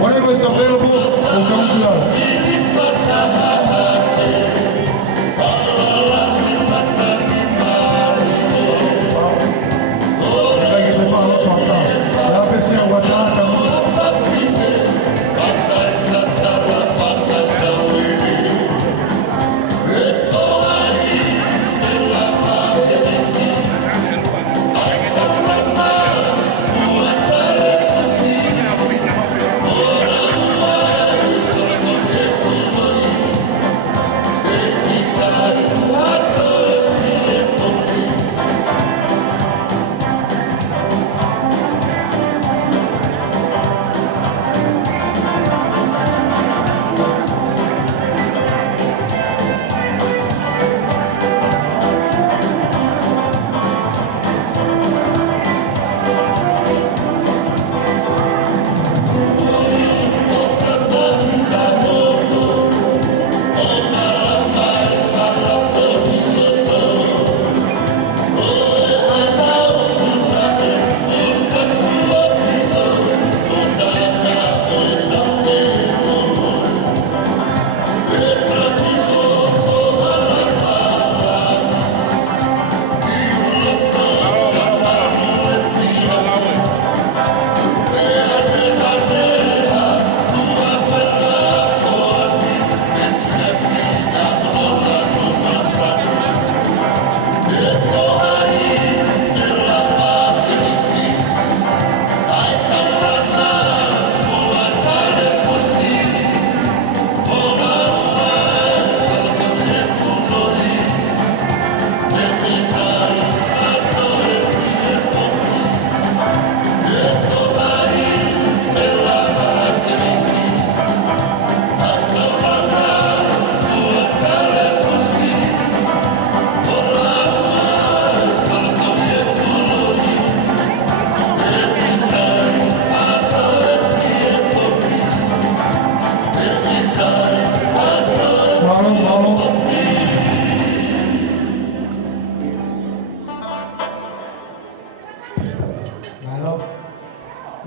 Whatever is available will come to us.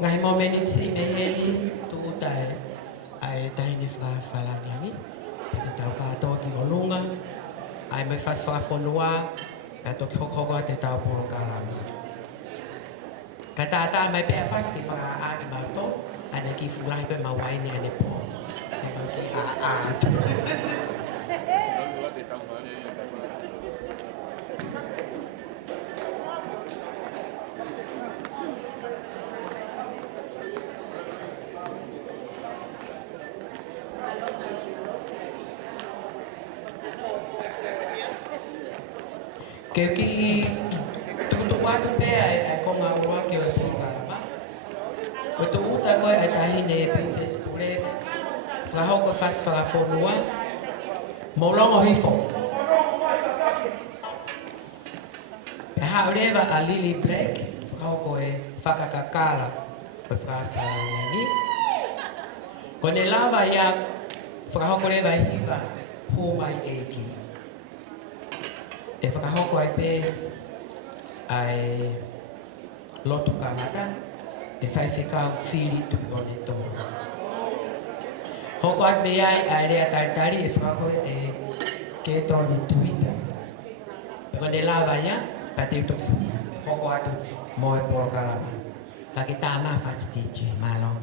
Ngai mo menitsi eheli tu utai ai taini fra falangani pete tau kato ki olunga ai me fas fa fonua ato kokoko te tau polo kalama kata mai pe fas ki fra a ki bato ane ki fulai ko mawai ni ane po ki a que tu watu pe ai ko nga ua ke o po kalama ko tu uta ko ai tahi ne princess pure Whakahoko whas whakawhonua. Maulongo hifo. Pe haurewa a Lily Black. Whakahoko e whakakakala. Koe whakawhalangi. Ko ne lava ia whakahoko rewa hiwa. Hōmai eiki. E whakahoko ai pe ai lotu kamata. E whai whikau whiri tui o ne tōra. Hoko at me ai rea taritari e whakako e ke tōni Twitter. E ko ne lawa ia, pa te utoki hoko atu mo e porokarama. Ka ke tā maa whasitiche, malo.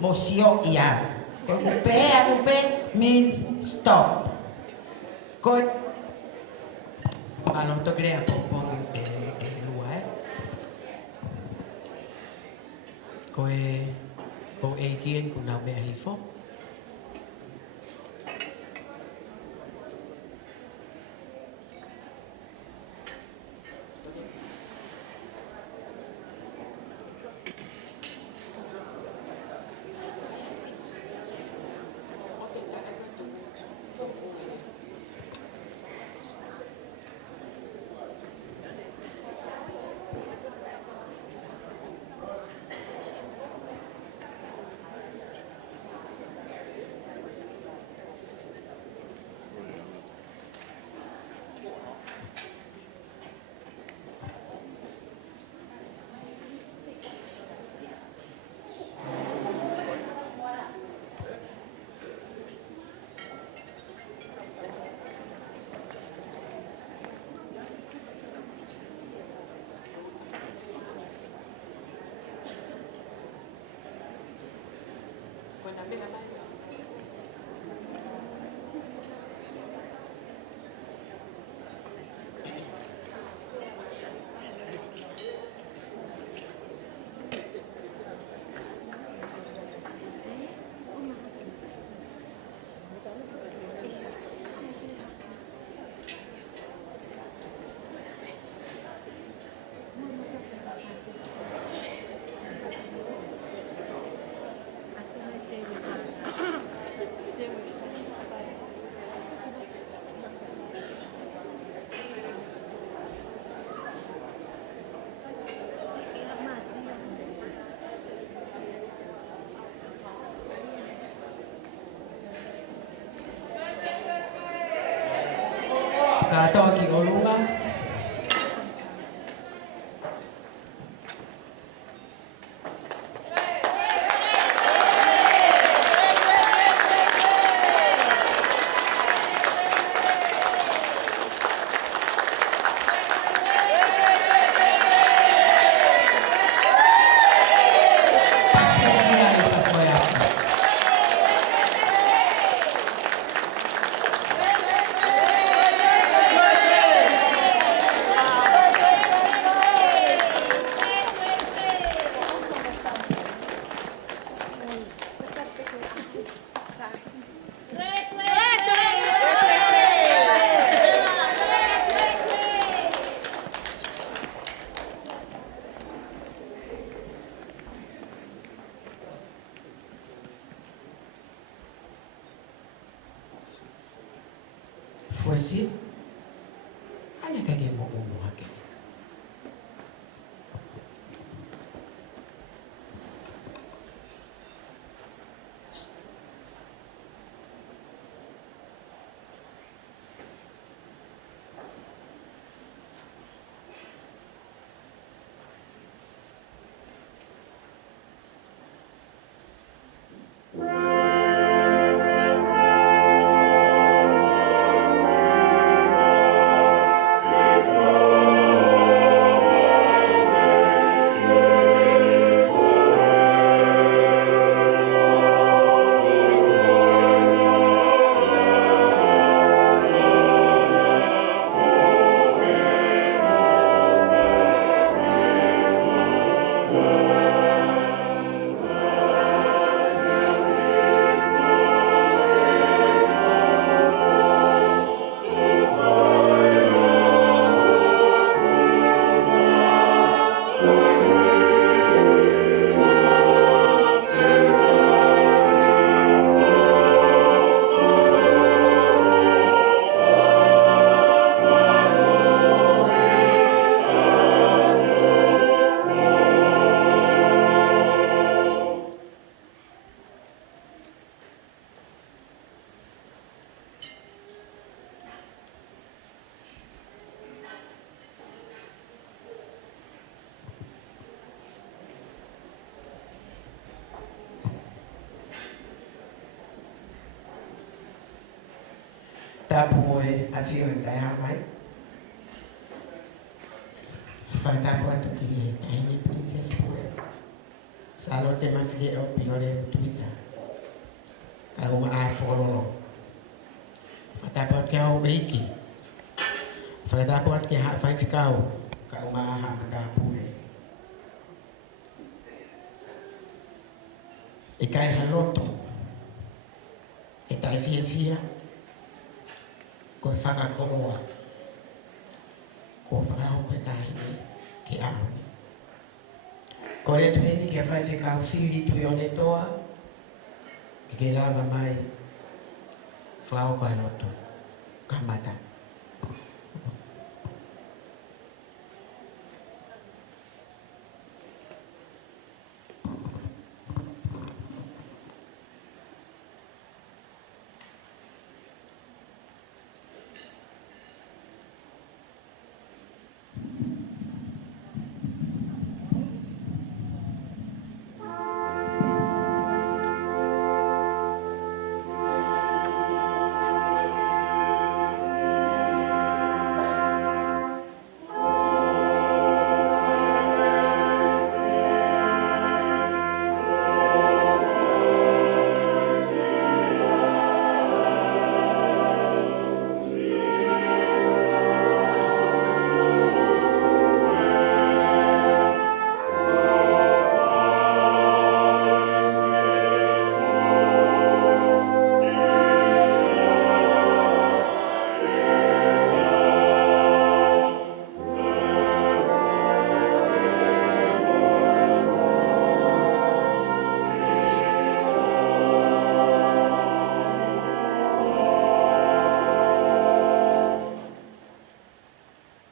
Mosio ia. Kupe means stop. Ko Alon to krea pong e luai. Ko e eikien ku nau mea hifo. Katoa ki olunga. Fuesi, ane kage mo umuhake. whaitapu e a whio e tai hamai. Whaitapu atu ki e tai e Princess Pue. Salo te mawhie o piore tuita. Ka uma a whololo. Whaitapu atu ki hau eiki. Whaitapu atu ki haa whaifikau. Ka uma a haa pule. E kai haloto. E tai fia. Ko whakakoa. Ko whakao koe tahi ki au. Ko le tueni ke whaifikau whiri tui o le toa. Ki ke lava mai. Whao koe loto. Kamata.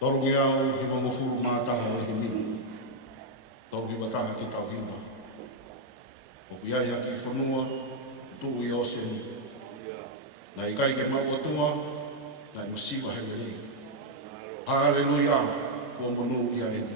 Torongi au i mamofuru mātaha o himini. Torongi wataha ki tau hiva. O kuiaia ki whanua, tuu i oseni. Na i kai ke mau atua, na i masiwa heweri. Haleluia, kua manu i a eni.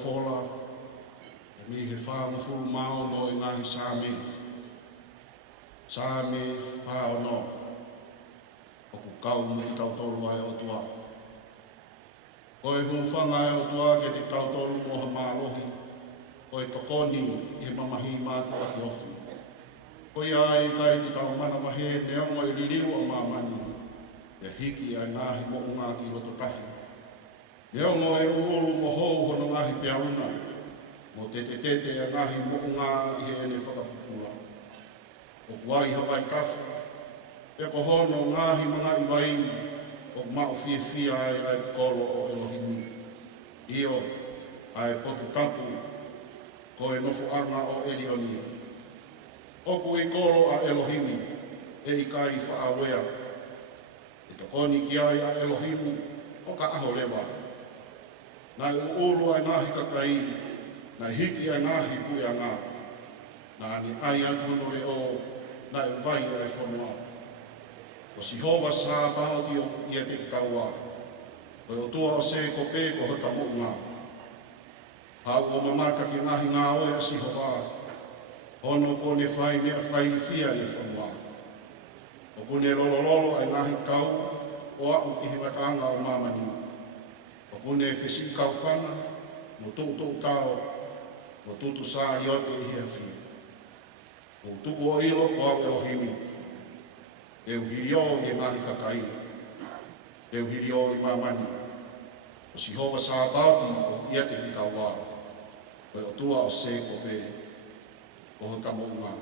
Fola, e mi he wha mawhuru mao no i ngahi Sāmi. Sāmi whao no, o ku kau mu i tautoru ai o tua. Ko e hu whanga ai o tua ke te tautoru mo ha mālohi, o e tokoni i mamahi mātu a ki ofi. O ia ai kai ki tau mana wahe neongo i ririu o mamani, e hiki ai ngahi mo unga ki roto tahi. Neongo e uru mo hou hono ngahi peauna, mo te e ngahi mo unga i he ene whakapupula. O kuai hawai tafu, e ko hono ngahi mga i vai, o mao fia ai kolo o Elohimi. Io ai poku tapu, ko e nofu anga o Elioni. Oku i kolo a Elohimi, e i kai whaawea. E tokoni ki ai a Elohimi, o ka aho lewa. Nai uulu ai ngahi kakai, nai hiki ai ngahi pui a ngā. Nā ni ai atu no le o, nai vai ai whanua. O si hova sā pao i a te kaua. O o tua o se ko pē ko hota mo ngā. Hau o mamata ki ngahi ngā oe a si hova. Ono ko ne whai mea whai ni fia i whanua. O ko ne lolololo ai ngahi kau, o au ki he watanga o mamani. O ko ne whesi kau whana, mo tū tau, mo tūtu sā i ote i hea whi. O tuku o ilo ko au Elohimi. E uhirio i e ngahi kakai. E uhirio i mamani. O si hova sā bauti o ia te ki kaua. O o tua o se ko pe. O ta mo ngā.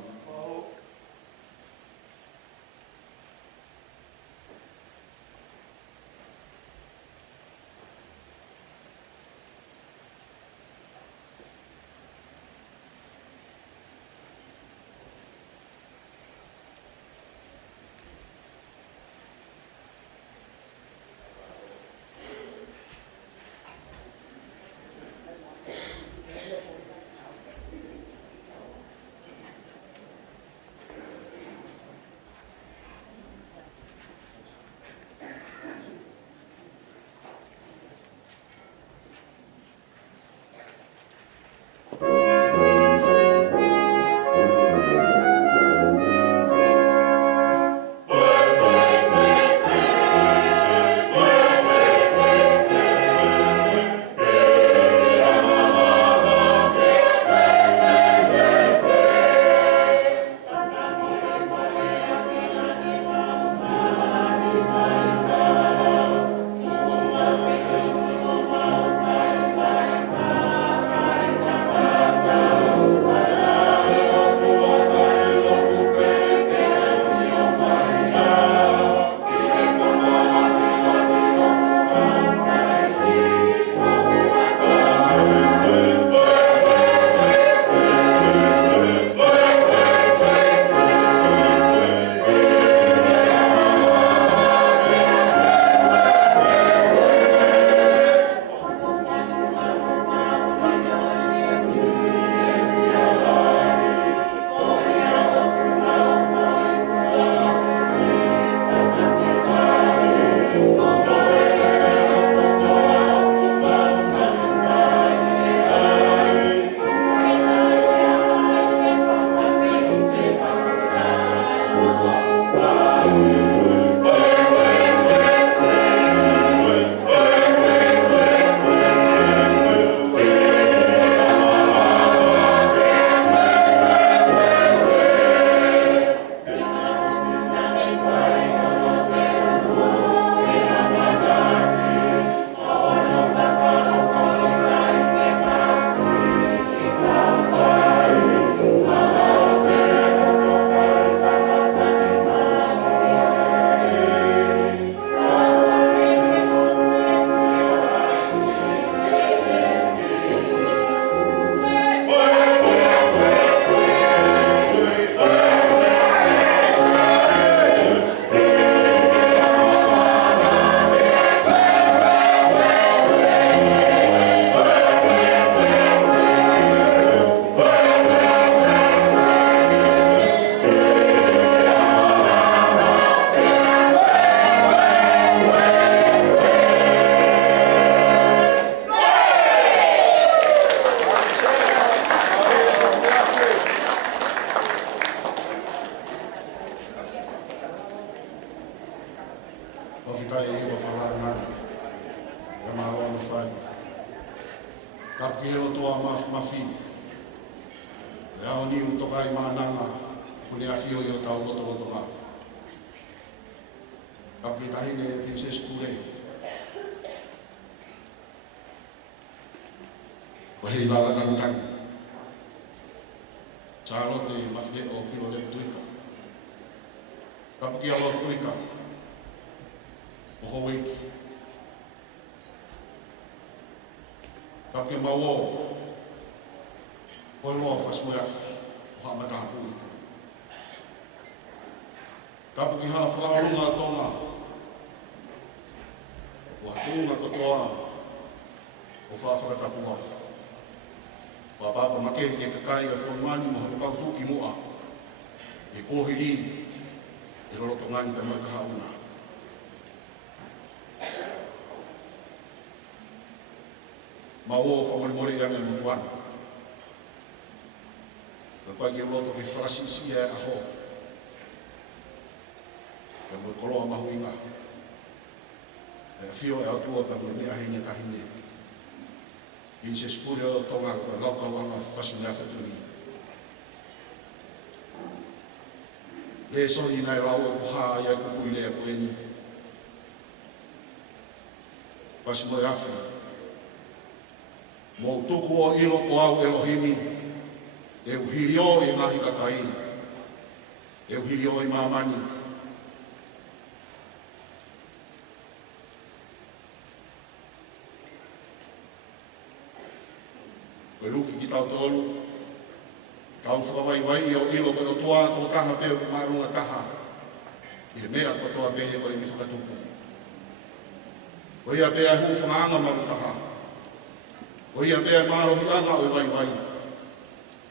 Kapke o toa mafi. E ao ni o tokai mananga, kune a fio i o tau loto ngā. Kapi tahine Princess Kure. Wahei lala tangtang. Charlotte mafide o pilo le tuika. Kapi kia lo tuika. O howeiki. Kapi kia mawo. Hoi loa fas moiaf. O hama tāpuni. Kapi ki haa whakaarunga tonga. Wa tūnga kotoa o whawhakatapua. Wa papa make ke kakai a whanmani mo hapukau fuki moa. E kōhiri e roroto ngani ka mai kahauna. Ma o whamorimore ianga i mutuana. Ka koe ki roto ke whakasisi e aho. Ka mo koloa mahu inga. Fio e atua ka me mea hine tahine. Princess Kure o tonga ka lauka wanga whasimea whatuni. Le so i nai rau o kuha ia kukui lea kueni. Whasimea awhi. Mo tuku o ilo o au Elohimi. E uhiri o e ngahi kakai. E uhiri o e mamani. Koe ruki ki tau tolu, tau whakawaiwai o ilo koe o toa tō taha peo ku marunga taha, i he mea ko toa pehe koe mi whakatupu. Koe ia pea hu whangaanga maru taha, koe ia pea marohi anga o waiwai,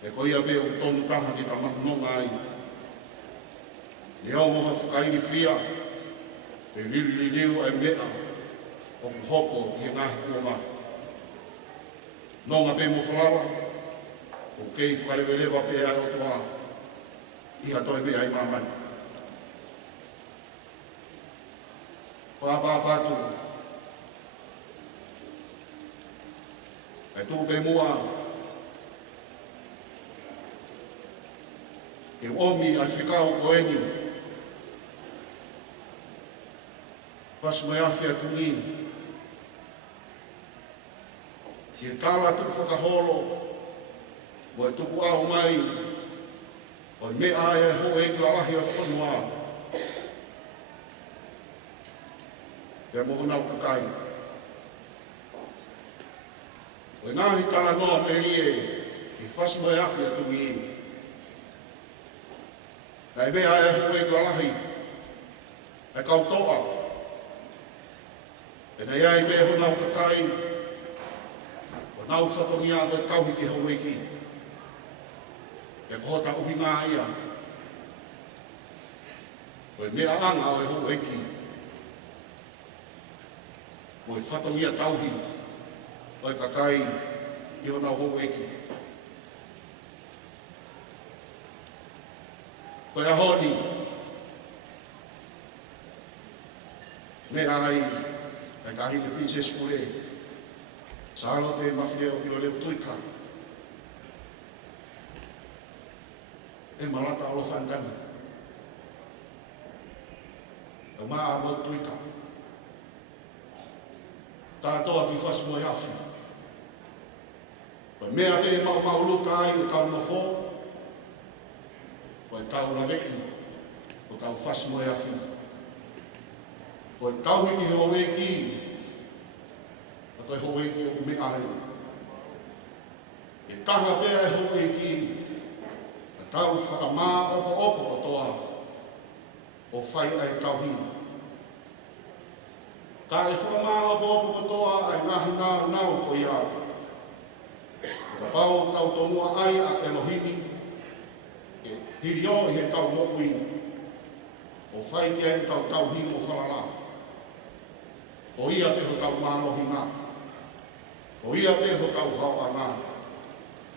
e koe ia pea o tonu taha ki ta makunonga ai. Ni au moha whakairi whia, e riri liu e mea, o kuhoko i he ngahi kuonga. Nonga pe mo whalawa, o kei whakarewelewa pe ai o toa, i hatoi pe ai mamai. Pāpā pātu, e tū pe mua, e omi ai whikau koeni, pasmai awhi atu ni, ki e tāla tuku whakaholo, o e tuku aho mai, o e mea e ho e kila lahi a whanua. Pea moho nau kakai. O e ngāhi tāla noa me rie, ki whasmo e awhi atu mi. Na e mea e ho e kila lahi, e kautoa. E nei ai me ho nau kakai, nau whatongia koe kauhi ki haueki. E kohota uhi ngā ia. Koe mea anga o e haueki. Koe whatongia tauhi. Koe kakai i o nau haueki. Koe ahoni. Mea ai. Kai kahi ke Princess Kure. Charlotte mafia o kilo levu tuika. E malata alo whandani. E maa mo tuika. Tātoa ki whasmo i awhi. Koe mea me mau luta ai o tau no fō. Koe tau na veki o tau whasmo i awhi. Koe tau hiki ho weki. Koe hoeki o me ahe. E taha pea e hoeki. E tau whakamā opo katoa. O whai ai tauhi. Ka e whakamā opo katoa ai ngahi nau ko ia. Ka pau tau tonua ai a Elohimi. E hiri o he tau mokui. O whai ki ai tau tauhi o whalala. O ia peho tau mālohi ngā. O ia peho tau hau a ngā.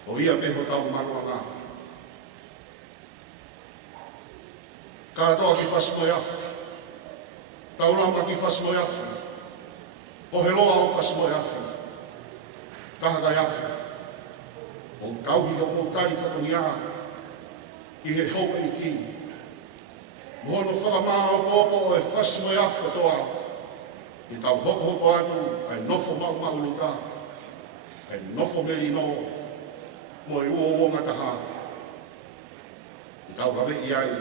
O ia peho tau maru a ngā. Ka toa ki whasmo i awhi. Tau lama ki whasmo i awhi. Ko he loa o whasmo i awhi. Taha kai awhi. O tauhi o mo tari whakangia ki he hau e ki. Mohono whakamaa o popo e whasmo e awha toa. I tau hoko hoko atu ai nofo mau mau luta. Ai nofo meri no mo i ua o ngataha. I tau hawe i ai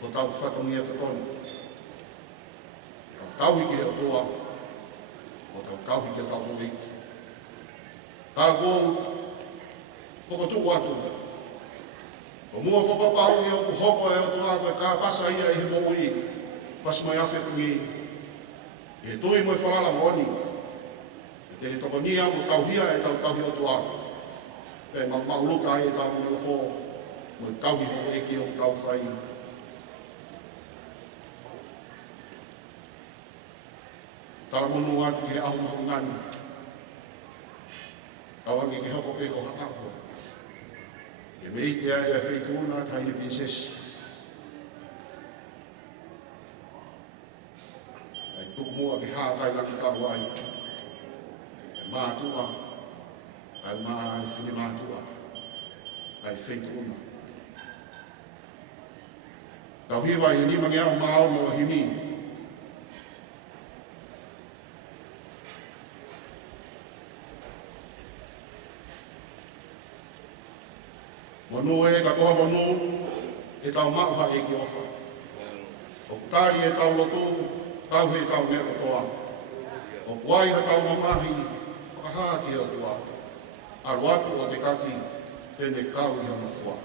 ko tau whakangia te tonu. Tau tauhi ki he toa. O tau tauhi ki tau hoiki. Tā kou koko tuku atu. O mua whapapau i o hoko e o tuā koe kā pasa ia i he mou i. Pasi mai awhi kungi. I he tui mo i whalala moani. E tēne toko nia o tauhia e tau tauhi o tuā. E mauluta ai e tau mou fō. Mo i tauhi hoko eki o tau whai. Tala monu atu ki he ahu mahu ngani. Awangi ki hoko peko hakapo. E mei te ai a whaituna taini prinsesi. Ai tuku mua ki hātai laki tahu ai. E mātua. Ai maa ai whini mātua. Ai whaituna. Tau hiwa i ni mangi au mao mo himi. Monu e ka koha monu e tau mauha e ki ofa. O kutari e tau lotu, tau he tau mea kotoa. O kuai ha tau mamahi, pakahaki e o tua. Aru atu o te kaki, tene kau i hana fua.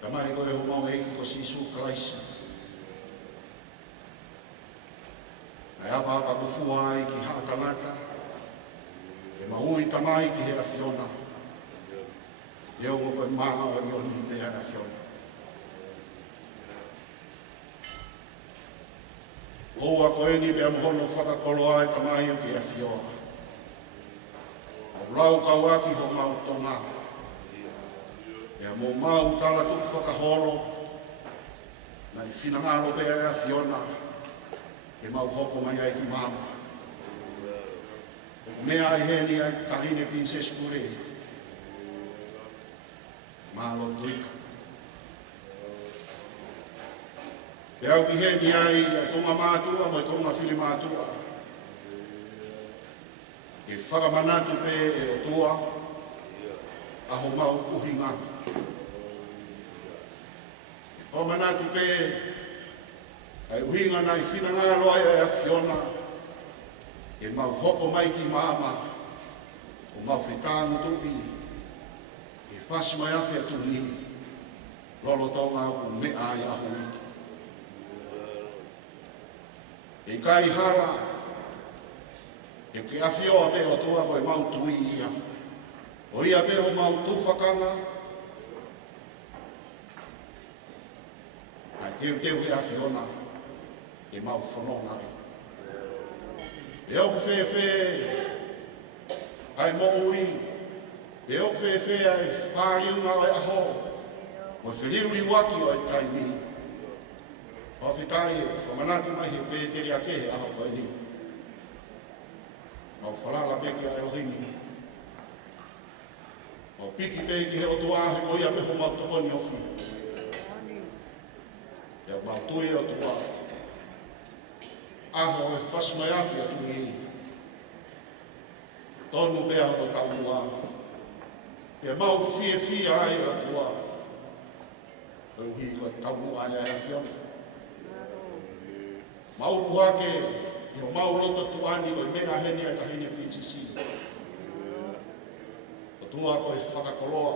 Tamai koe ho mau eiki ko Sisu Kraisi. Ai apa kufua ai ki haa tangata. E maui tamai ki he awhiona. Eo mo koe maa o ni oni te awhiona. O a koe ni mea mohono whakakoloa e tamai o ki a whioa. O lau kauaki ho mau tonga. Ea mo mau tala tu whakaholo na i whinangalo bea e a whiona e mau hoko mai ai ki mama. O mea ai heni ai tahine Princess Kure. Malo tuika. E au ki heni ai a tonga mātua mai tonga whili mātua. E whakamanatu pe e o tua a ho mau kuhinga. E whakamanatu pe ai uhinga na i whinangalo ai a whiona e mau hoko mai ki mama o mau whetanu tupi e whasi mai awhi atu ni lolo tonga o mea ai aho iki. E kai hara e ke awhio a pe o tua koe mau tui ia o ia pe o mau tufakanga ai teu ke awhiona e mau whanonga ai. E au whewhe ai moui, e au whewhe ai whāriunga ai aho, o whiriuri waki o ai taimi. O whitai e whamanatu mai he pēteri a kehe aho koe ni. Au whalala peki a Elohimi. O piki peki he o tuahe o ia peho mau tokoni ofi. E au mau tui o tuahe. Aho e whasmai awhi a tui. Tonu bea o taunua. E mau fie ai a tua. O hi o taunua ai a whiona. Mau puhake, e o mau rota tuani o mena heni a tahine princesi. O tua ko e whakakoloa.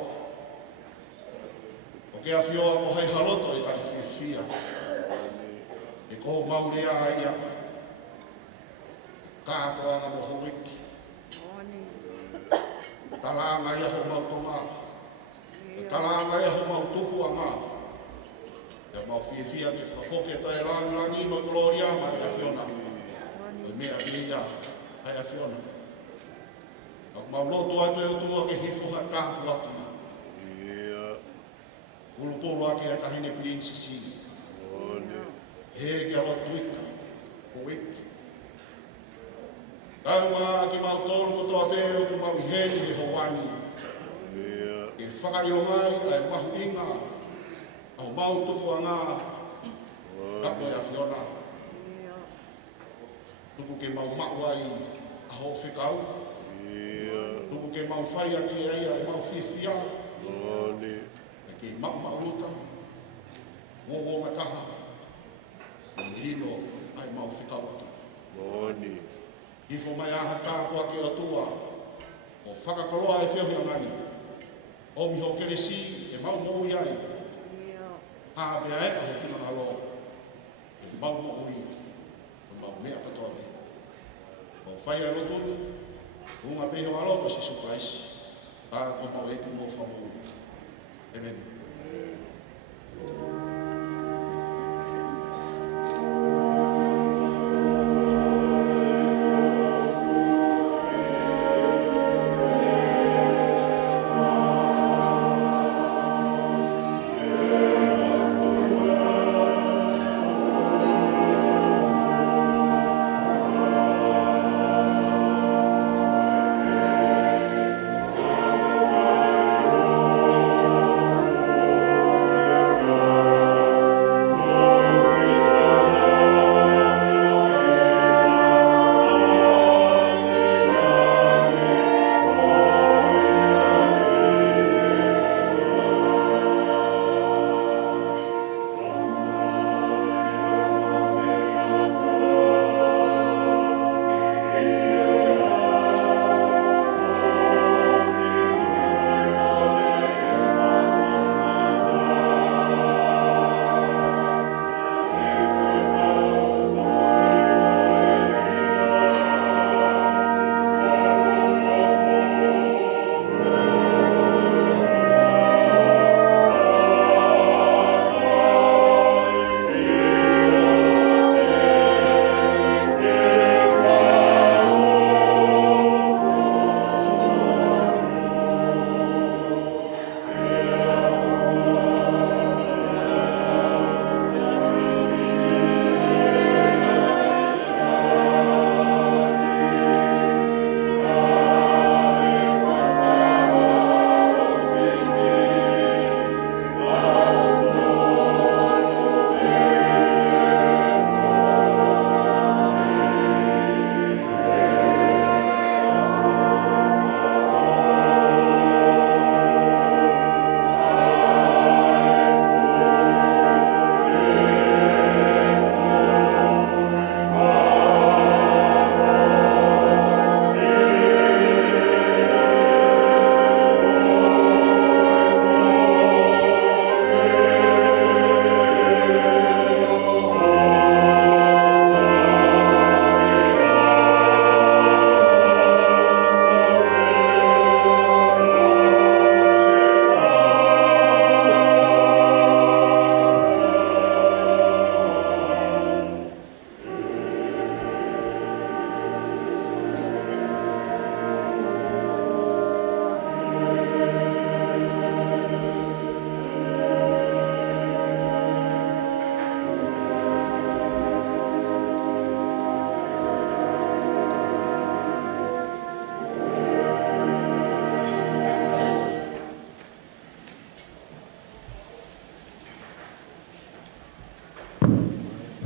O ke a whioa ko hai haloto e tai fia. E ko mau rea ai a. Kātoa na mo horiki. Talanga ia ho mau tonga. Talanga ia ho mau tupu a ngā. Ia mau fia ki whakafoke ta e rangi no gloria ma e a whiona. O mea ia ai a whiona. Au mau loto atu e o tua ke hifo ha kāpu aki. Ulupolo aki e tahine princesi. He ki alo tuika. O iki. Kaunga ki mau tolu ko toa pēro ki mau heni he hoani. E whakaio mai ai mahu inga. Au mau tupu a ngā. Kapo e a whiona. Tupu ke mau mau ai a ho whikau. Tupu ke mau whai a ki ai ai mau whiwhia. E ke mau luta. Wōwonga taha. E rino ai mau whikau aki. I fo mai aha tāpua ki o tua, o whakakoloa e whiohi angani. O miho keresi e mau moui ai. Hā bea e aho whina alo. E mau moui, o mau mea patoa me. O whai a rotonu, unga peho alo o Sisu Christ. Tā ko mau e tu mo whamu. Amen.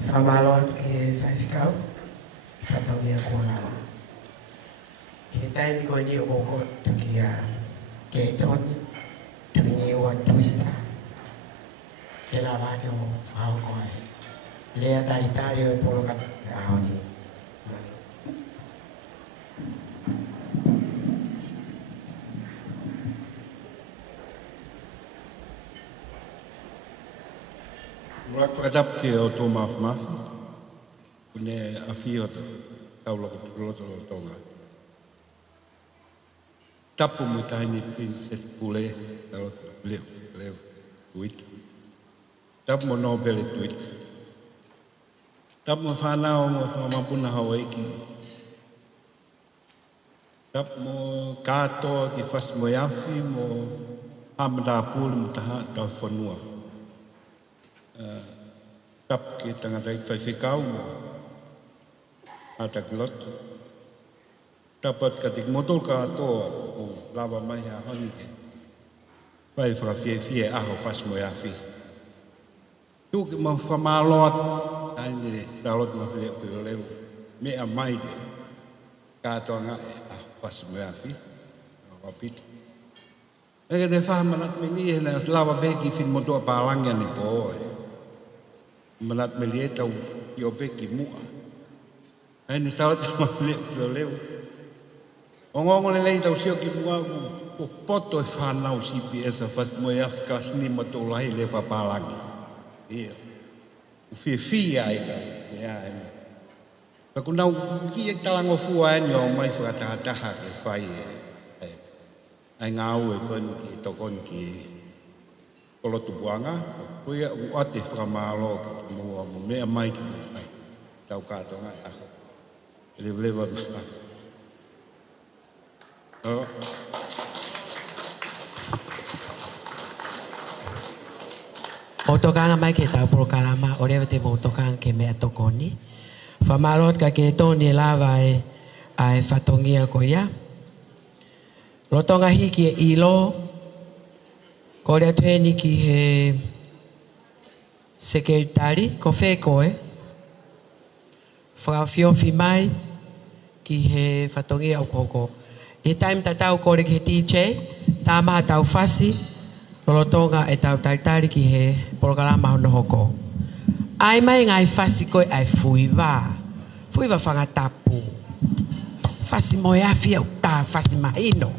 Famalon ke Fafikau, Fatongia Kuala. Ini tayo ko ni Oko Tukia, Keton, Tuingi wa Tuita. Kela bagi o Fau Koi. Lea tari tayo polokat ahoni. Rak whakatap ke o tō mawhamafu, kune a whiota taulaka tukuloto o tonga. Tapu mo tahini Princess Pule, taulaka leo, tuit. Tapu mo Nobel tuit. Tapu mo whanau mo whamapuna Hawaiki. Tapu mo katoa ki whas mo yafi mo hamada pūli mo taha tau whanua. Tap ke tangata i whaiwhikau mo atakilot. Tapat katik motol ka atoa o lawa mai a honike. Pai whakawhiewhie aho whas mo iafi. Tuki mo whamaloat aini salot mo whilea piro leo. Mea mai ke katoa nga e aho whas mo iafi. Wapiti. Ega te whamanat me ni e na lawa beki fin motoa pālangia ni po oe. Manat melieta i o peki mua. Ai ni sao te mawhilea leo. O ngongo le lei tau sio ki mua o poto e whanau CPS a what mo e afkas ni mato lahi le whapalangi. Ia. O whia ai tau. Ia e. Paku nau ki e talango fua e ni o mai whakatahataha e whai e. Ai ngā ue koni ki e tokoni ki Kolotu buanga, kuia u ate whakamalo ki mua mo mea mai ki mai. Tau kātonga e aho. Lewa mā. Motokanga mai ke tau prokalama, o rewa te motokanga ke mea tokoni. Whamalot ka ke tōni lawa e ai whatongia ko ia. Rotonga hiki e ilo, ko rea tueni ki he sekretari, ko whekoe. Whakawhiofi mai ki he whatongia o koko. E taim tatau kore ki he DJ, tā maha tau whasi, lolotonga e tau taritari ki he porokalama hono hoko. Ai mai ngai whasi koe ai fuiwa. Fuiwa whangatapu. Whasi moe awhi au tā whasi mahino.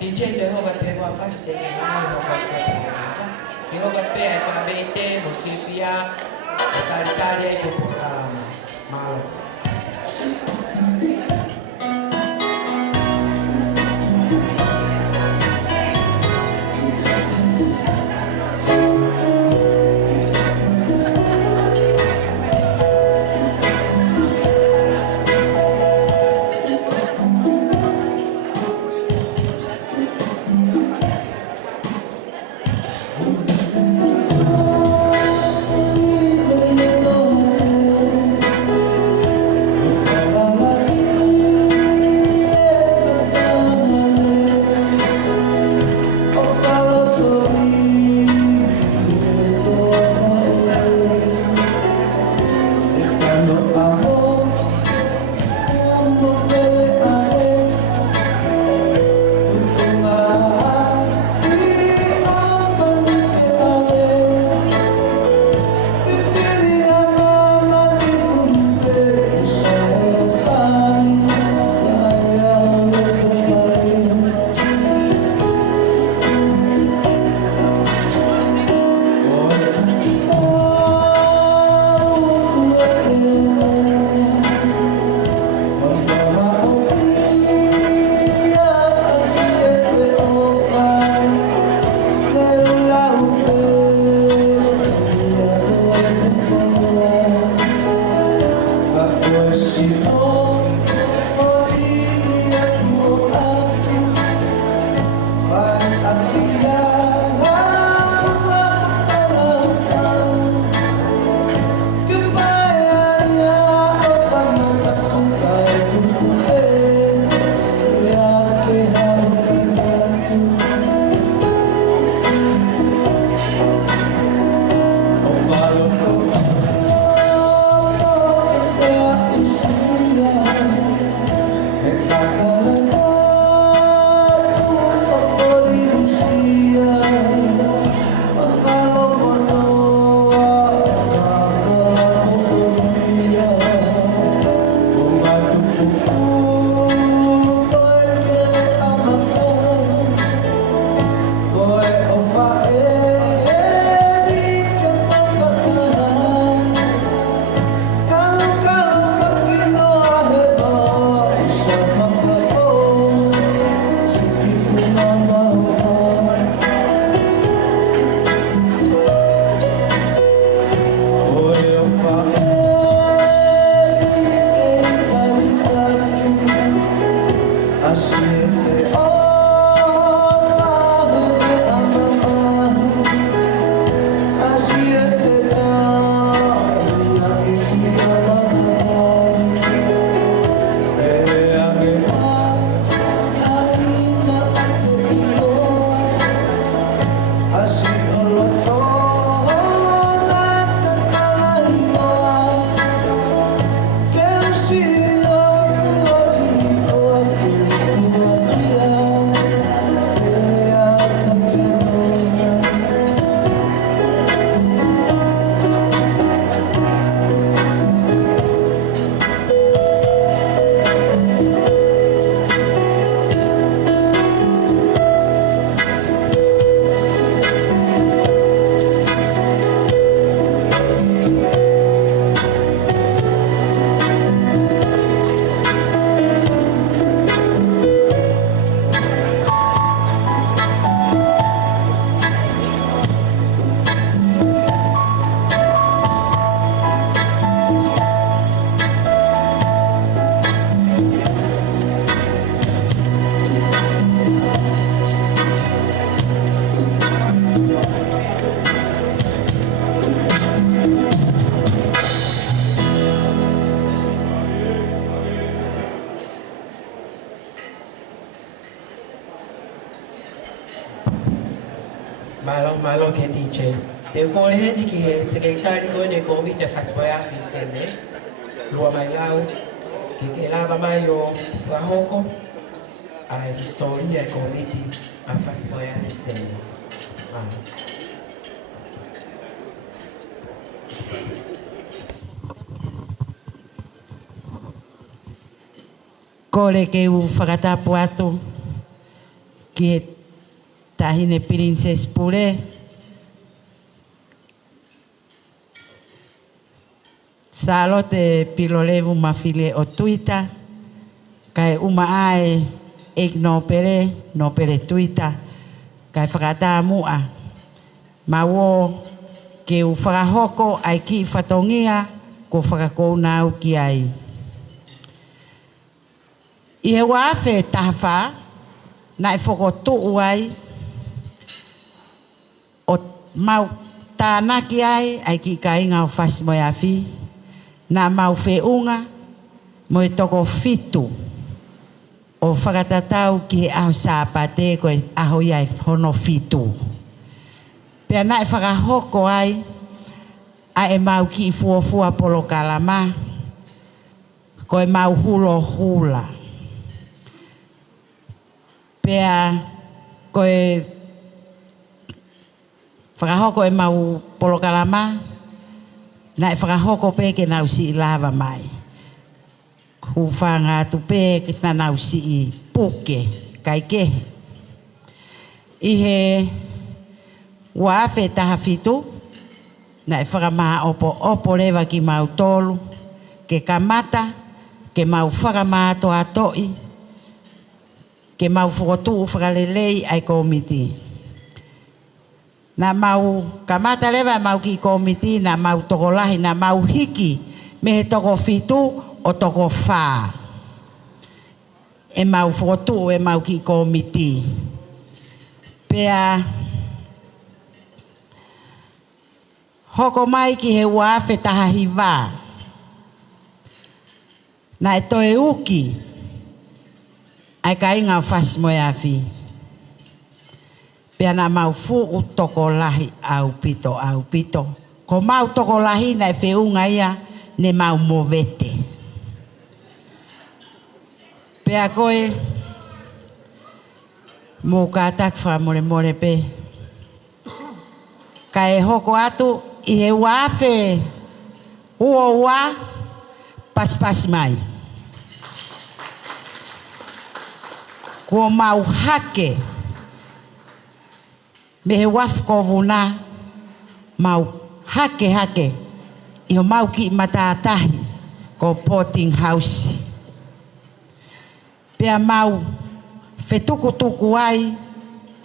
DJ de hogat pe wa fas de na hogat pe. Ki hogat pe ai fa bete mo sipia Italia ke malo. Malo che dice, devo con le gente che il segretario ne convita a fare spogliare fissene, lo mai lau, che lava mai io fra poco, a storia e conviti a fare spogliare fissene. Kore ke u whakatapu atu ki tahine Princess Pure. Salo te pilolevu mafile o tuita, kai uma ai ek no pere tuita, kai whakata mua. Mawo ke u whakahoko ai ki whatongia ko whakakou nau ki ai. I he wawhe tahawha, na e whakotu ai, o mau tānaki ai ki ka inga o whasi mo awhi, na mau whiunga mo e toko fitu o whakatatau ki he aho sāpate ko e aho iai hono fitu. Pea na e whakahoko ai, a e mau ki i fuafua polo kalama, ko e mau hulo hula. Pea ko e whakahoko e mau polo kalama, na e whakahoko pe ke nau si i lava mai. Hufanga tu pe ke na nau si i puke, kai kehe. I he wawhe taha fitu, na e whakamaa opo lewa ki mau tolu, ke kamata, ke mau whakamaa to atoi, ke mau whakotu whakalelei ai komiti. Na mau kamata lewa mau ki komiti, na mau tokolahi, na mau hiki, me he toko fitu o toko whaa. E mau whakotu e mau ki komiti. Pea hoko mai ki he wawhe taha hiwa. Na e toe uki, ai ka inga whasi mo e awhi. Pea na mau fuu toko lahi au pito. Ko mau toko lahi na e whiunga ia, ne mau movete. Pea koe, mō kātak wha pe. Ka e hoko atu, i he wawhe ua pasi mai. Ko mau hake, me he wafkovuna, mau hake, i ho mau ki matatahi, ko potting house. Pea mau whetukutuku ai,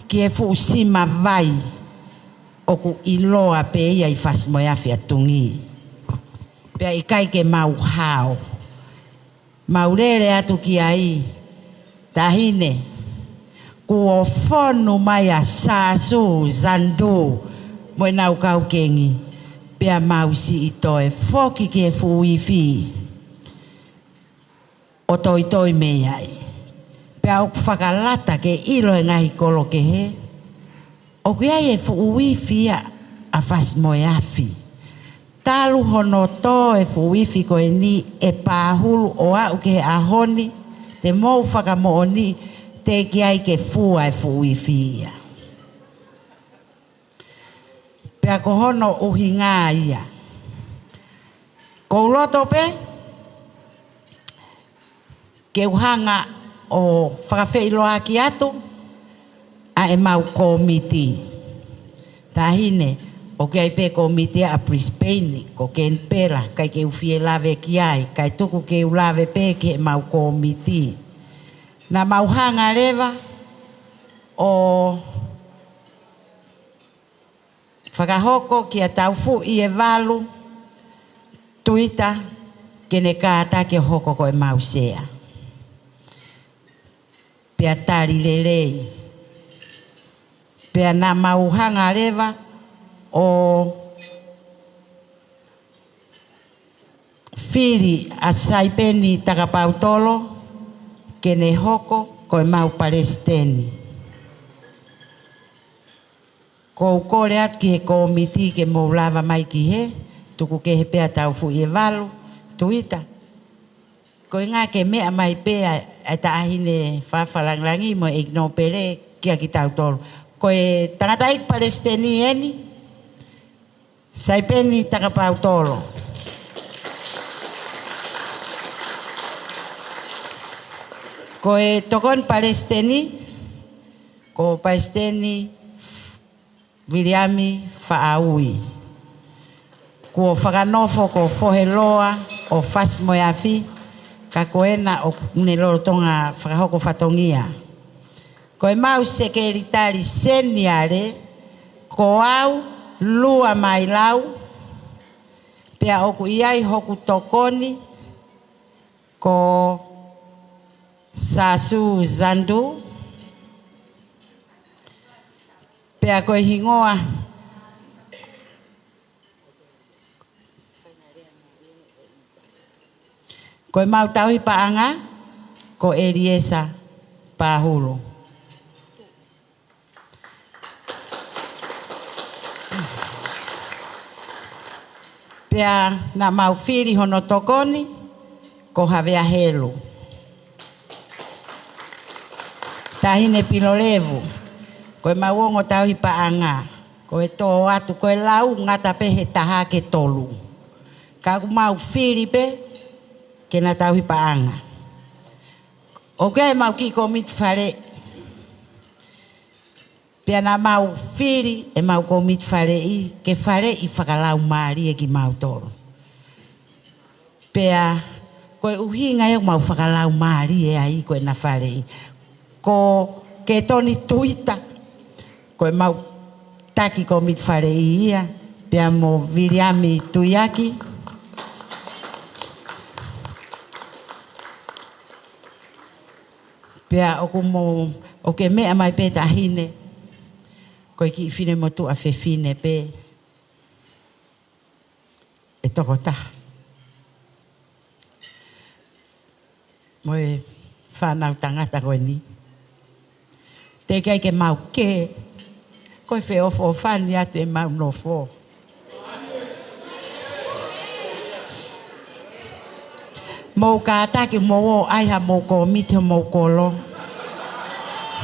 ki he fuusima vai, o ku iloa pe ia i whasimoe awhi atungi. Pea i kai ke mau hao. Mau rere atu ki ai, tahine, ku o whonu mai a sāsu, zandu, mo e nau kau kengi, pea mau si i toe, whoki ke fuiwhi, o toi mei ai. Pea o whakalata ke ilo e ngahi kolo ke he, o kia e fuiwhi a whasimoe awhi. Talu hono tō e fuiwhi ko e ni e pāhulu o au ke he ahoni, te mou whakamooni, te ki ai ke fua e fuiwhi ia. Pea ko hono uhi ngā ia. Ko uloto pe, ke uhanga o whakawheiloa ki atu, a e mau komiti. Tahine, o ke ai pe komiti a Brisbane, ko ke pera, kai ke uwhie lawe ki ai, kai tuku ke ulawe pe ke mau komiti. Na mau hanga rewa, o whakahoko ki a taufu i e walu, tuita, ke ne kāta ke hoko ko e mau sea. Pea tari lelei. Pea na mau hanga rewa, o whiri a Saipeni Takapautolo, ke ne hoko ko e mau Palestini. Ko ukore at ki he komiti ke mō lava mai ki he, tuku ke he pea taufu i e walu, tuita. Ko ngā ke mea mai pea e taahine whawharangrangi mo e igno pere kia ki tautolo. Ko e tangata ik Palestini eni, Saipeni Takapautolo. Ko e tokon Palestini, ko Paisteni Viliami Faaui. Ko whakanofo ko whoheloa o Fasmoeafi, ka koena o Uneloro tonga whakahoko whatongia. Ko e mau sekeritari seniare, ko au lua mai lau, pea oku iai hoku tokoni, ko Sasu Zandu, pea ko hingoa ko mau tauhi paanga ko Eliesa Pahulu. Pea na mau firi hono tokoni ko Havea Helu. Tahine Pilolevu ko mawongo tauhi paanga ko to atu ko lau ngata pehe taha ke tolu. Ka mau firi pe ke na tauhi paanga. Oke mau ki komit fare. Pea na mau firi e mau komit fare i ke fare i whakalau maari e ki mau toro. Pea ko uhinga e mau whakalau maari e ai ko na fare i. Ko ke toni tuita ko mau taki komit fare i ia. Pea mo Viliami Tuiaki. Pea oku mo o ke mea mai pe tahine ko ki fine mo tu a fe fine pe e toko ta mo e whanau tangata koe ni te kai ke mau ke ko e fe ofo whani atu e mau no fo mo ka atake mo o aiha mo ko mite mo kolo.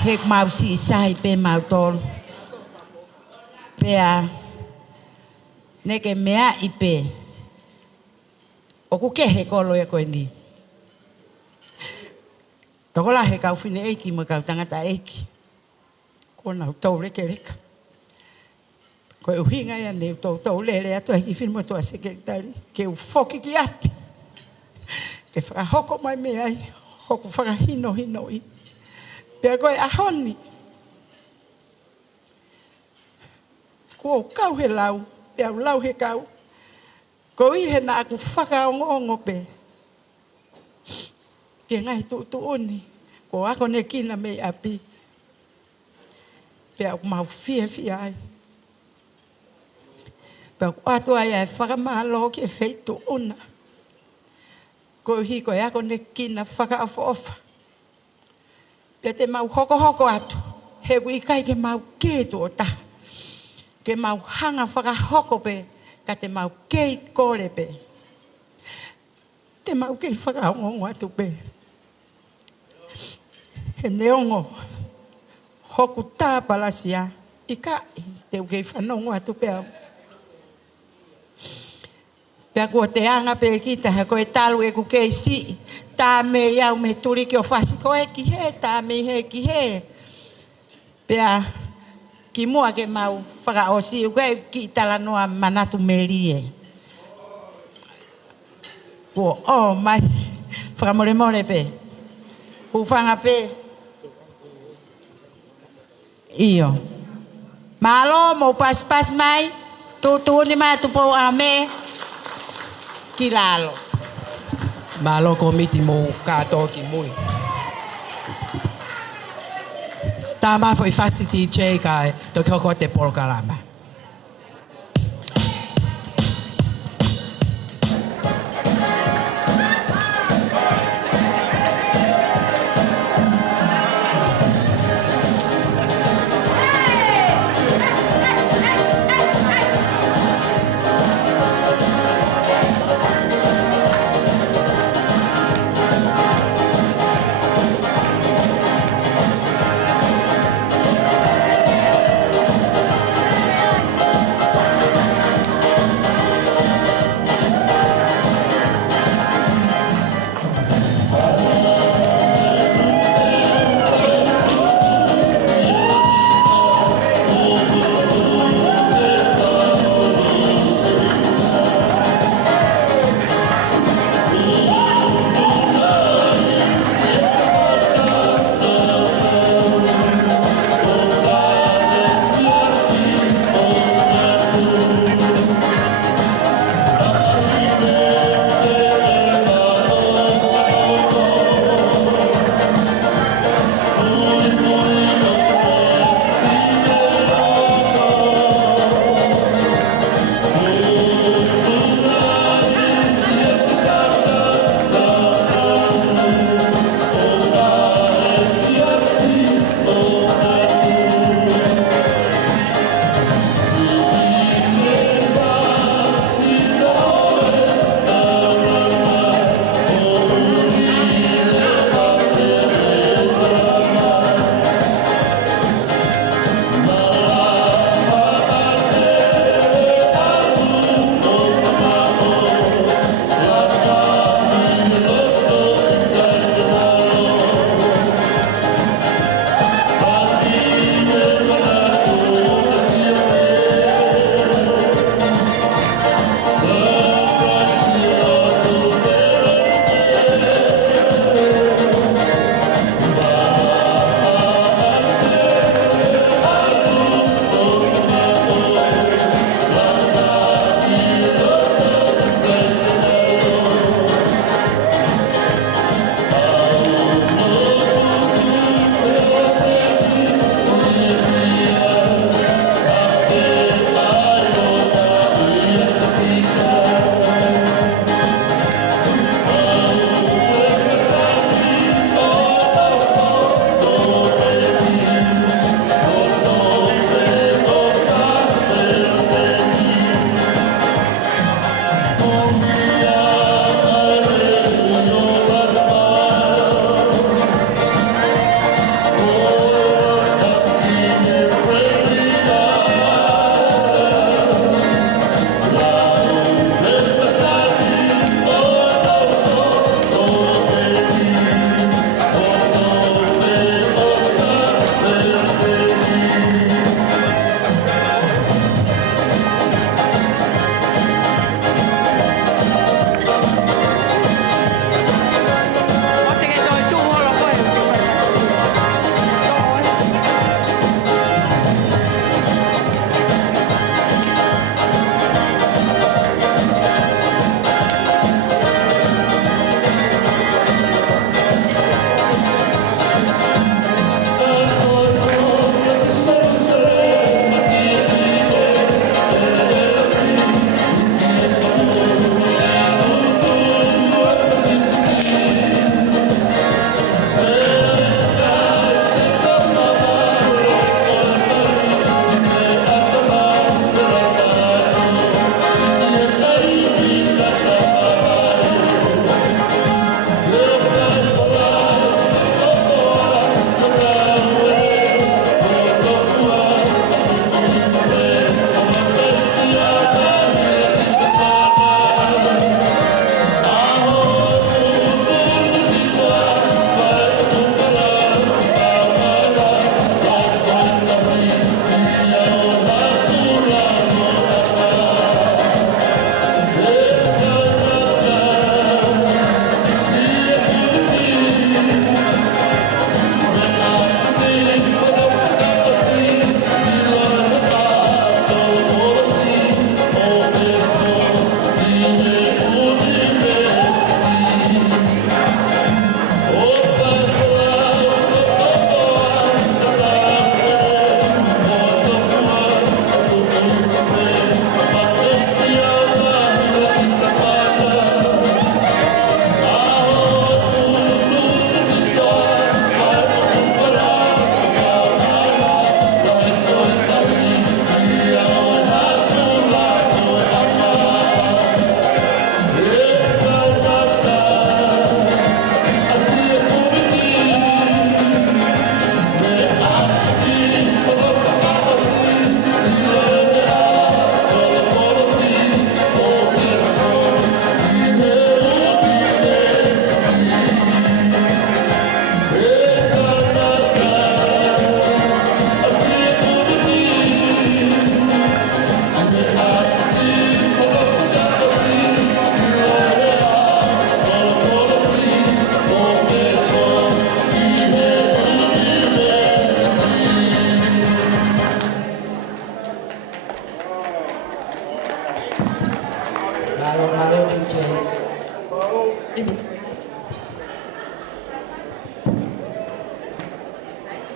Hek mau si sai pe mau tol. Pea neke mea ipe. Oku ke he kolo e koe ni. Tokola he kau fine eiki mo kau tangata eiki. Ko nau tau reke reka. Koe uhinga ia ne tau lere atu heki fine mo tua sekretari. Ke u foki ki api. Ke whakahoko mai me ai, hoku whakahino hino i. Pea koe ahoni. Ko kau he lau, pea lau he kau. Ko i he na aku whakaongo pe. Ke ngai tu uni, ko ako ne kina me api. Pea aku mau fia ai. Pea aku atu ai ai whakamalo ke feitu una. Ko hiko e ako ne kina whakaafofa. Pea te mau hoko atu. He ku ikai ke mau ketu o ta. Ke mau hanga whakahoko pe. Ka te mau kei kore pe. Te mau kei whakaongo atu pe. He neongo. Hoku tā palasia. Ika te ukei whanongo atu pe au. Pea kua te anga pe kita he koe talu e ku kei si. Tā me iau me turi ki o whasi koe ki he, tā me he ki he. Pea ki mua ke mau whakaosi uke ki tala noa manatu merie. Kua o mai whakamore pe. Hufanga pe. Iyo. Malo mo pas mai. Tu ni mai tu po ame. Kilalo. Malo komiti mo kato ki mui. Tama foi facility che kai to koko te porkalama.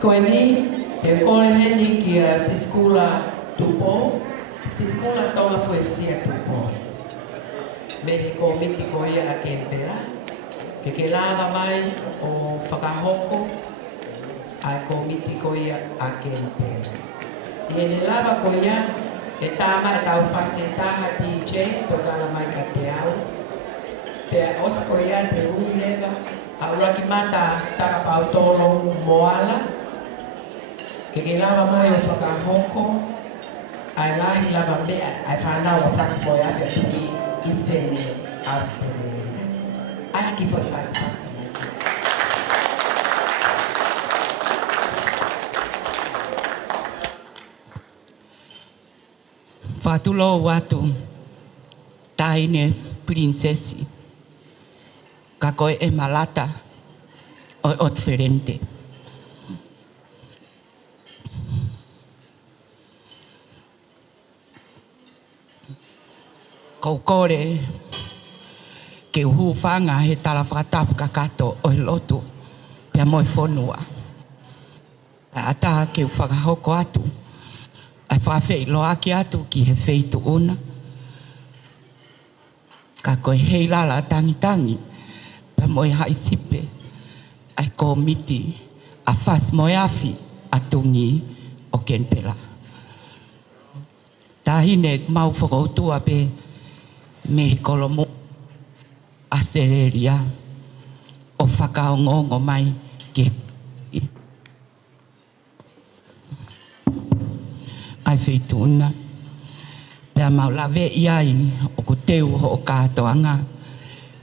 Koe ni, he kore heni ki a siskula tupo, siskula tonga fuesia tupo. Me he komiti ko ia a kempera, ke lava mai o whakahoko, a komiti ko ia a kempera. I ne lava ko ia, e tama e tau whase taha DJ, tokala mai ka te au. Pea osko ia te uneva, a uraki mata takapautolo moala, ke lava mai o whakahoko, ai lahi lava mea, ai whanau o whasi moe awhia piki i sene Australia. Ai aki whai pasi. Whatulo watu, taine princesi, ka koe e malata o diferente. Kau kore ke uhu whanga he tala whakatapu kakato o he lotu pia moe whonua. Ata ke whakahoko atu, ai whawhei loa ki atu ki he wheitu una. Ka koe hei lala tangi pia moe haisipe ai komiti a whas moe awhi atungi o Kenpela. Tahine mau whakautua pe me kolomo asereria o whakaongongo mai ke ai feituna pea maulawe iai o ko teu ho o kātoanga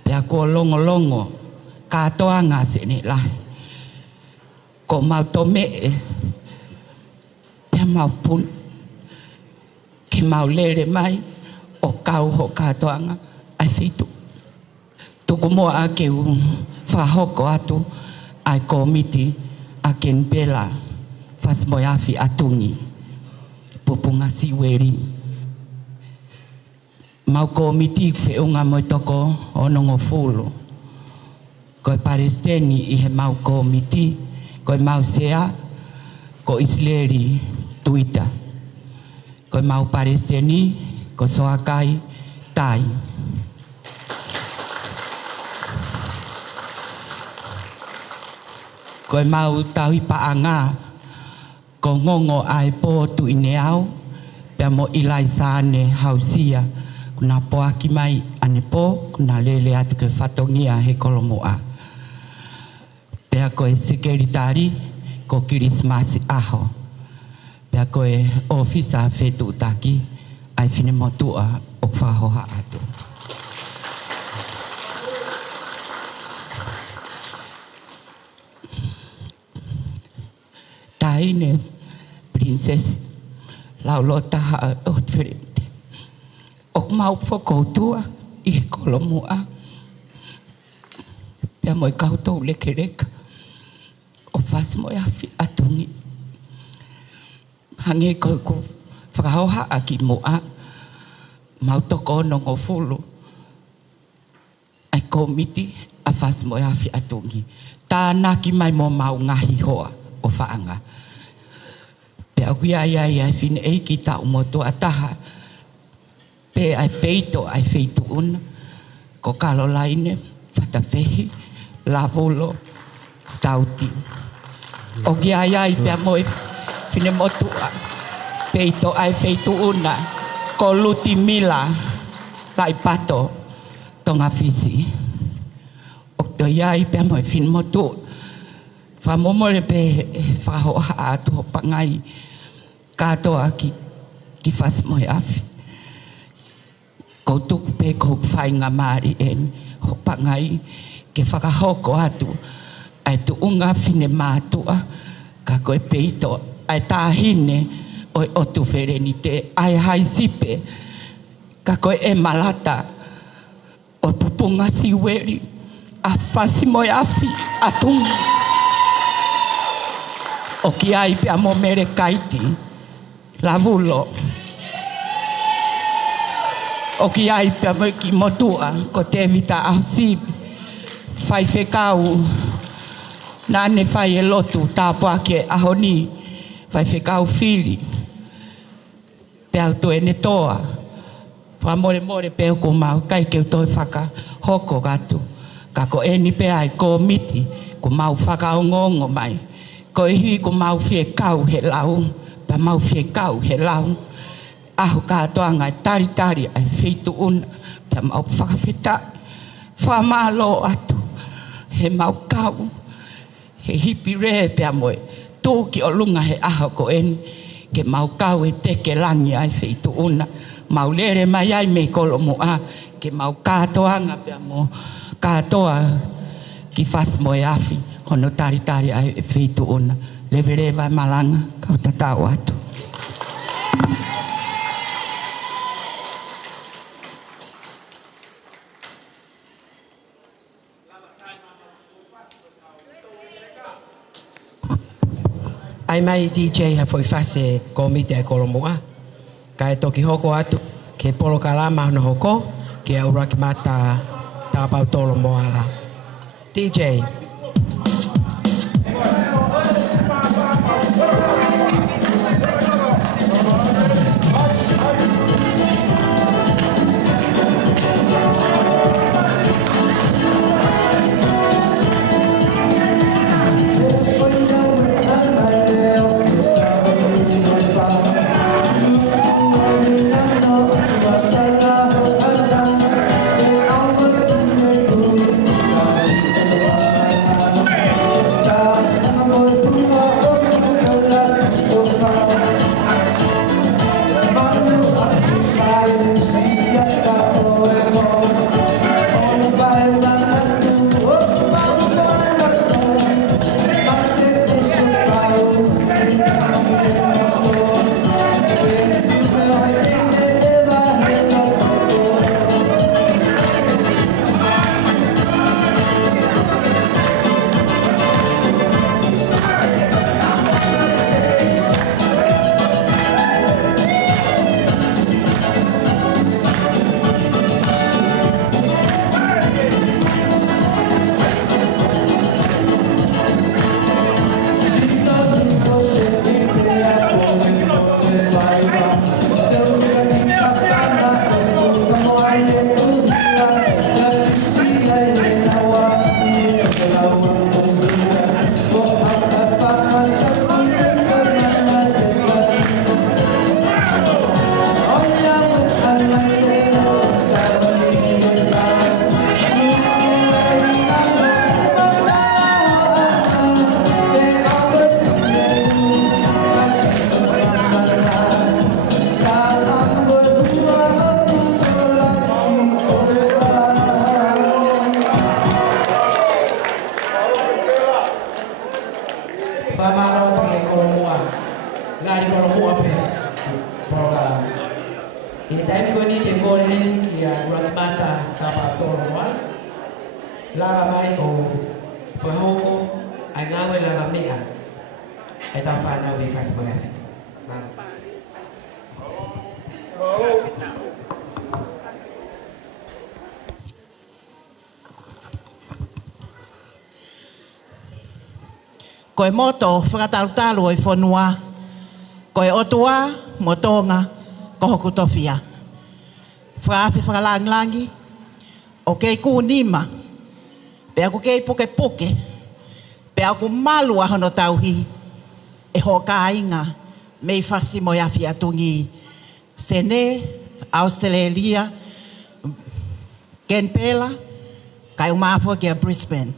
pea ko longo kātoanga se ne lai ko mau tome pea mau pun ke mau lere mai o kau ho kātoanga ai feitu tuku moa a ke whahoko atu ai komiti a ken pela fasmoiafi atungi pupunga siweri mau komiti whiunga mo toko onongo fulu koe Palestini i he mau komiti koe mau sea ko Isleri Twitter koe mau Palestini ko Soakai Tai koe mau taui paanga ko ngongo ai po tu ineau pea mo ilai sane hausia kuna poaki mai ane po kuna lele atu ke whatongia he kolomoa pea koe sekeritari ko kirismasi aho pea koe ofisa fetu utaki ai fine motua o whahoha atu taine princess laulo taha o diferente o mau whakoutua i he kolomoa pea moi kautou lekereka o whasmoi awhi atungi hange koe ko whakahoha a ki moa mau toko nongo fulu ai komiti a whasmoi awhi atungi tāna ki mai mo mau ngahi hoa o whaanga pea kuia ai fine ei ki tau moto ataha pe ai peito ai feitu una ko Caroline whatawhehi lavolo sauti o ki ai pea moi fine motua peito ai feitu una ko luti mila tai pato tonga fisi o to ai pea moi fine motua whamomore pe whahoha atu pangai katoa ki whasmoe awhi. Ko tuku pe ko whainga maari en ho pangai ke whakahoko atu ai tu unga whine mātua ka koe peito ai tāhine oi otu wherenite ai haisipe ka koe e malata o pupunga siweri a whasimoe awhi atungi. O ki ai pia mo mere kaiti, lavulo. O ki ai pia mo ki motua, ko te vita ahsibi. Fai whekau, nane fai e lotu, tāpua ke ahoni, fai whekau whiri. Pea tu ene toa. Wha more peo ko mau, kai keu toi whaka hoko gatu. Ka ko eni pea ai ko miti, ko mau whakaongongo mai. Ko hi ko mau fie kau he lau, pa mau fie kau he lau. Aho katoa ngai tari ai feitu una, pa mau whakawhita, whamalo atu, he mau kau, he hipi rehe pia moe, tōki o lunga he aho ko eni, ke mau kau e teke langi ai feitu una, mau lere mai ai me kolomoa, ke mau katoanga pia mo, katoa ki whasmoe awhi. Hono tari ai feitu ona. Levere vai malanga, kau tatau atu. Ai mai DJ ha foi fase komite e kolomoa. Ka e toki hoko atu, ke polo kalama no hoko, ke aura ki mata tāpau tolo moala. DJ. kapa tolo mas. Lava mai o whahoko ai ngawe lava mea. E tau whanau me fas mo yafi. Koe moto whakatautalu i whanua. Koe otua mo tonga ko hoku tofia. Whaapi whakalangi o kei kūnima. Pe aku kei puke puke. Pe aku malu ahono tauhi. E ho ka inga. Mei fasi mo yafi atungi. Sene, Australia, Kenpela, kai umafo ki a Brisbane.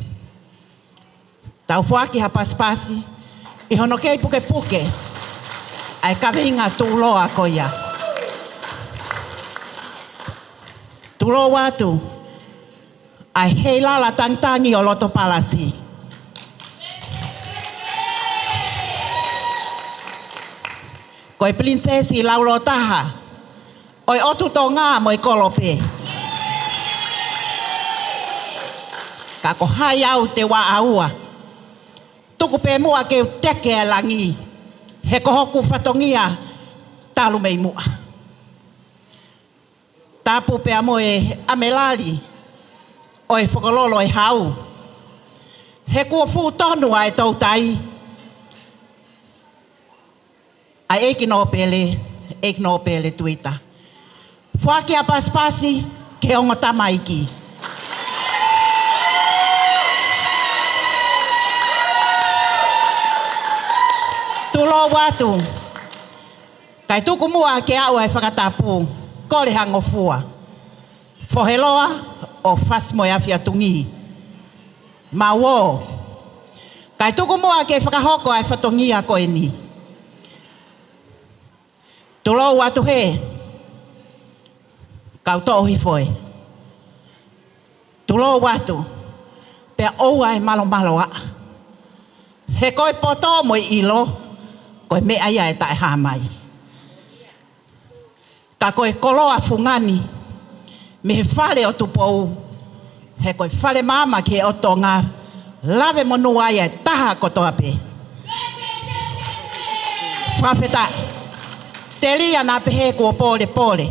Tau fuaki ha paspasi. I hono kei puke puke. Ai kawe inga tūloa koia. Tūlo watu. Ai hei lala tangtangi o loto palasi. Koe prinsesi laulo taha. Oi otu tō ngā mo i kolope. Ka ko hai au te wa aua. Tuku pe mua ke teke e langi. He ko hoku whatongia talu mei mua. Tapu pe amo e amelali. Oi whakalolo e hau. He kua fu tonu ai tau tai. Ai eki no pele tuita. Whaki a paspasi ke ongo tamaiki. Tulo watu. Kai tuku mua ke au ai whakatapu. Kore hango fua. Whoheloa o fasmo ya fiatungi. Mawo. Kai tuku mua ke whakahoko ai whatongia koe ni. Tulo watu he. Kau tohi foi. Tulo watu. Pe oua e malo a. He koe poto mo i ilo. Koe me aia e tae hamai. Ka koe koloa fungani. Me he whale o tupou. He koe whale mama ki o tonga. Lave monu aia e taha kotoa pe. Whawhetai. Te lia nā pehe kua pole pole.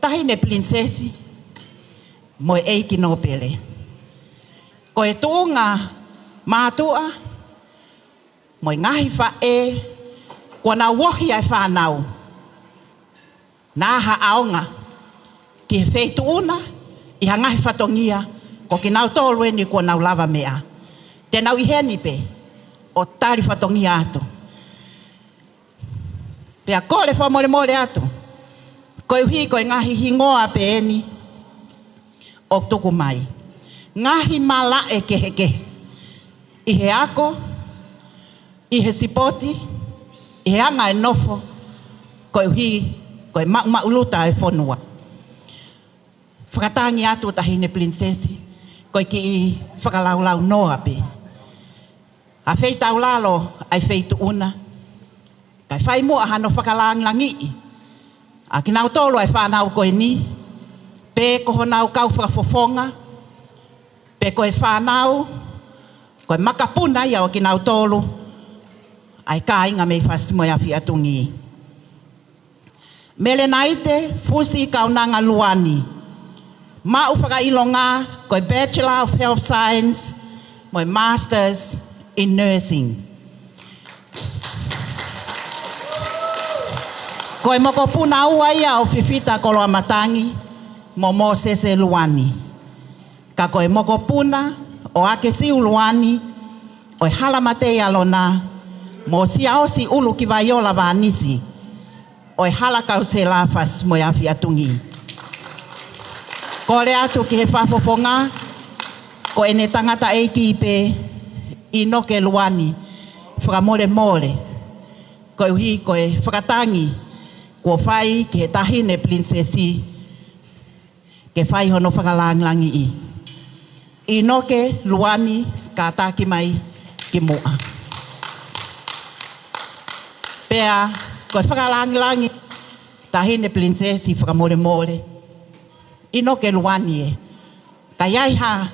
Tahi ne prinsesi. Mo e eiki no pele. Koe tūnga mātua. Mo e ngahi wha e. Kua nā wohi ai whanau. Nā ha aonga. Ki he wheitu una. I ha ngahi whatongia. Ko ki nau tolu eni kua nau lava mea. Te nau i heni pe. O tari whatongia atu. Pea kore wha more atu. Koe uhi koe ngahi hingoa pe eni. O tuku mai. Ngahi mala e kehe. I he ako. I he sipoti. I he anga e nofo. Koe uhi. Koe mauluta e whonua. Whakatangi atu tahine prinsesi. Koe ki i whakalaulau noa pe. A wheitau lalo ai wheitu una. Kai whai mua hano whakalangi. A ki nau tolo ai whanau koe ni. Pe koho nau kau whakafofonga. Pe koe whanau. Koe makapuna ia o ki nau tolo. Ai ka inga mei whasimo ia fiatungi. Mele naite fusi kaunanga luani. Mau whakailonga koe Bachelor of Health Science. Moi Masters in Nursing. Koe moko puna ua ia o whiwhita koloa matangi, mo sese luani. Ka koe moko puna o ake siu luani, o hala matei alona, mo siao si ulu ki vaiola vanisi, o hala kau se lafas mo ia fiatungi. Kore atu ki he whafofonga, ko ene tangata eiki pe, inoke luani, whakamore more, koe uhi koe whakatangi, kua whai ki he tahine prinsesi, ke whai hono whakalangi i. Inoke luani ka taki mai ki mua. Pea, koe whakalangi tahine prinsesi whakamore more, ino ke luani e. Ka iai ha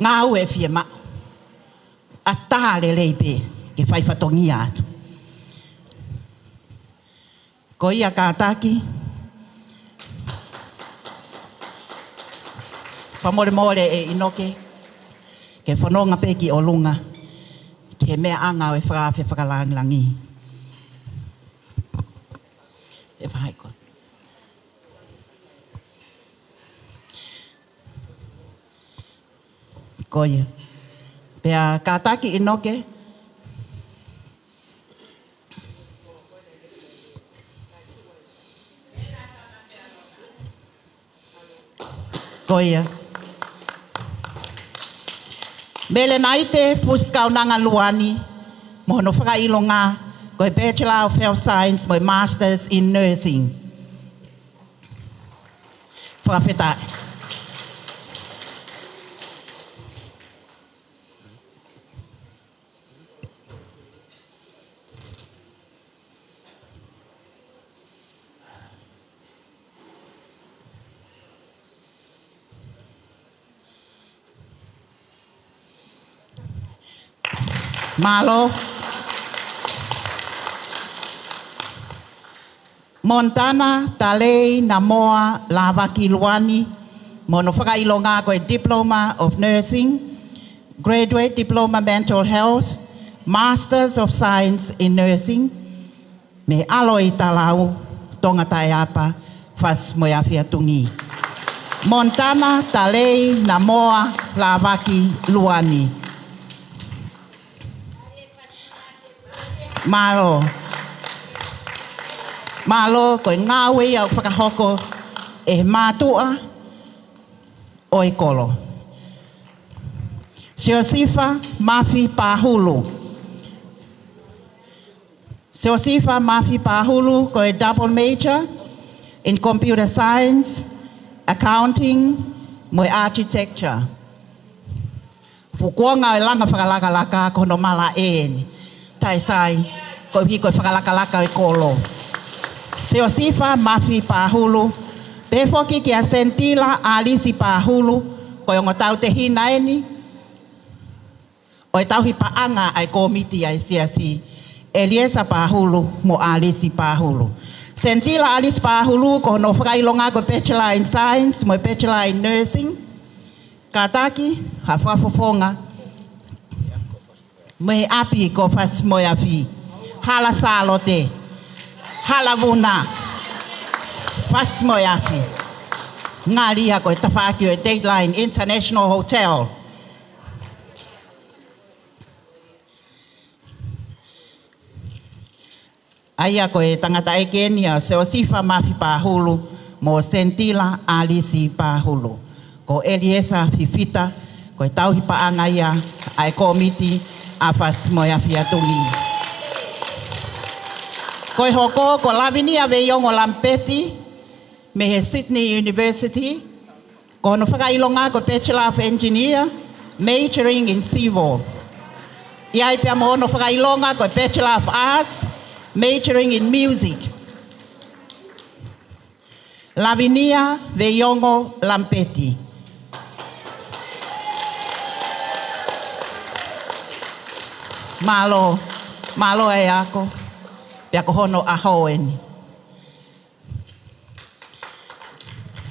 ngau e fie ma. A taha le leipe ke whai whatongi atu. Ko ia kātaki. Pamore more e inoke. Ke whanonga peki o lunga. Ke mea anga o e whakawhi whakalangi. E whai ko. Ko ia. Pea kātaki inoke. Ko ia. Mele naite fuskau nanga luani. Mohono whakailonga. Ko Bachelor of Health Science, mo Masters in Nursing. Whakawhetai. Malo. Montana, Talei, Namoa, Lava Kiluani, mono whakailonga koe Diploma of Nursing, Graduate Diploma Mental Health, Masters of Science in Nursing, me aloi talau, tonga tai apa, fas moia fiatungi. Montana, Talei, Namoa, Lava Kiluani. Malo koe ngāwe au whakahoko e mātua o e kolo. Siosifa Mafi Pahulu. Siosifa Mafi Pahulu koe double major in computer science, accounting, mo architecture. Fukuanga e langa whakalaka-laka kono mala eni. Tai sai, koe hi koe whakalaka-laka e kolo. Siosifa Mafi Pahulu. Pefoki ki a Sentila Alisi Pahulu. Koe ongo tau te hina eni. O e tau hi paanga ai komiti ai siasi. Eliesa Pahulu mo Alisi Pahulu. Sentila Alisi Pahulu ko no whakailonga ko Bachelor in Science mo Bachelor in Nursing. Kataki, hawhafofonga. Me api ko fas moia fi. Hala salote. Hala vuna. Fas moia fi. Ngalia ko tafaki o Dateline International Hotel. Aia ko e tangata e Kenia, Siosifa Mafi Pahulu, mo Sentila Alisi Pahulu. Ko Eliesa Fifita, ko e tauhi paanga ia, ai komiti, afas moia fiatungi. Ko e hoko, ko Lavinia Veiongo Lampeti, me he Sydney University, ko no whakailonga ko Bachelor of Engineer, majoring in civil. Iai pia mo no whakailonga ko Bachelor of Arts, majoring in music. Lavinia Veiongo Lampeti. Malo e ako. Pia ko hono aho eni.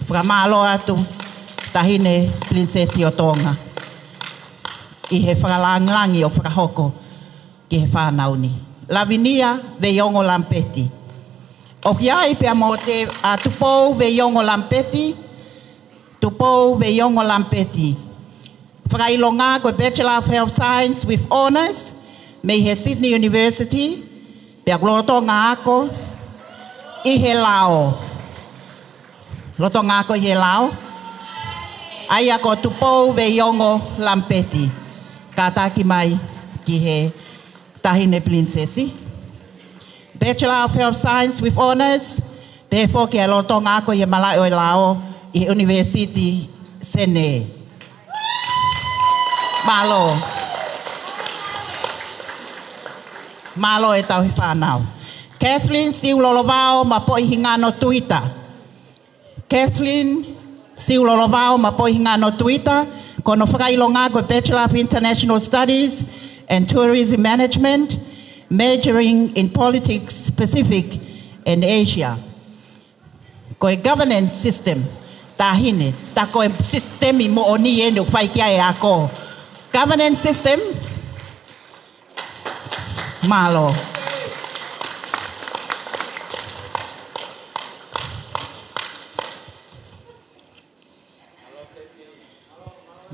Whakamalo atu. Tahine Princesi o Tonga. I he whakalangi o whakahoko. Ki he whanauni. Lavinia Veiongo Lampeti. O ki ai pia mo te Tupou Veiongo Lampeti. Tupou Veiongo Lampeti. Whakailonga ko Bachelor of Health Science with Honours. Me he Sydney University. Pia loto ngā ako. I he lao. Loto ngā ako i he lao. Ai ako Tupou Veiongo Lampeti. Kātaki mai ki he Tahine Princesi. Bachelor of Health Science with Honours. Pefo ki a loto ngā ako i malai o lao i University Sene. Malo e tau hi whanau. Kathleen Siulolovao ma po i hingano tuita. Kathleen Siulolovao mapohinga no Twitter, kono whakailonga ko Bachelor of International Studies and Tourism Management, majoring in Politics Pacific and Asia. Koe governance system, tahine, ta koe sistemi mo oni endo whaikia e ako. Governance system, malo.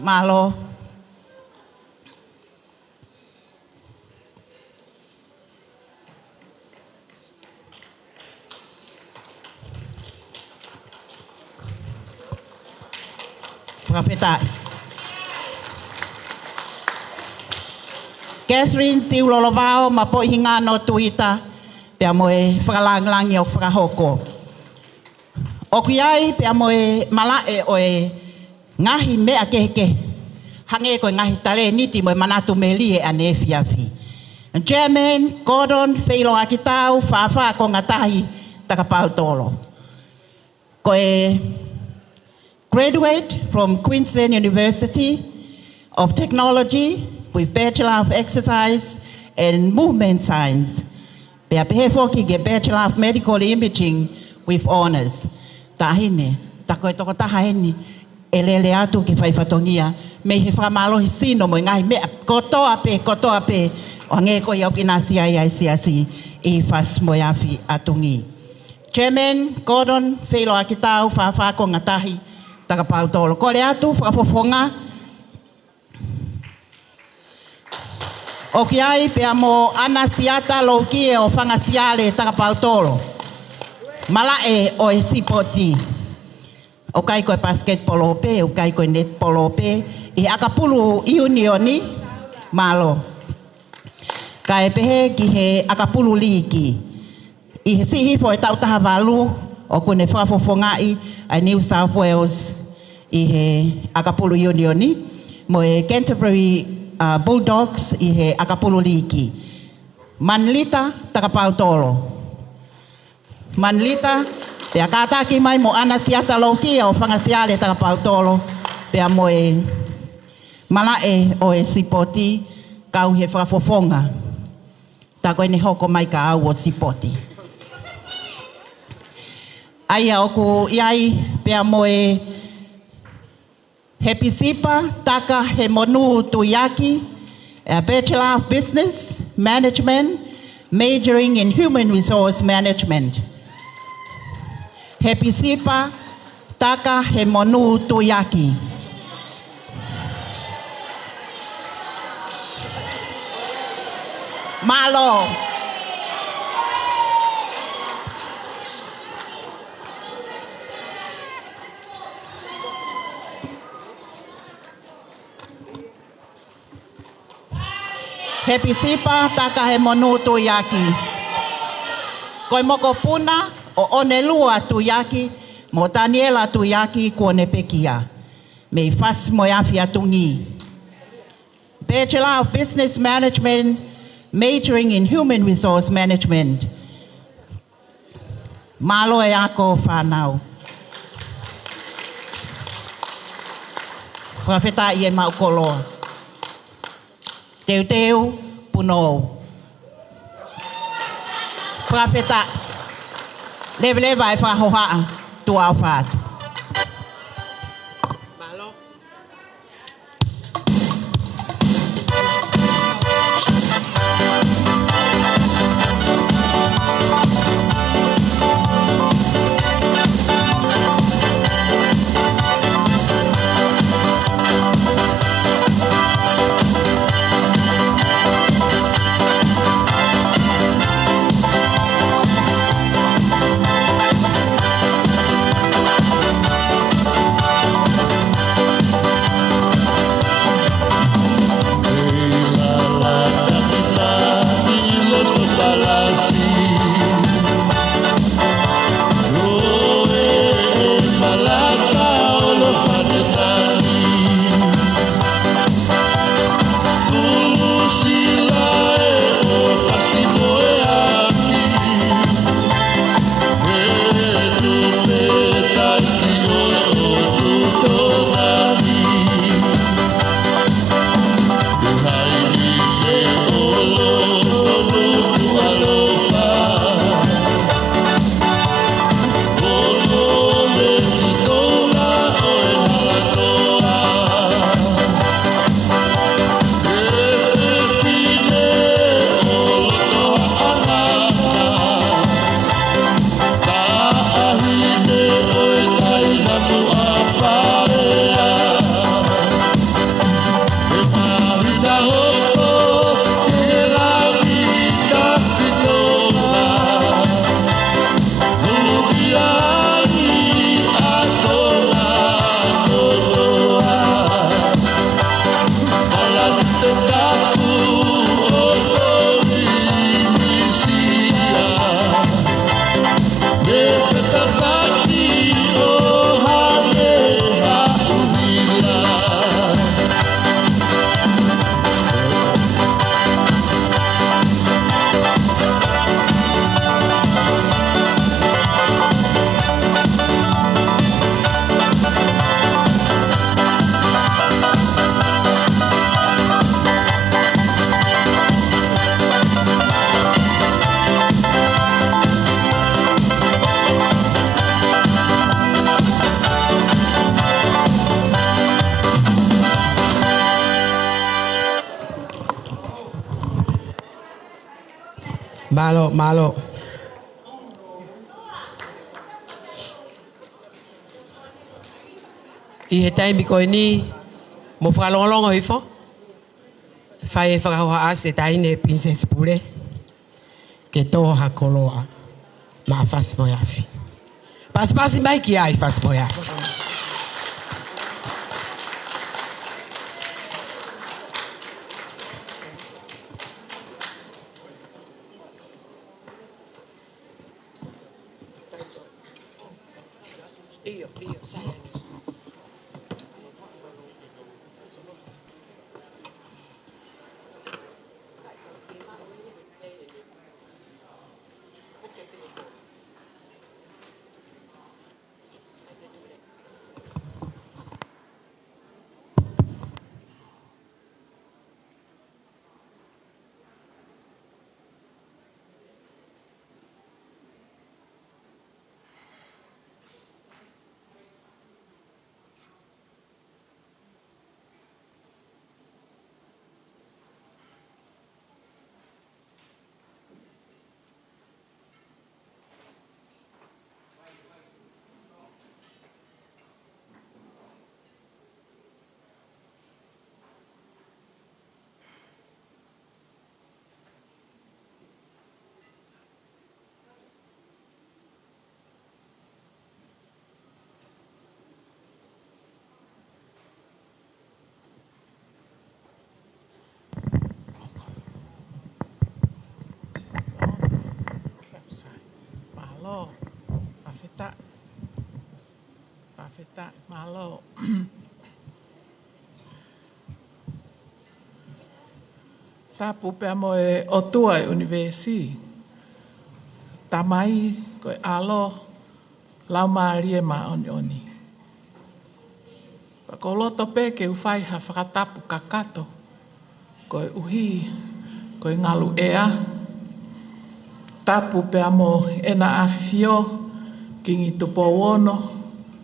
Malo. Profeta. Catherine Siulolovao mapohinga no Twitter pia moe whakalang o whakahoko. Okuiai pia moe malae oe ngahi mea keke. Hange koe ngahi tale niti moe manatu me lie ane fiafi. Chairman Gordon Feilo Akitau whawha ko ngatahi takapau tolo. Koe graduate from Queensland University of Technology with Bachelor of Exercise and Movement Science. Pea pehe foki ge Bachelor of Medical Imaging with honors. Tahine, takoe toko tahaheni, elele atu ke whaifatongia, me he whamalo hi sino mo ngai mea kotoa pe, o nge ko iau kina siasi I fas mo iafi atungi. Chairman Gordon Feilo Akitau whawha ko ngatahi, takapau tolo. Kore atu whakafofonga. O ki ai pea mo ana siata louki e o whangasiale takapau tolo. Malae o e sipoti. O kai koe basketball ope, o kai koe netball ope. I Akapulu Unioni, malo. Kai pehe ki he Akapulu Liki. I he sihi fo e tautaha walu o kune whafofongai a New South Wales I he Akapulu Unioni. Mo e Canterbury Bulldogs I he Akapulu Liki. Manlita takapau tolo. Manlita, pea kātaki mai mo ana siata louki o whangasiale takapau tolo. Pea mo e malae o e sipoti kau he whafofonga. Tā koe ne hoko mai ka au o sipoti. Aia oku iai pea mo e Happy Sipa, taka he monu tuyaki, a Bachelor of Business Management, majoring in Human Resource Management. Happy Sipa, taka he monu tuyaki. Malo. Happy Sipa, taka he monu tuyaki. Koe moko puna o onelua tuyaki, mo Daniela tuyaki kone pekia. Me fas mo yafi atungi. Bachelor of Business Management, majoring in Human Resource Management. Malo e ako whanau. Profeta I e maukoloa. Teu puno. Profeta leve vai whahoha tu au whātu. Malo. I he taimi koe ni, mo whakalongolongo i fo. Whai e whakahoa ase taine Princess Pule. Ke tō hakoloa, ma whas mo iafi. Pasi mai ki ai whas mo iafi. Iyo, saya. Pafeta, malo. Tapu pea mo e otua e universi. Tamai koe alo lau maarie ma oni. Ko loto pe ke uwhai ha whakatapu kakato. Koe uhi, koe ngalu ea. Tapu pea mo ena awhiwhio kingi tupo wono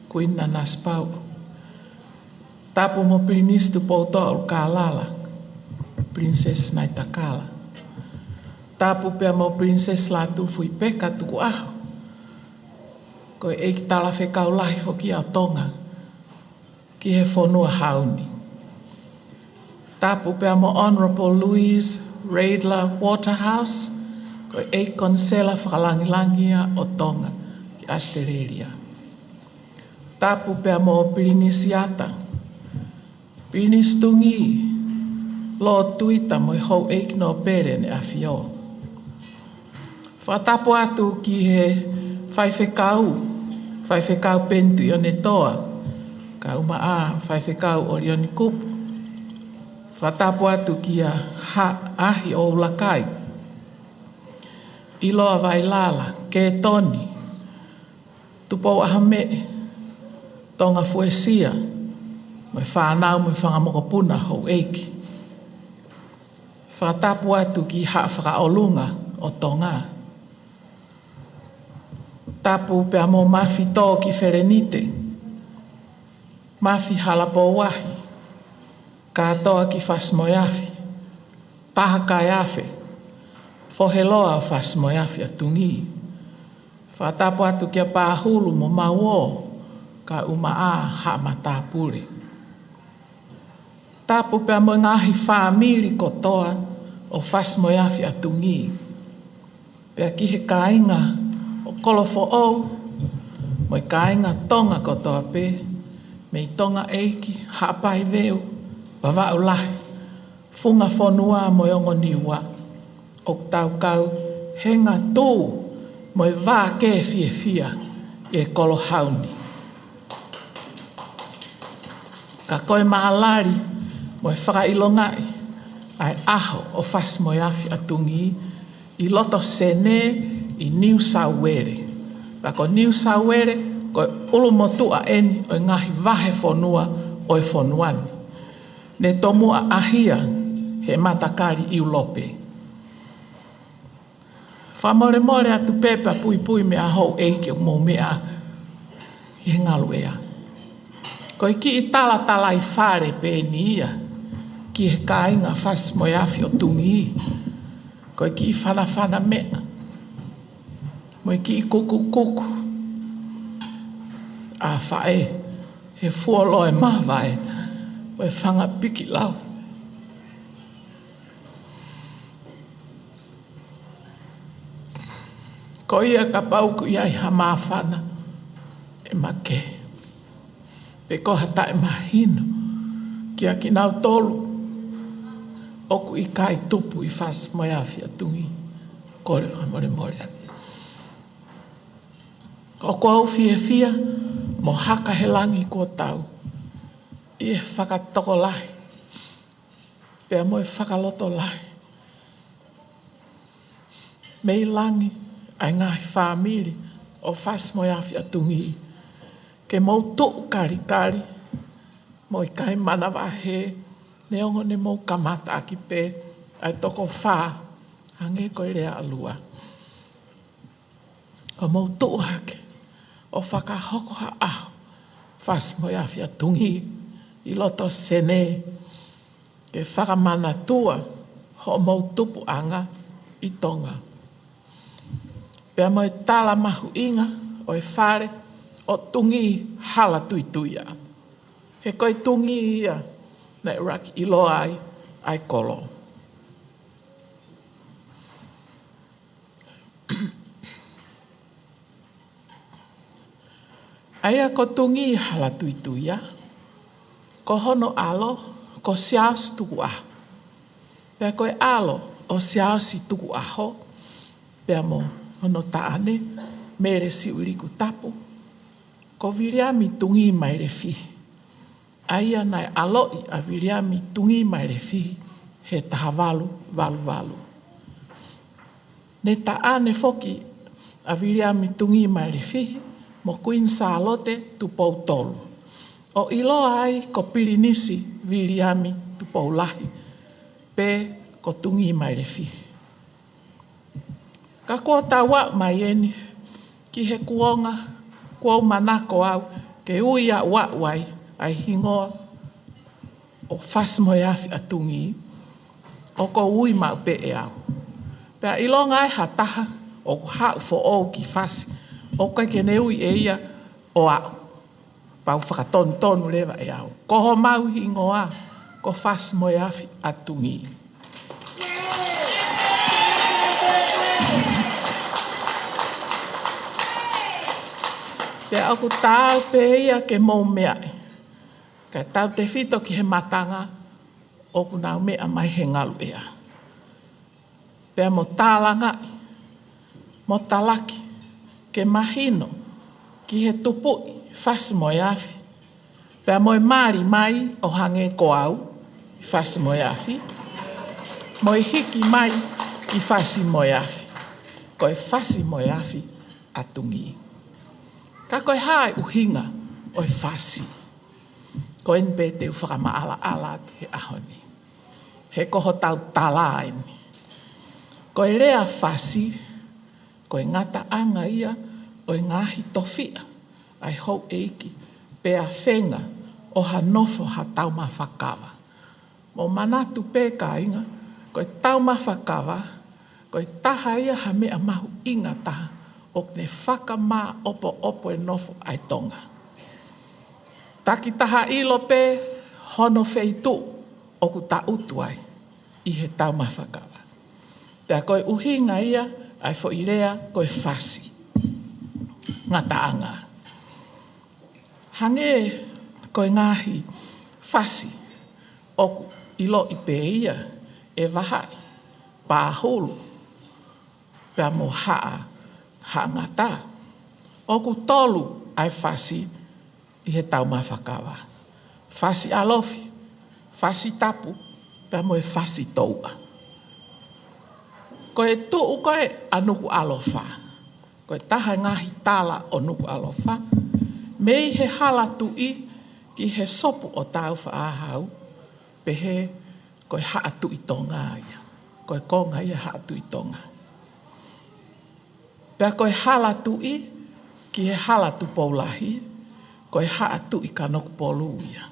kuina naspau. Tapu mo prinis tupo tōru ka lala. Princess Naitakala. Tapu pea mo princess la tu fui peka tuku aho. Koe eiki tala whekau lahi foki au tonga. Ki he whonua hauni. Tapu pea mo Honourable Louise Radler Waterhouse. Koe eiki konsela whakalangilangia o tonga ki Australia. Tapu pea mo Pirinisiata. Pirinis tungi. Lo tuita mo hou eik no pere ne awhio. Whatapu atu ki he whaiwhekau pentu i o ne toa. Ka uma a whaiwhekau o rioni kupu. Whatapu atu ki a ahi o ulakai. I loa vai lala, ke toni. Tupou aha me, tonga fuesia. Mo whanau mo whangamokopuna hou eiki. Whatapu atu ki haa whakaolunga o tonga. Tapu pea mo mawhi tō ki wherenite. Mawhi halapo wahi. Katoa ki whasmoiafi. Paha kai awhi. Whoheloa whasmoiafi a tungi. Whatapu atu ki a pāhulu mo mawo. Ka uma a haa matapure. Tapu pea mo ngahi whamiri kotoa o whasmoiafi a tungi. Pea ki he kāinga o kolofo ou, mo i kāinga tonga kotoa pe, me i tonga eiki, hapai veu, wawau lahi, funga whonua mo i ongo niwa, o tau kau, henga tū, mo i wā ke fia e kolo hauni. Ka koe maalari, mo i whakailongai, ai aho o whasmoiafi a tungi, i loto sene i New South Wales. Rako New South Wales, koe ulu motua eni o ngahi vahe whonua o e whonuani. Ne tomua ahia he matakari i ulope. Whamore atu pepa pui me ahou eike o mō mea i he ngalu ea. Koe ki i tala i whare pe ni ia, ki he kāinga whasmoiafi o tungi. Koe ki whana mea. Moi ki kuku. A whae, he fuolo e mawai, moi whanga piki lau. Ko ia ka pauku iai ha mawhana e make. Pe ko hata e mahino, kia ki nau tolu, oku i kai tupu i whas mai awhia tungi, kore whamore ati. O ko au fia, mo haka he langi kua tau, i e whakatoko lahi, pea mo e whakaloto lahi. Mei langi, ai ngahi whamiri, o whas mo awhia tungi, ke mau tuu kari, mo i kai mana wahe, ne ongo ne mau kamata aki pe, ai toko wha, hange koe rea alua. O mau tuu hake, o whakahoko ha aho, whas mo i awhia tungi, i loto sene, ke whakamana tua, ho mau tupu anga, i tonga. Pea mo i tala mahu inga, o i whare, o tungi hala tuituia. He koe tungi ia, na raki ilo ai kolo. Aia ko tungi hala tuituia, ko hono alo, ko siaos tuku aho. Pea koe alo, o siaos i tuku aho, pea mo hono taane, mere si uriku tapu, ko viriami tungi mai re fihi. Aia nai aloi a viriami tungi mai re fihi, he taha valu. Ne taane foki a viriami tungi mai re fihi, mo Queen Charlotte tupou tolu. O ilo ai ko pirinisi viriami tupou lahi, pe ko tungi mai re fihi. Ka kua tawa mai eni, ki he kuonga, kua manako au, ke uia wai, ai hingoa, o whas mo iafi atungi, o ko ui mau pe e au. Pea ilonga ai hataha, o hau fo o ki whasi, o kai ke ne ui e ia, o au. Pau whakatonu lewa e au. Koho mau hingoa, ko whas mo iafi atungi. Te aku tau pe ia ke mou mea. Ka tau te whito ki he matanga, oku nau mea mai he ngalu ea. Pea mo tālanga, mo talaki, ke mahino, ki he tupui, whas mo iafi. Pea mo mari mai o hange ko au, whas mo iafi. Mo hiki mai ki whasi mo iafi. Ko e whasi mo iafi atungi. Ka koe hae uhinga o e whasi. Ko enpe te whakamaala he ahoni. He koho tau talaini. Ko e rea whasi, ko e ngata anga ia, o e ngahi tofia, ai hou eiki, pe a whenga, o ha nofo ha tau ma whakawa. Mo manatu pe ka inga, ko e tau ma whakawa, ko e taha ia ha mea mahu inga taha, o ne whakama opo e nofo ai tonga. Taki taha ilo pe, hono feitu, o ku ta utuai, i he tau ma whakawa. Pea koe uhinga ia, ai fo irea koe whasi. Ngata anga. Hange koe ngahi whasi, oku ilo i pe ia, e wahai, pāhulu, pea mo haa ngata. Oku tolu ai whasi, i he tau mawhakawa. Whasi alofi, whasi tapu, pea mo e whasi toua. Ko e tuu koe a nuku alofa. Ko e taha ngahi tala o nuku alofa. Mei he hala tui ki he sopu o tau whaahau. Pe he koe haa tui tonga ia. Koe konga ia haa tui tonga. Pea koe hala tui ki he hala tu poulahi. Koe haa tui ka noku polu ia.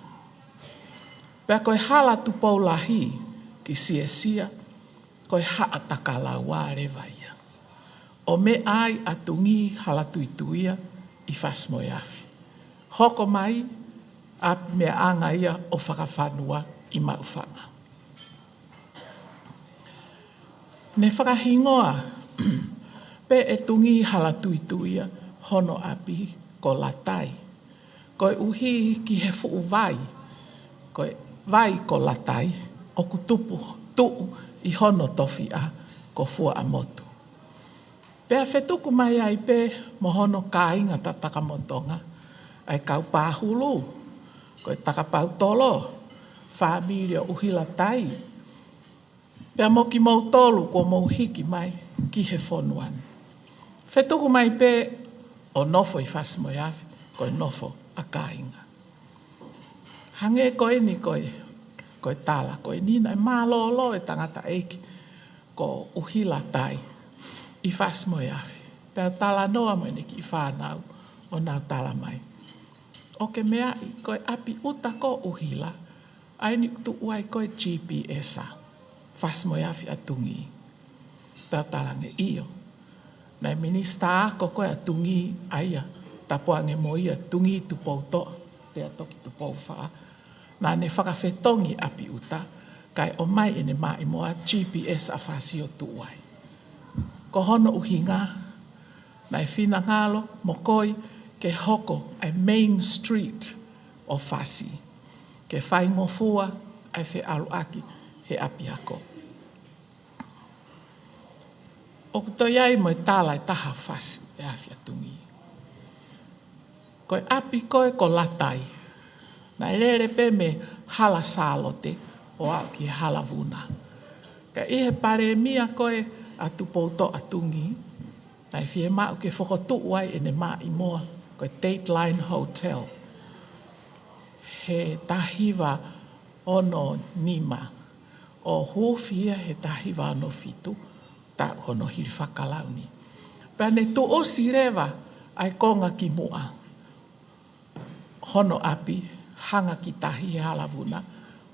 Pea koe hala tu poulahi ki sia. Ko koe haa takala wāre vaia. O me ai atungi halatuituia I whasmoe afi. Hoko mai a me anga ia o whakawhanua I mauwhanga. Ne whakahingoa pe e tungi halatuituia hono api ko latai. Koe uhi ki he fuu vai. Koe vai ko latai o ku tuu I hono tofi a ko fua a motu. Pea whetuku mai ai pe mohono kāinga ta takamotonga ai kau pāhulu. Koe takapau tolo, whāmiria uhi latai. Pea moki mau tolu ko mau hiki mai ki he whonuan. Whetuku mai pe o nofo I whasmoe afi, koe nofo a kāinga. Hange koe ni koe tala, koe nina e mālolo e tangata eiki ko uhi latai I whasmoe afi. Pea tala noa mo ne ki whānau o nau tala mai. O ke mea I koe api uta ko uhila, ai ni tu uai koe GPS-a, whasmoe afi atungi. Pea talange iyo. Nai minista ako koe atungi aia, tapuange mo ia tungi tu poutoa, pea toki tu pou whaa. Nā ne whakawhetongi api uta, kai o mai ene mai moa GPS a whasio tu uai. Ko hono uhinga, nai whina ngalo, mokoi, ke hoko ai Main Street o Whasi. Ke whai ngofua ai whe alu aki he api ako. O kuto iai mo tālai taha Whasi e awhi atungi. Koe api koe ko latai. Nai rere pe me hala sālote o au ki hala vuna. Ka ihe pare mia koe atu pouto atungi. Nai fie mau ke whokotu wai ene mai moa. Koe Dateline Hotel. He tahiwa ono nima. O huofia he tahiwa ono fitu. Ta ono hiri whakalauni. Pea ne tu o sirewa ai konga ki mua. Hono api hanga ki tahi halavuna.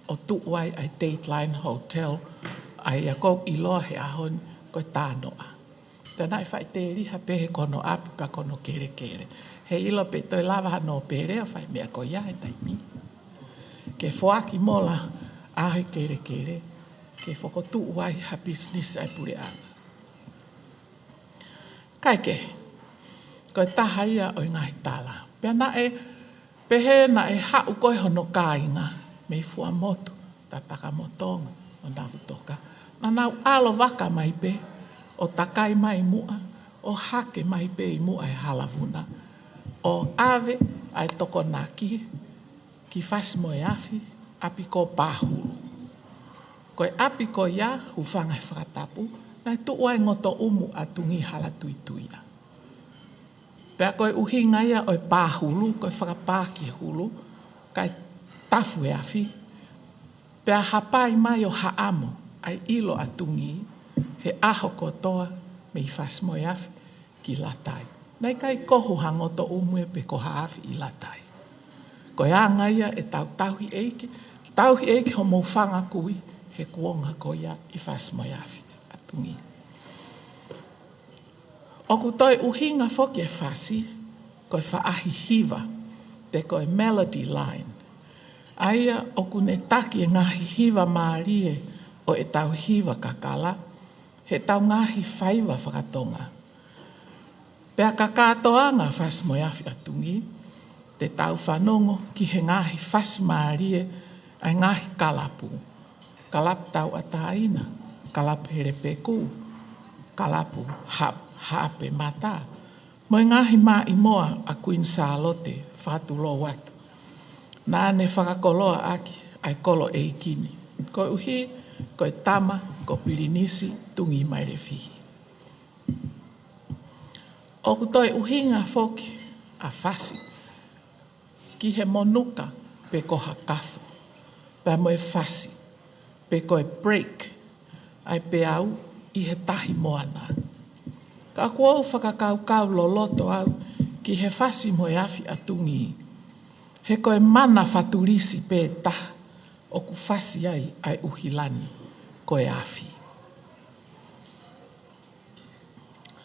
O tu wai ai Dateline Hotel. Ai a kou iloa he ahon koe tānoa. Tēnā I whai te riha pe he kono api pa kono kere kere. He ilo pe toi lava no pere a whai mea ko ia he taimi. Ke whoaki mola ahe kere kere. Ke whokotu wai ha business ai pure anga. Kai ke, koe taha ia o ngahi tala. Pea na e, pehe na e hau koe hono kāinga. Me fua motu, ta taka motonga, o nafu toka. Na nau alo waka mai pe, o takai mai mua, o hake mai pe I mua e halavuna. O ave ai toko nā ki whasmoe afi, api ko pāhulu. Koe api ko ia, hu whangai whakatapu, nai tuua e ngoto umu atungi hala tuituia. Pea koe uhinga ia oi pāhulu, koe whakapāki hulu, kai tafu e afi. Pea hapai mai o haamo, ai ilo atungi, he aho kotoa me I whasmoe afi ki latai. Nei kai kohu hangoto umue pe ko haafi I latai. Ko anga ia e tauhi eiki ho mou whanga kui he kuonga ko ia I whasmoe afi atungi. O kutoi uhinga whoki e whasi, koe whaahi hiva pe koe Melody Line. Aia o kune taki e ngahi hiva maarie o e tau hiva kakala, he tau ngahi whaiva whakatonga. Pea kakatoanga whasmoe afi atungi, te tau whanongo ki he ngahi whasi maarie ai ngahi kalapu. Kalapu tau ataina, kalapu here peku, kalapu haape mata. Moi ngahi maa imoa a Queen Charlotte whatulo watu. Nā ne whakakoloa aki ai kolo e kini. Koe uhi, koe tama, ko pirinisi, tungi mai re fihi. O kutoi uhinga whoki a whasi. Ki he monuka pe ko hakafo. Pea moe whasi. Pe koe break. Ai pe au I he tahi moana. Ka kua whakakau loloto au ki he whasi moe afi atungi. He koe mana whaturisi pe taha o ku whasi ai uhilani koe afi.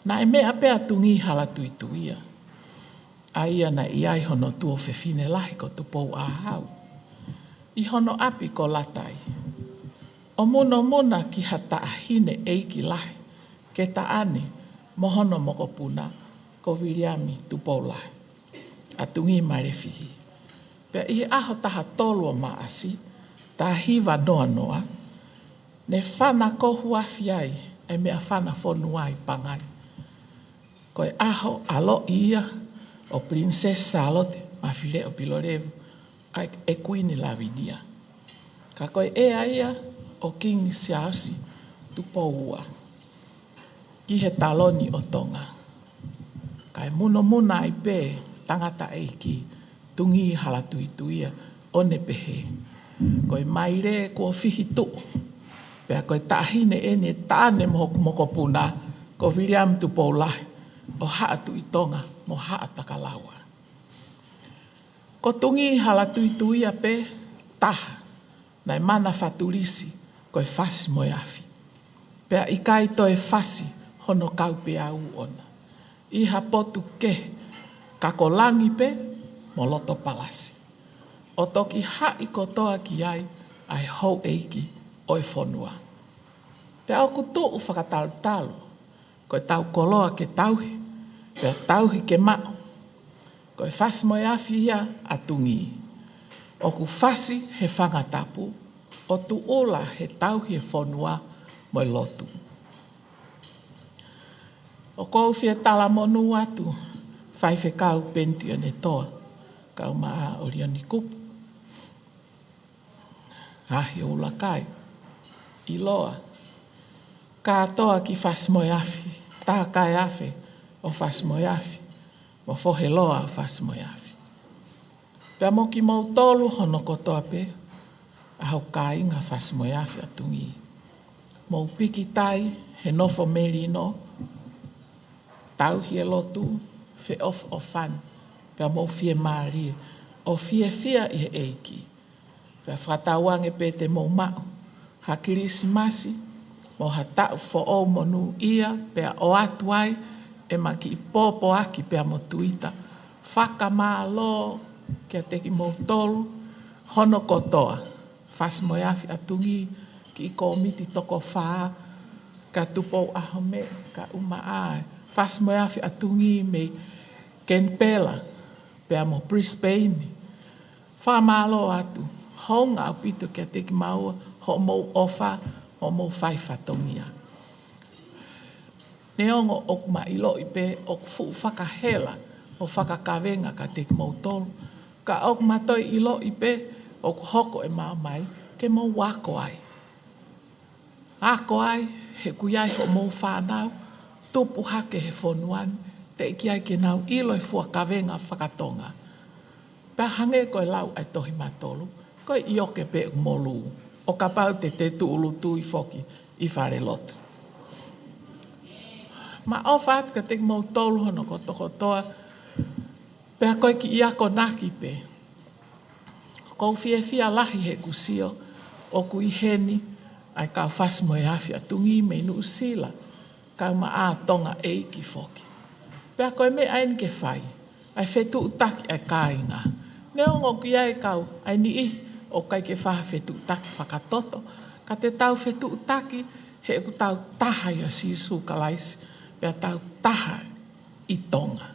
Na e mea pea tungi hala tuituia. Aia na iai hono tuo fefine lahi ko tupou a hau. I hono api ko latai. O mona ki hata ahine eiki lahi. Ke taane mohono moko puna ko Viliami tupou lahi. A tungi marefihi. Pea i aho taha tolu o maasi. Ta hiva noa noa. Ne whana ko huafi ai. E mea whana whonu ai pangai. Koe aho alo ia. O Princess Charlotte, mawhile o Pilorevu, e Queen Lavinia. Ka koe ea ia o King Charles tupoua. Ki he taloni o tonga. Ka e muna ai pē tangata eiki, tungi hala tuituia, one pehe. Koe maire kua whihi tu. Pea koe tahine ene tāne moko puna, ko William tupoulahi, o haa tu i tonga, mo haa takalawa. Ko tungi hala tuituia pe taha, nai mana fatulisi koe fasi mo afi. Pea ikai toe fasi hono kau pe au ona. Iha potu ke kakolangi pe mo loto palasi. O toki hai kotoa ki ai hou eiki oi fonua. Pea oku tuu whakatalu, koe tau koloa ke tauhi, pea tauhi ke mao. Koe fasi mo afi ia atungi. Oku fasi he whangatapu, o tu ola he tauhi he fonua mo lotu. O kou fia tala monu atu, whaife kau penti o ne toa, kau maa orioni kupu. Ahi o ula kai, i loa, ka toa ki fasi mo afi, taha kai afe o fasi mo afi, mo fohe loa o fasi mo afi. Pea mo ki mau tolu hono kotoa pe, ahau ka inga fasi mo afi atungi. Mo piki tai, he nofo meri no, tau hi e lotu, fe of o fan, pea mo fie maari, o fie fia i he eiki. Pea whatawange pe te mo mao, ha kirisimasi, mo ha tau fo o monu ia, pea o atu ai, e maki i popo aki pea mo tuita, whaka maa lo, kia teki mo tolu, hono kotoa, fasi mo afi atungi, ki i komiti toko whaa, ka tupou ahome, ka uma ai, fasi mo afi atungi me Ken Pela, pea mo Brisbane, wha maa lo atu, honga au pito kia teki maua, ho mou ofa, ho mou whaifatongia. Neongo ok ma ilo ipe, ok fu whakahela, o whakakawenga ka teki mou tolu, ka ok matoi ilo ipe, ok hoko e maa mai, ke mou wako ai. Ako ai, he kuyai ho mou whanau, tupu hake he whonuan, te iki ai ke nau ilo i fuakawenga whakatonga. Pea hange koe lau ai tohi matolu, koe ioke pe molu, o ka pau te tuulu tui foki i whare lotu. Ma ofa atu ka te mau tolu hono kotoa, pea koe ki iako naki pe. Kou fia lahi he kusio, o kui heni, ai kau fasi mo e afi atungi me nu usila, kau ma a tonga eiki foki. Pea koe me aini ke whai, ai whetu utaki ai kāinga. Neongo ki ai kau, ai ni i, o kai ke whaha whetu utaki whakatoto, ka te tau whetu utaki, he ku tau taha i a sisu kalaisi, pea tau taha i tonga.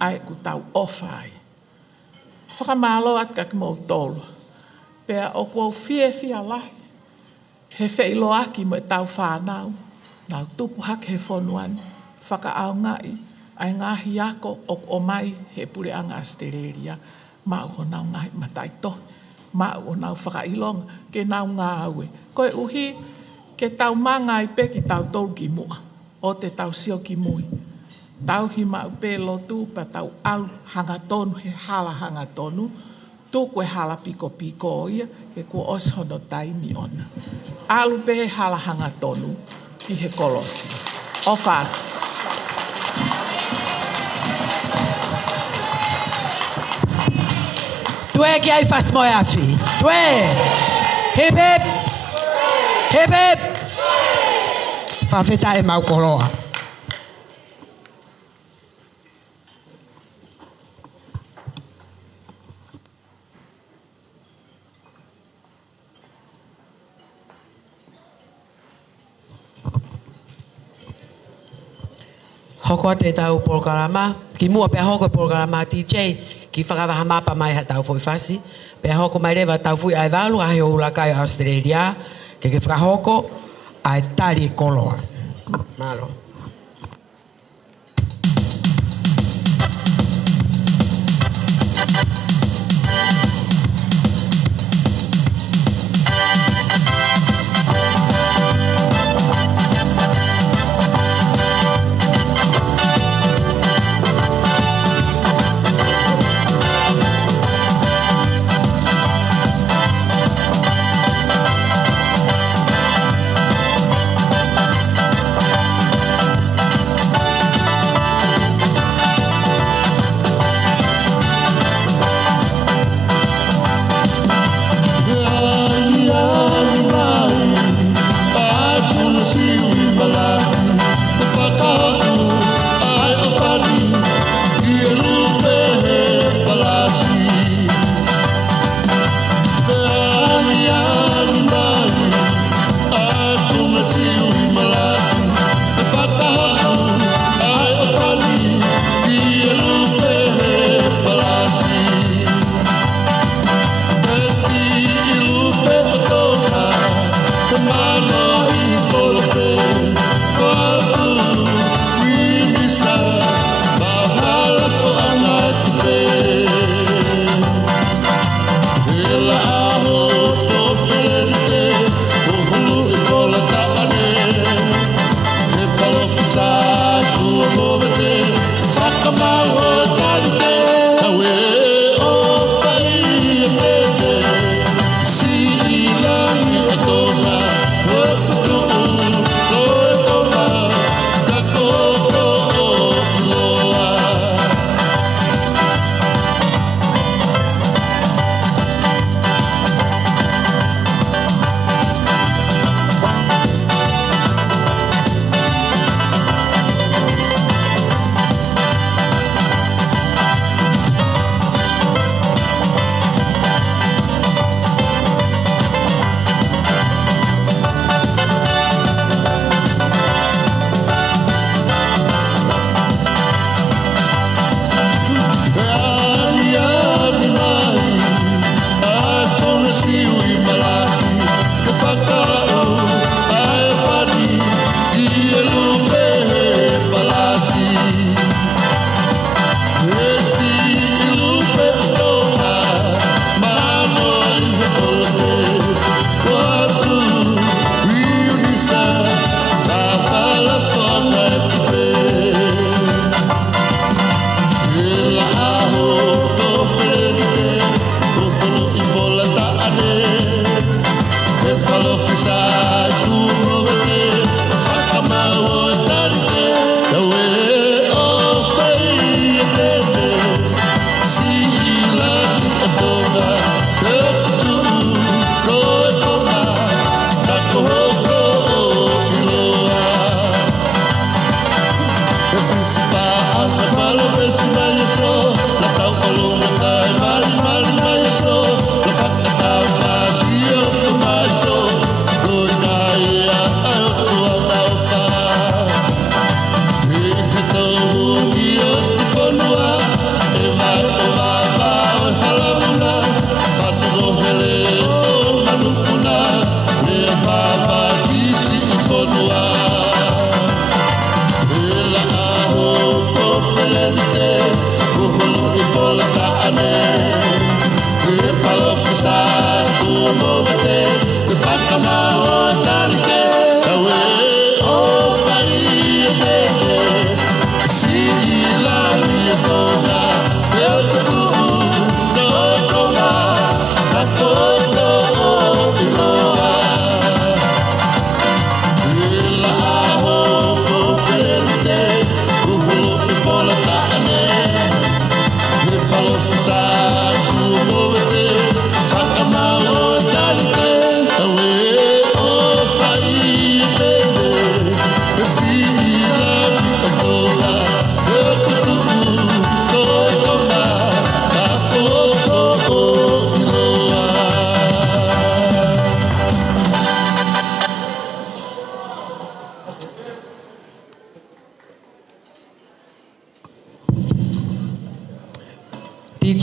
Ai ku tau ofa ai. Whakamalo at ka ki mau tolu. Pea o kua fia lahi. He wheilo aki mo e tau whanau. Nau tupu hake he whonuan. Whakaau ngai. Ai ngahi ako o mai he pure anga Australia. Mau ho nau ngahi matai tohi. Mau ho nau whakailonga. Ke nau ngā aue. Koe uhi ke tau manga i pe ki tau tolu ki mua. O te tau sio ki mui. Tau hi mau pe lotu pa tau au hangatonu he hala hangatonu. Tuku e hala piko ia ke kua oshono taimi ona. Alu pe he hala hangatonu ki he kolosi. O whātu. Tue ki ai fasi mo afi. Tue. Hip hip. Hip hip. Whawheta e mau koloa. hoko te tau programa, ki mua pe hoko programa DJ, ki whakawaha mapa mai ha tau fui fasi, pe hoko mai rewa tau fui ai walu, ahi o ulakai Australia, ke whakahoko, ai tari koloa. Malo.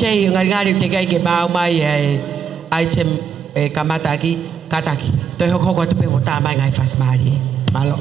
sei ngari te kai ke mau mai item kamataki kataki. Toi hoko tu pe vota mai ngai fas mari. Malo.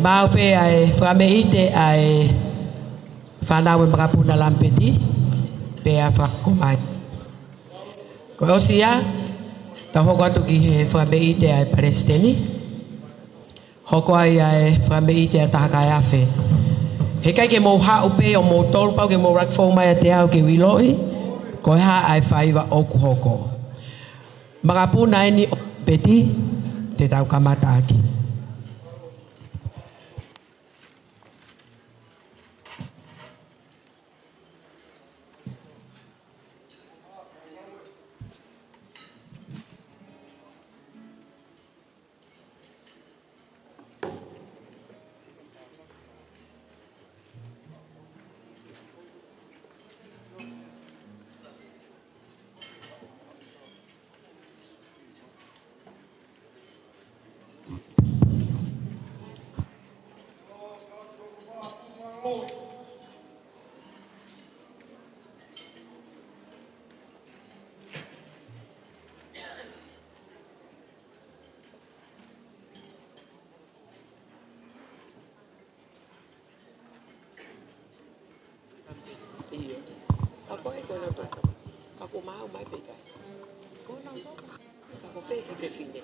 Mau pe ai frameite ai fanau makapuna lampeti pe a fakomai. Ko osia ta hoko atu ki frameite ai Palestini. Hoko ai frameite ta kai afe. He kai ke mo ha upe o mo tol pau ke mo rak fo mai te au ke wiloi. Ko ha ai faiva oku hoko. Makapuna ni peti te tau kamata aki. Aku mau mai peka. Kau nak apa? Aku peka ke fine.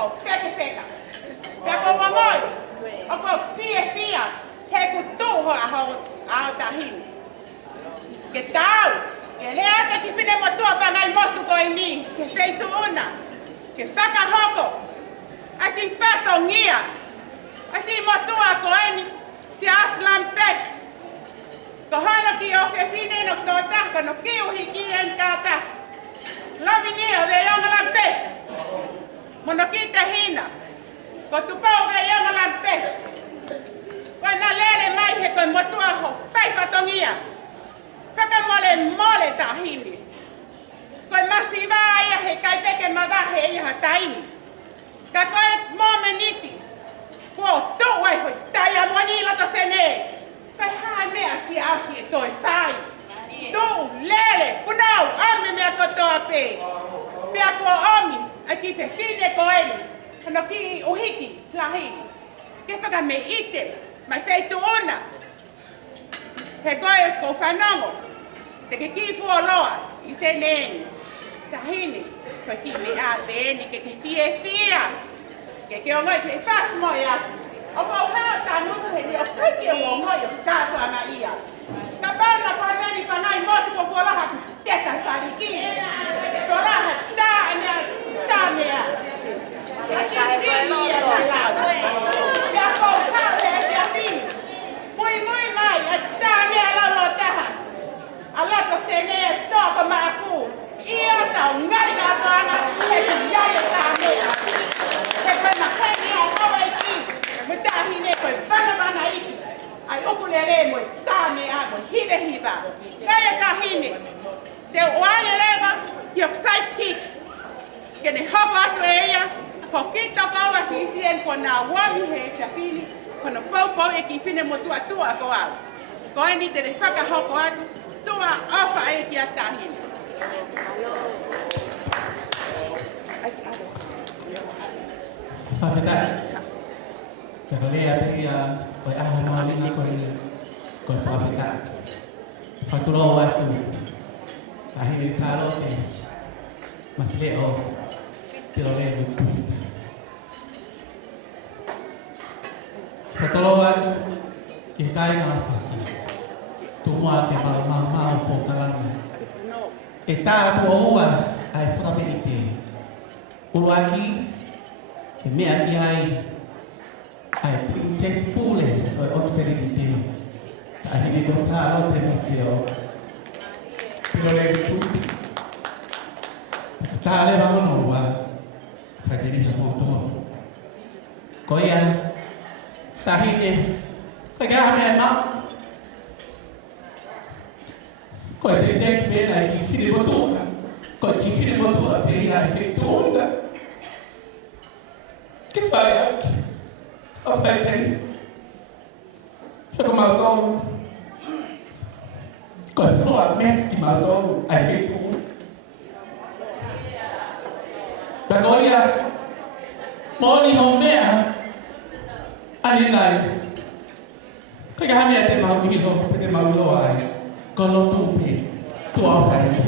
ko feka. Pea ko wangoi. O ko fia. He ku tu ho a tahini. Ke tau. Ke lea te ki whine motua pangai motu ko ini. Ke feitu una. Ke whakahoko. Asi whatongia. Asi motua ko ini. Si aslan pek. Ko hana ki o ke whine no tōta. Ko no ki uhi ki en kāta. Lavi ni o ve yongalan pek. Mono ki te hina. Ko tupau ve yongalan pek. Ko na lele mai he ko motua ho. Pai whatongia. Mole tahini. Koe masiva ia he kai peke mawahe ia ha taini. Ka koe momeniti. Kuo tō ai hoi tai a moani lata sene. Kai hae mea si asi e toi whai. Tō lele punau ame mea kotoa pe. Pea kuo omi a ki te whine ko eri. Hano ki uhiki lahi. Ke whaka me ite mai feitu ona. He koe ko whanongo. Te ke ki fuoloa i se neni. Tahini, koe ki me a veni ke fia. Ke o ngoi ke whas moi aku. O kau hao tanuku he ni o kuki o ngoi o kātua na ia. Ka pauna koe meni pangai motu ko fuoloha teka whariki. Fuoloha tā mea. Ke ki ia walau. Pea kou hao he pia fini. Mui mai a tā mea lau o taha. Alato sene toko maafu. Ia tau ngari ka tanga. He tu yaya tā mea. He koe makeni a hawa iki. Me tahine koe mana iki. Ai ukulele moi tā mea moi hiva. Kaya tahine. Te oane lewa ki ok sidekick. Kene hoko atu e ia. Ko kito kaua si isien ko na wami he te fini. Kono pau e ki fine mo tua ko au. Ko eni te ne whakahoko atu. Tua ofa e ki a tahine. Whakatai. Ka lea pia koe aho noa lini koe whakatai. Whaturoa atu. Tahine saro te mawhileo te lore mutuita. Whaturoa atu ki he kai ngā whasi. Tumua te mau pōkalanga. E tātu oua ai whakapenite. Uruaki, ke mea ki ai Princess Pule o Otferite. Tahine ko saro te mawhio. Pilo le tuti. Tāle mahono ua, whaiteri ha mōtoa. Ko ia, tahine, koe kia mea mau. Koe te tek mena ki whiri motua. Koe ki whiri motua pēra e whitūna. Ke whare aki. A whaitei. Hero mautoro. Koe whoa met ki mautoro ai whitūna. Tako ia, mōni ho mea. Ani nai. Koe kia mea te mau hilo, te mau loa ai. Kalau tupi, tu apa ini?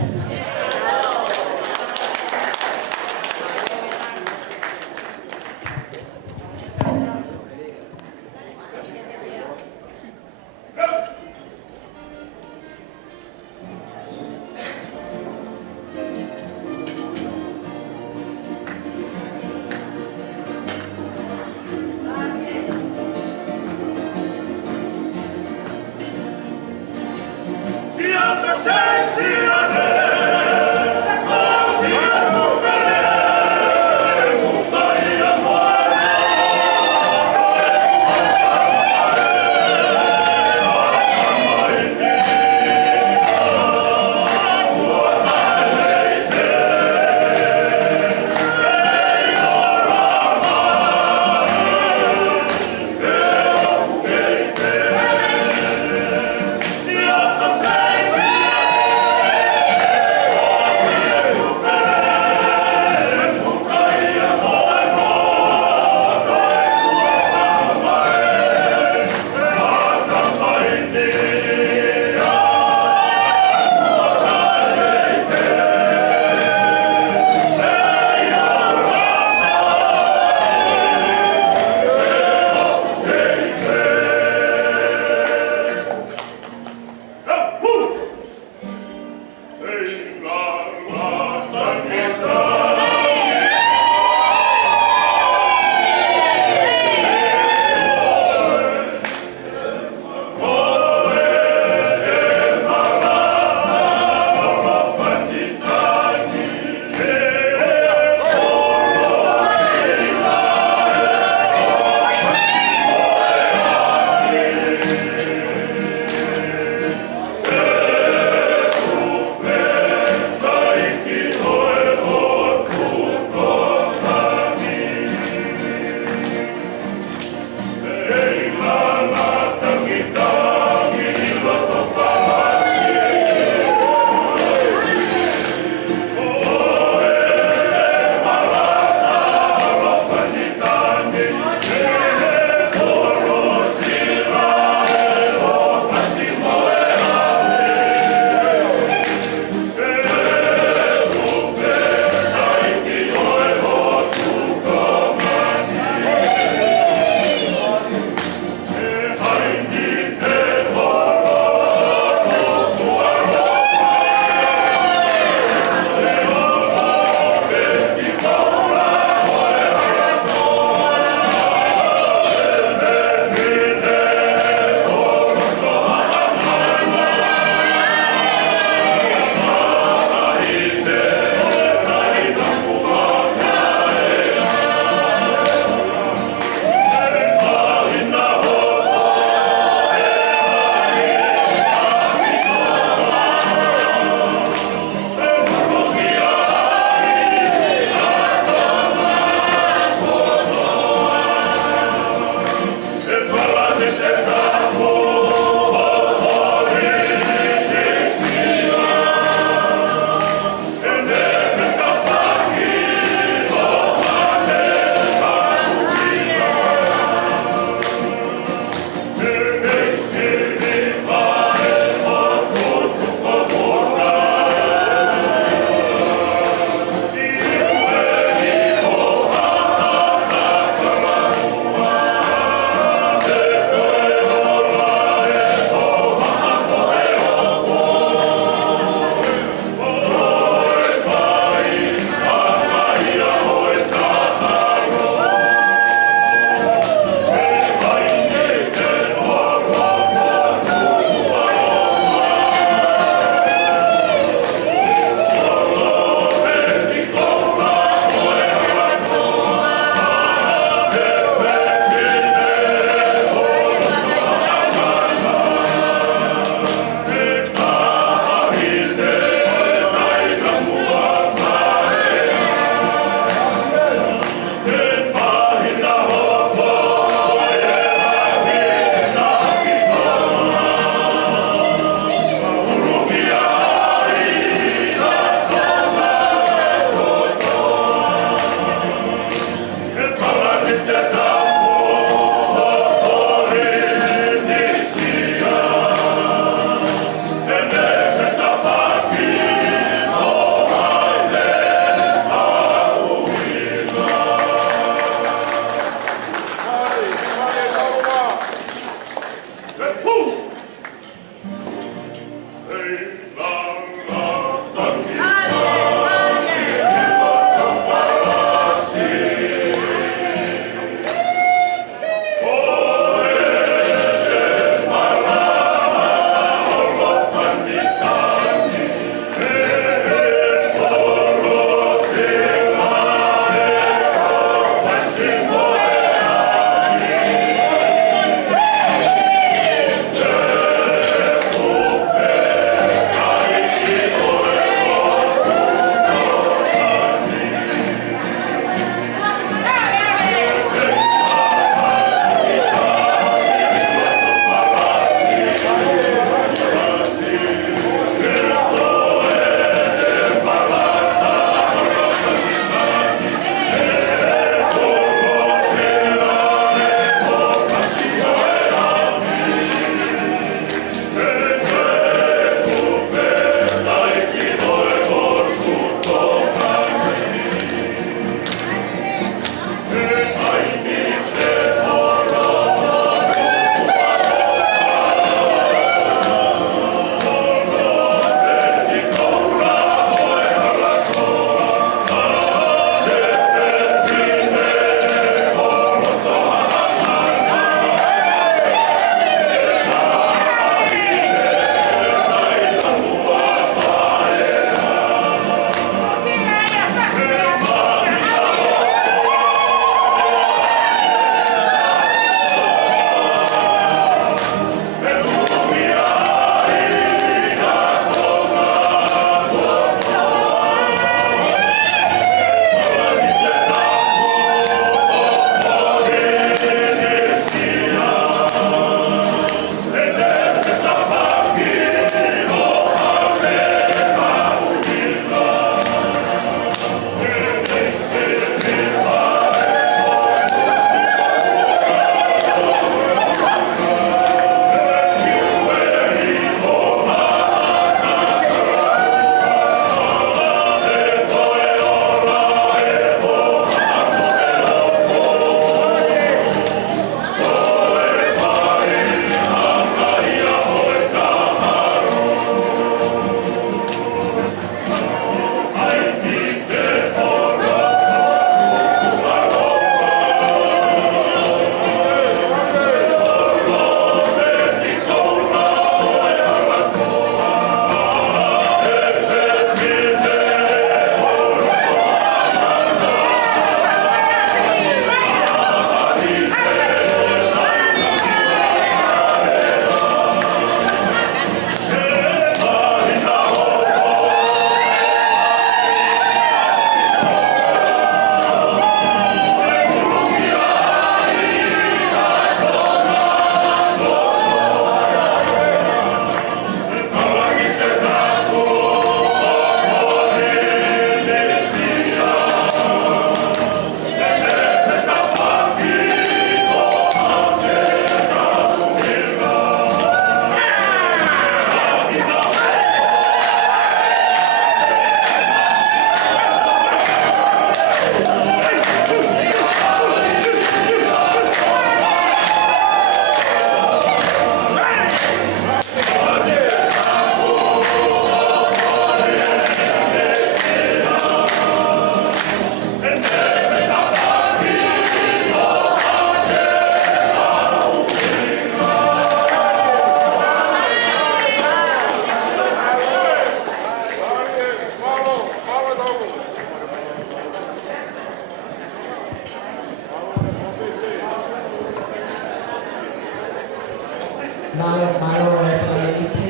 malo e whakaiti.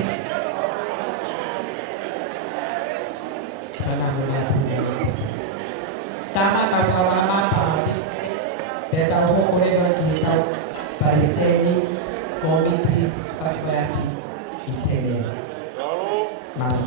Whanau mapu. Tama tau whamama pāti. Pe tau hoko rewa ki he tau Palestini, komiti, whaswaiaki, i sene. Mau.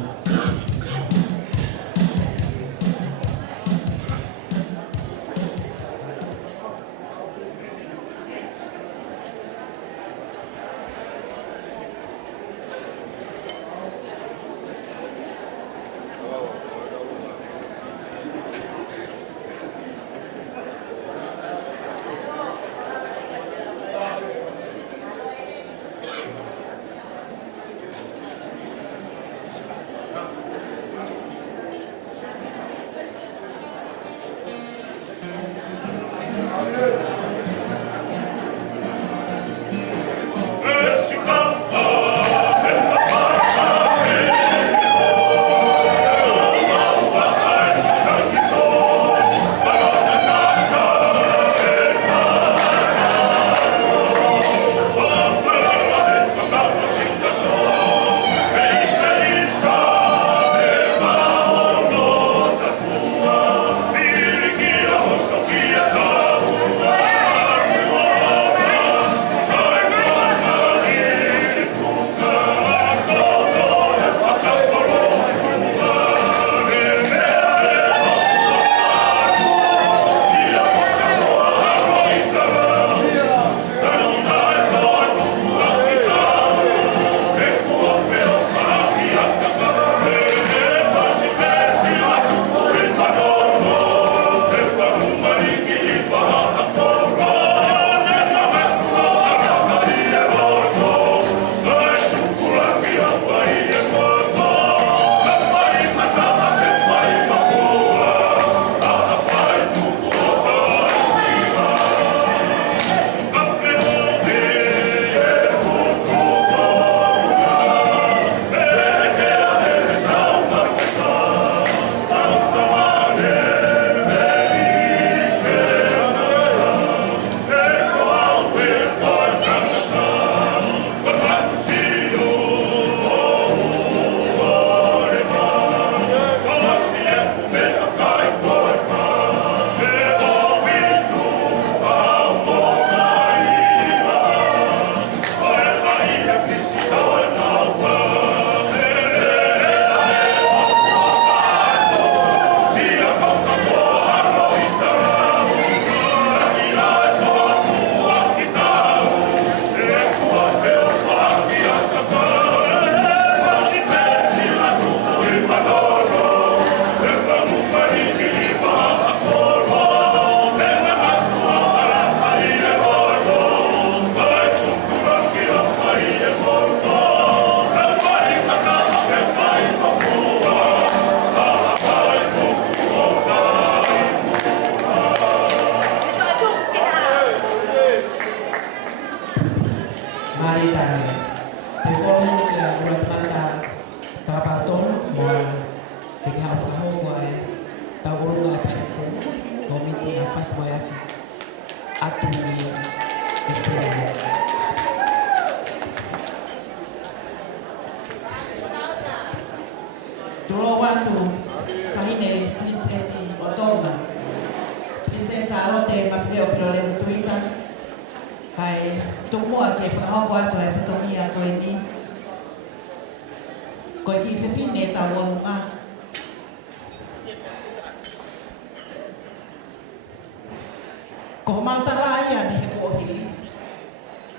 Ko mautala ia ni he pohili.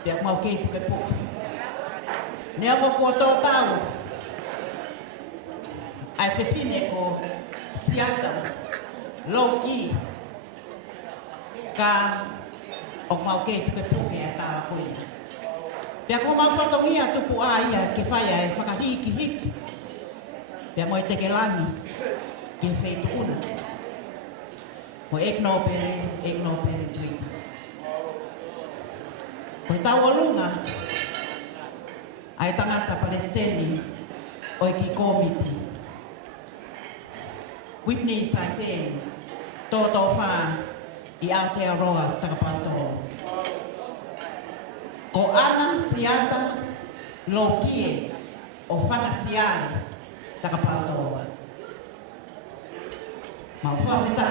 Pia mau ke ke po. Ne ako ko to tau. Ai pe fine ko siata. Loki. Ka o mau ke po ke ta ko ia. Pia ko mau foto ia tu pu ia ke fai ai whakahiki hiki. Pia mo te ke langi. Ke fei tuna. Ko ek no pere tuita. Ko tau olunga ai tangata Palestini o ki komiti. Whitney Saipen toto fa i Aotearoa Takapato. Ko ana siata lokie o whakasiale takapautoa. Mau whawhita.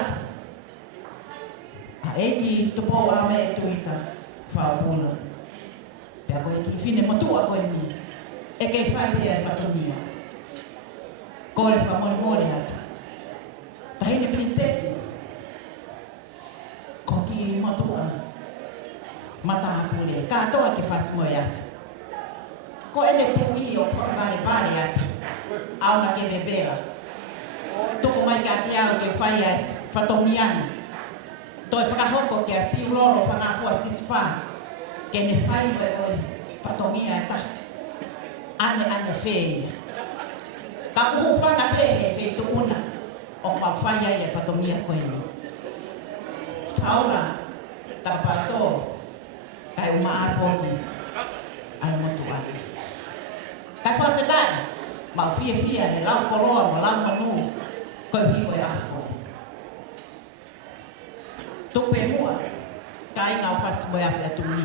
A eki tupo a me tuita whawhula. Pea koe ki whine motua koe ni. E kei whai pia e whatumia. Kore whamore atu. Tahine prinsesi. Ko ki motua. Mata akule. Katoa ki whasmoe atu. Ko ene pui o whakavare pare atu. Aunga ke bebela. Toko mai ka te ao ke whai ai whatomiani. Toi whakahoko ke a siuroro whangapua sisipa. Ke ne whai oi whatomia e ta. Ane whee. Ka uhu whanga pehe whee tuuna. O kwa whai ai e whatomia koe ni. Saura, takapato, kai uma arvoki. Ai motu atu. Kai whawhetai. Mau fia he lau koloa ma lau manu koe hiwa e ahko. Tupe mua, kai ngau whasi moe api atu ni.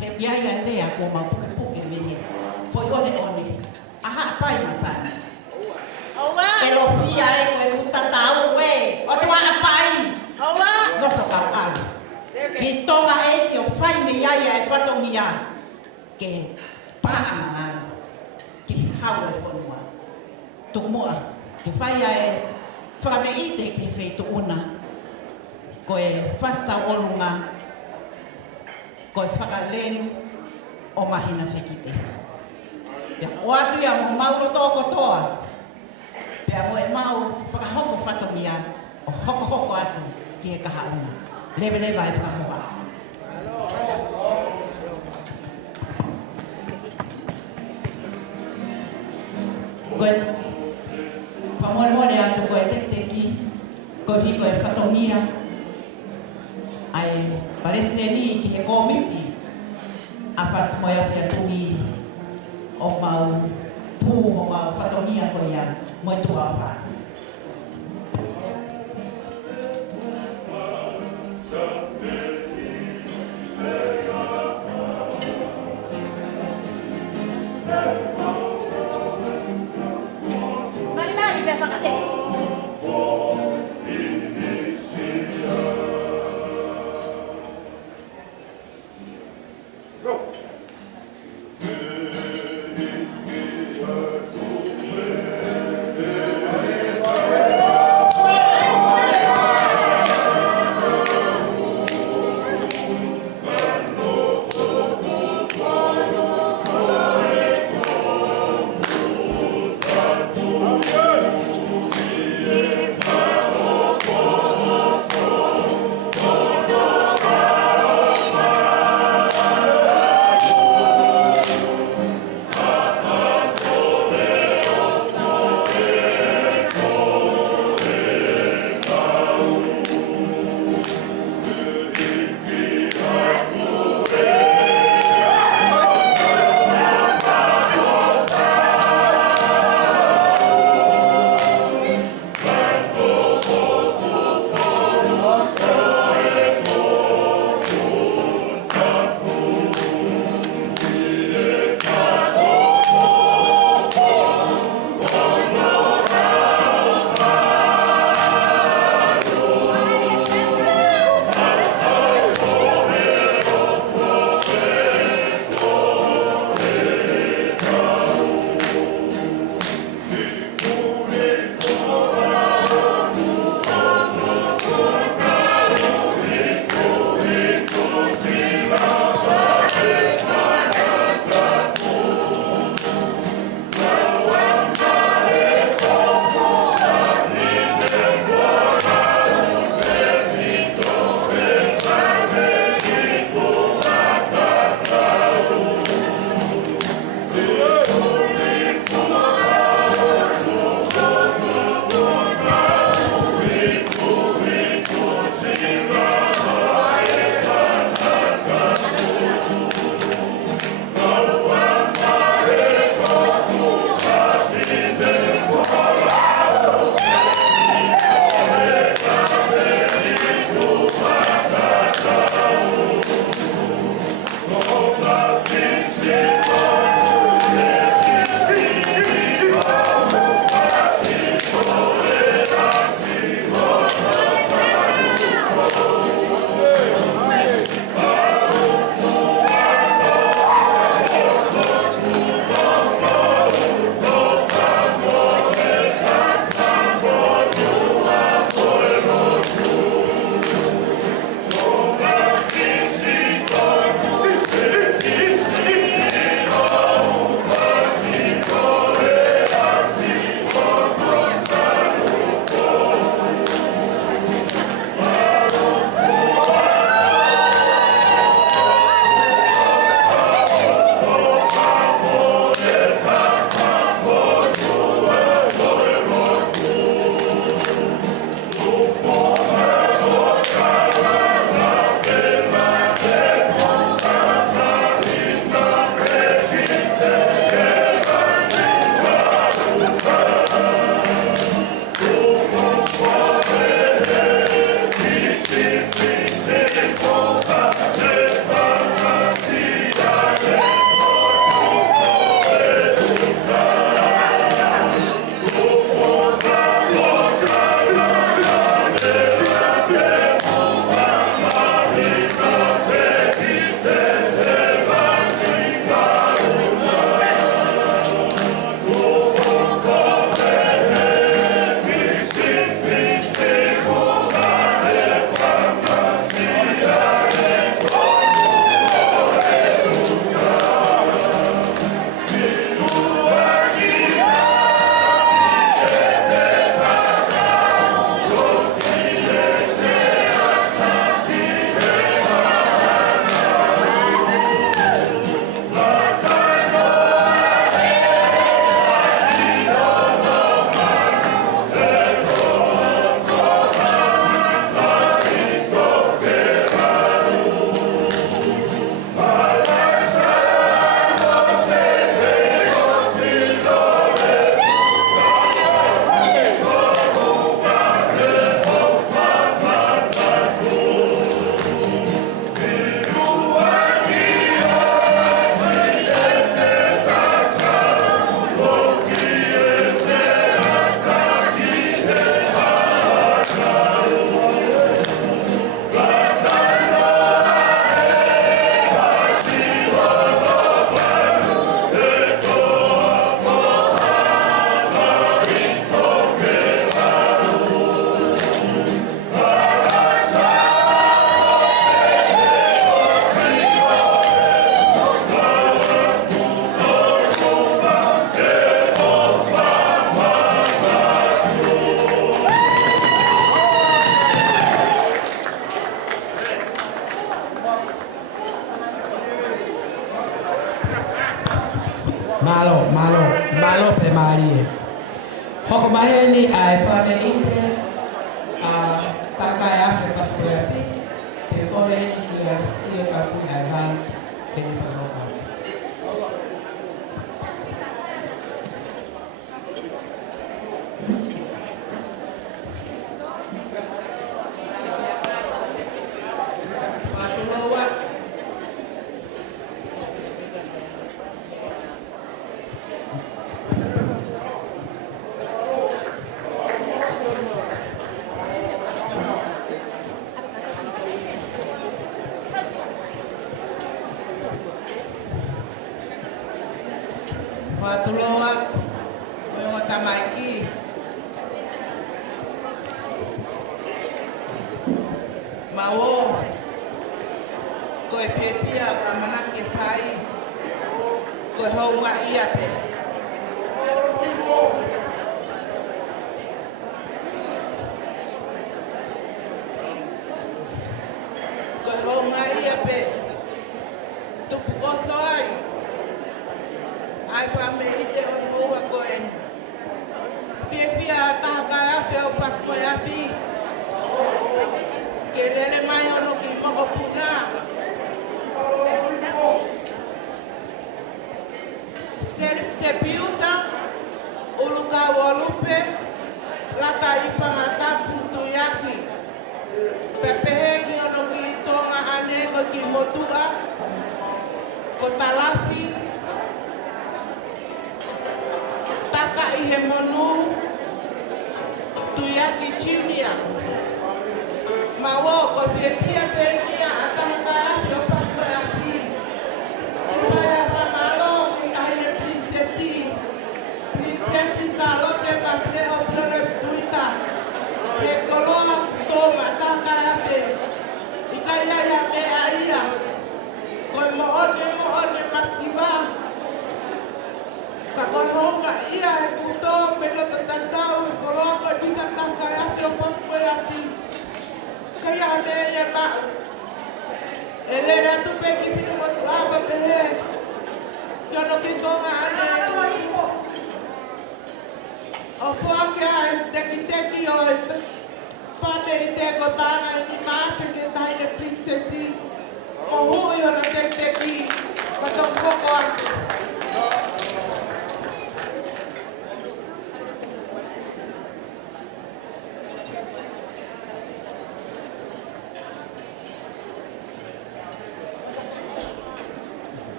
He biaya lea kua mau puke mehe. Foi one. Aha pai masana. E lo fia e koe kutatau we. O tua apai. Noto kau alu. Ki tonga e ki o whai me iaia e whatongia. Ke paa mangaru. Ke hau e whanua. Tuk mua, ke whai e whakameite ke whei tuuna. Koe whasta olunga. Koe whakalelu o mahina whekite. Pea o atu ia mo mauro tōko toa. Pea mo e mau whakahoko whatongia o hoko atu ki he kahaunga. Lewe e whakahoa. Koe whamore atu koe teki, koe hiko e whatongia. Ai Palestini ki he komiti a whasmoia pia tui o mau pū o mau whatongia koe ia moe tua o wha. malo pe Marie. Hoko maheni ai whane ite a pakai afe paspoepi. Pe kore ni ki a sia ka fu ai vai ke ni whanoka. Watuloa, wewe tamaiki. Mawo, koe pepia kamanake pai, koe honga iape. Koe honga iape, tupu koso ai. Ai whame ite o mua koe. Whiawhia tahaka awhi au pasko awhi. Ke lere mai ono ki moko puna. Se piuta, uluka walupe, lata ifa mata putu yaki. Pepehegi ono ki tonga aneko ki motua, ko talafi, taka ihe monu tuyaki chinia mawo ko pia penia atanga yo pasto ya pi ya mamalo ai princesi salote kample opere tuita e koloa toma taka ya pe ikaya ya me aia ko mo ode masiva Kakoi honga ia e puto pelo tatantau e koloka dika taka ya te o paspo ya ti. Kaya ane e mau. E lera tu peki finu mo tuaba pehe. Kiono ki tonga ane e tuaipo. O fuake a e teki o e pane i teko tanga i maate ke taine princesi. O hui o na teki. Patong koko ake.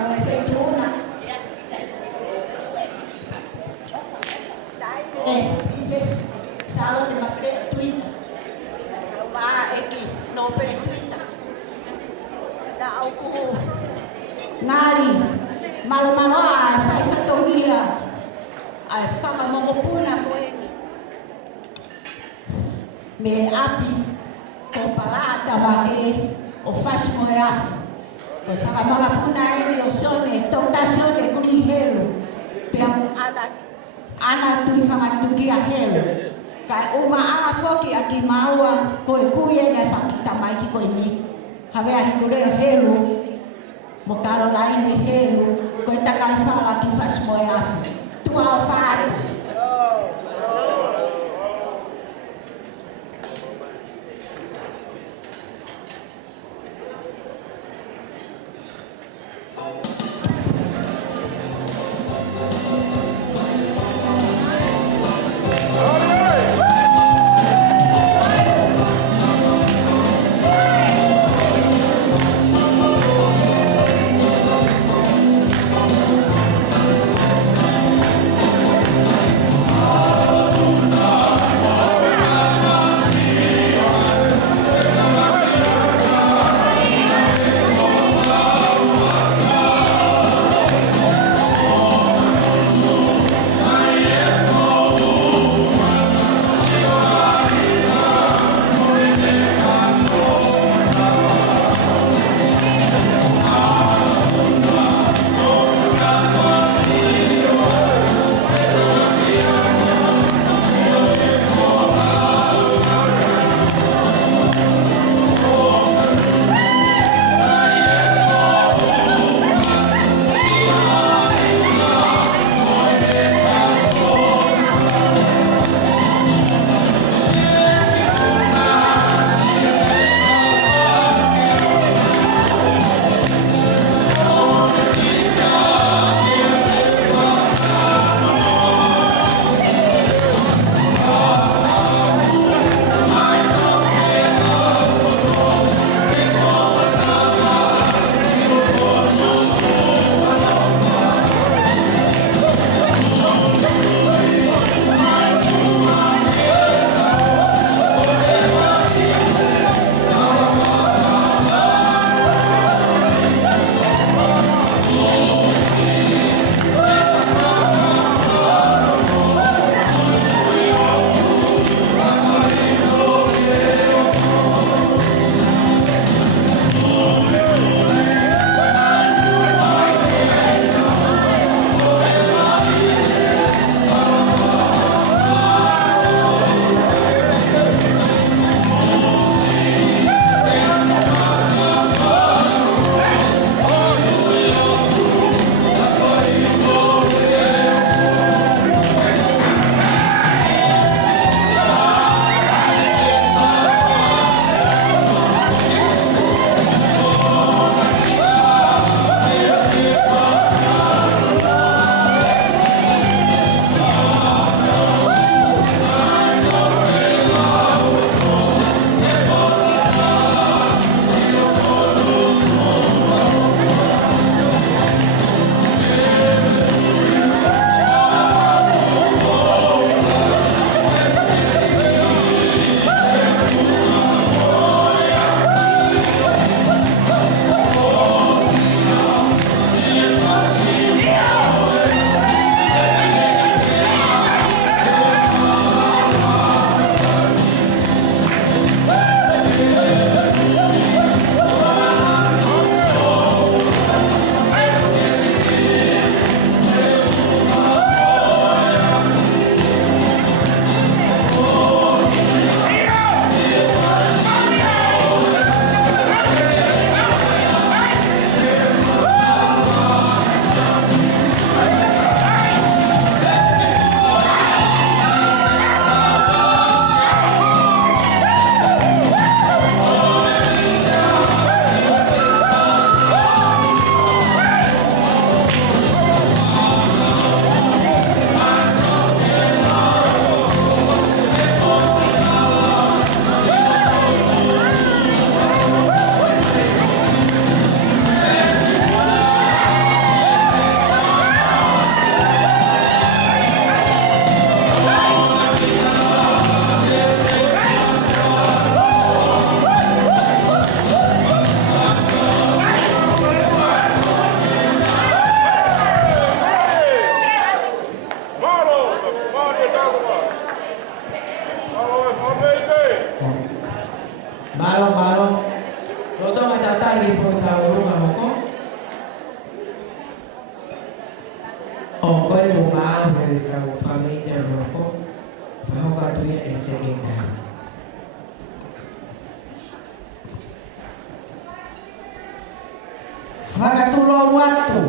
mo e tuna. Princess, salo te mate tuita. Ba eki no pe tuita. Da au ku. Ngari, malo a fai fatongia. Ai fama momopuna koeni. Me api ko palata bage o fasmo rafa. O whakamala puna eri o sone, tauta sone kuri helu. Pea ana tui whangatuki a helu. Kai uma a foki a ki maua koe kui e nei whakita mai ki koe ni. Hawe a hikure o helu, mo Caroline helu, koe takai whala ki fasmo e afi. Tua o whaatu. O koe no maa hoi kau whamei te roko, whahoka tuia e seketai. Whakatulo watu,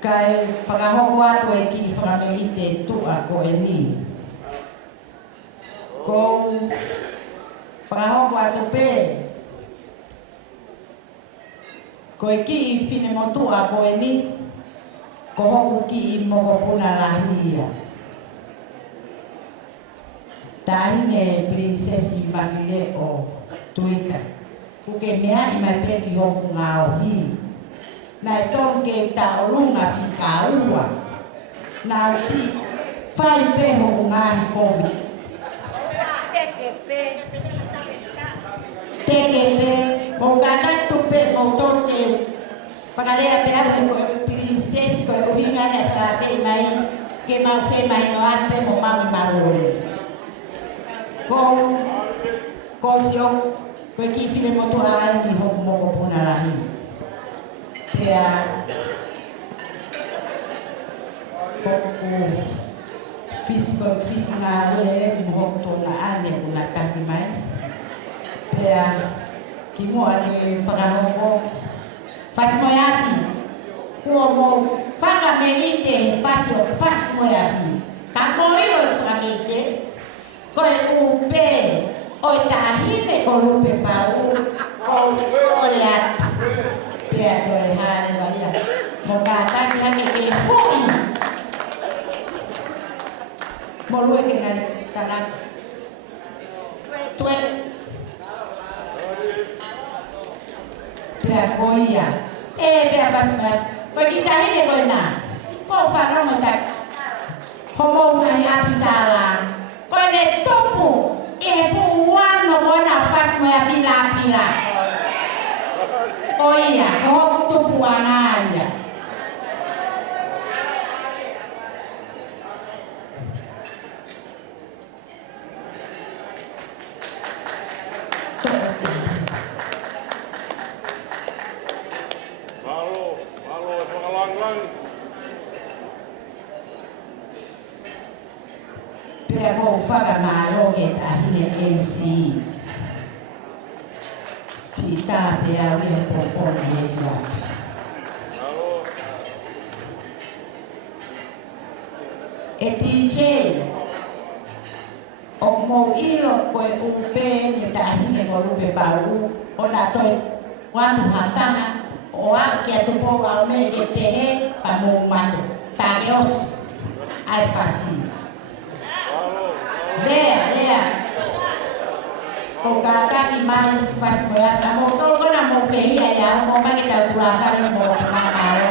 kai whakahoko atu e ki whamei te tua ko e ni. Ko whakahoko atu pē, ko e ki I whine motua ko e ni, ko hoku ki I moko puna lahia. Tahine prinsesi mawhile o tuika. Kuke mea I mai peki hoku ngā o hi. Nai ton ke ta o lunga whika ua. Nā usi, whai pe hoku ngā hi COVID. Tekepe, mo gana tupe mo toke pakarea pe ave ko princess ko vinga na frape mai ke mau fe mai no ape mo mau marole ko sio ko ki file mo to ai ni ho mo ko puna rahi pea ko fisika le mo to na ane una tahi mai pea ki mo ane whakahoko whasmoiaki kua mo whakameite whasio whasmoiaki ka moiro I whakameite koe upe o tahine ko lupe pau o ore atu pea koe hane waria mo kātaki hake ke hui mo lue ke ngari tanak tue pea koia pea pasma koe kita hine koe nā ko whanongo tak homo ngai apitala koe ne topu e fuano wana pasma ya pila oia ko topu anaya Pea mo whakamaro e tahine MC. Si tā pea ria popone e whia. E DJ, o mo ilo koe upe ne tahine ko lupe pau, o na toi watu hatana, o a kia tupo au me ke pehe pa mo matu. Tageos, ai fasi. Lea. Kung kakaki man pas mo yan, namotol ko na mo pehi ayaw mo makita tulakan mo kamaro.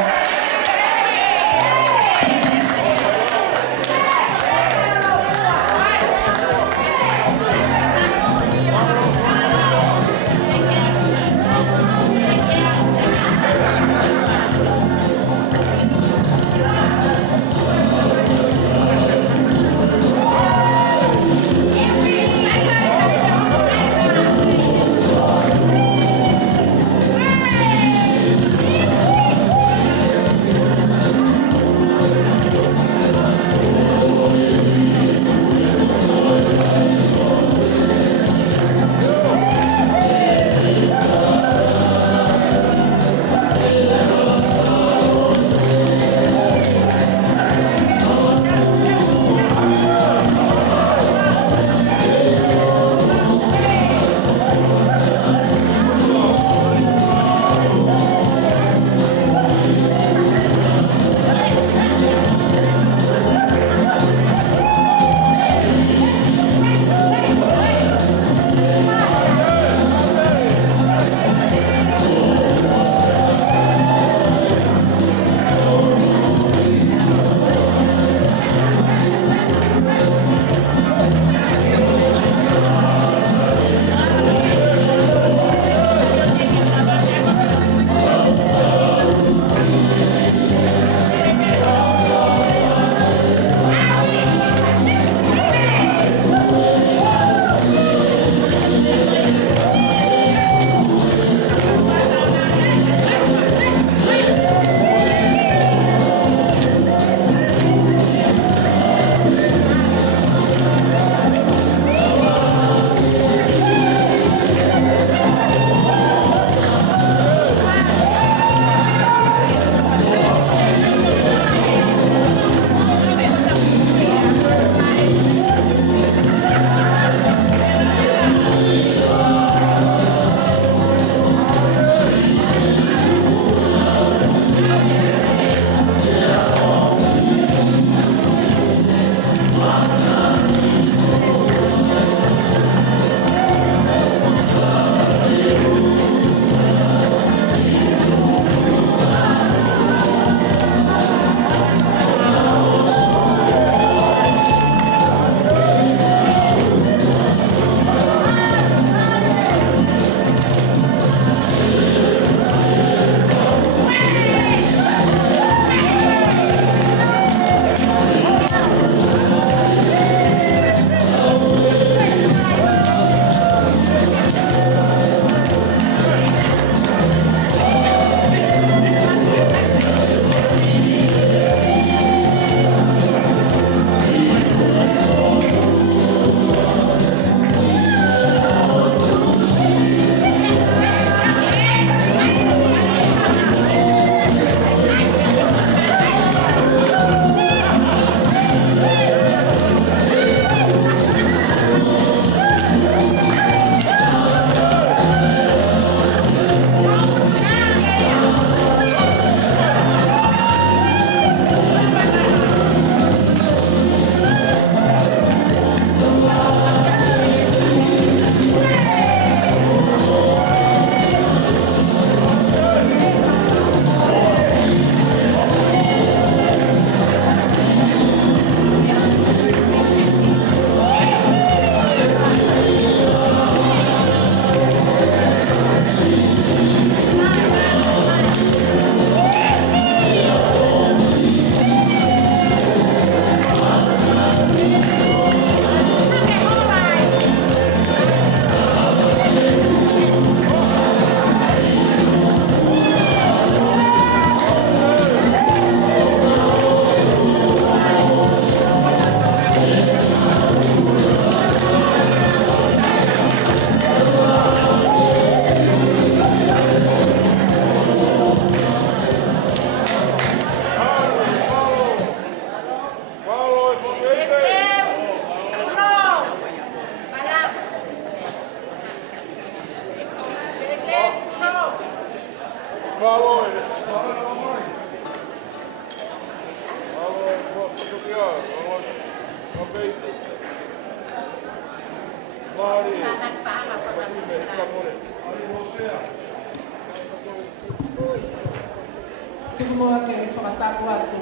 Tumuha ke whakatapu atu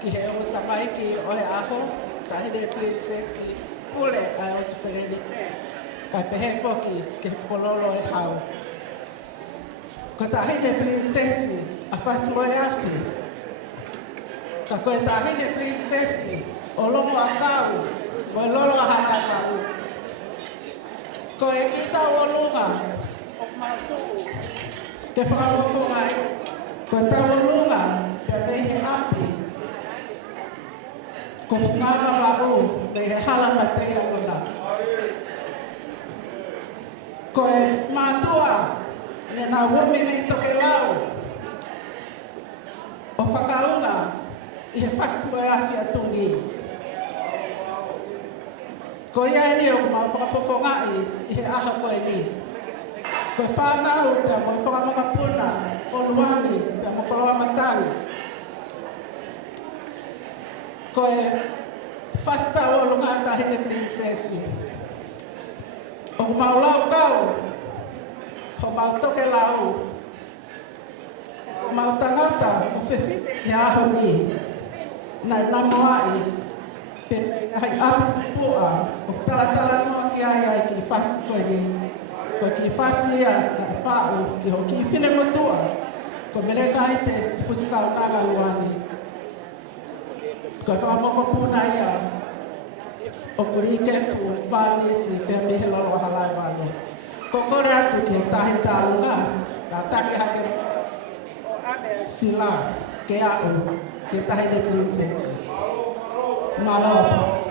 ki he o tapai ki o he aho ka he de princess ule ai o te wherere kai pehe whoki ke whakololo e hau. Ko ta he de princess a fast moe afi. Ka koe ta he de princess o lomo a kau o lolo a hana a kau. Ko e ita o lunga o mātou ke whakalofo mai. Ko tawa runga, pe he api. Ko whunganga wau, pe he hala matea una. Ko e mātua, ne nā wumi me toke lau. O whakaunga, I he whasimu e awhi atungi. Ko ia e ni o ma whakawhawhangai, I he aha koe ni. Ko whanau, pe mo whakamakapuna, o luani, pe mo koroa matau. Ko e whasta o lungata hele princesi. O maulau kau, o mau toke lau. O mau tangata, o whewhite he aho ni. Nai namoai, pe hai apu pua, o talatala noa ki ai ai ki whasi koe ni. Ko ki whasi ia, na whau, ki ho ki whine motua. Ko mele nai te fusikau nanga luani. Ko whamoko puna ia, o kuri kefu, wānisi, pe mihe lolo halai wano. Ko kore aku ki he tahi tālunga, ka take hake o ame sila, ke au, ke tahi de princess. Malo.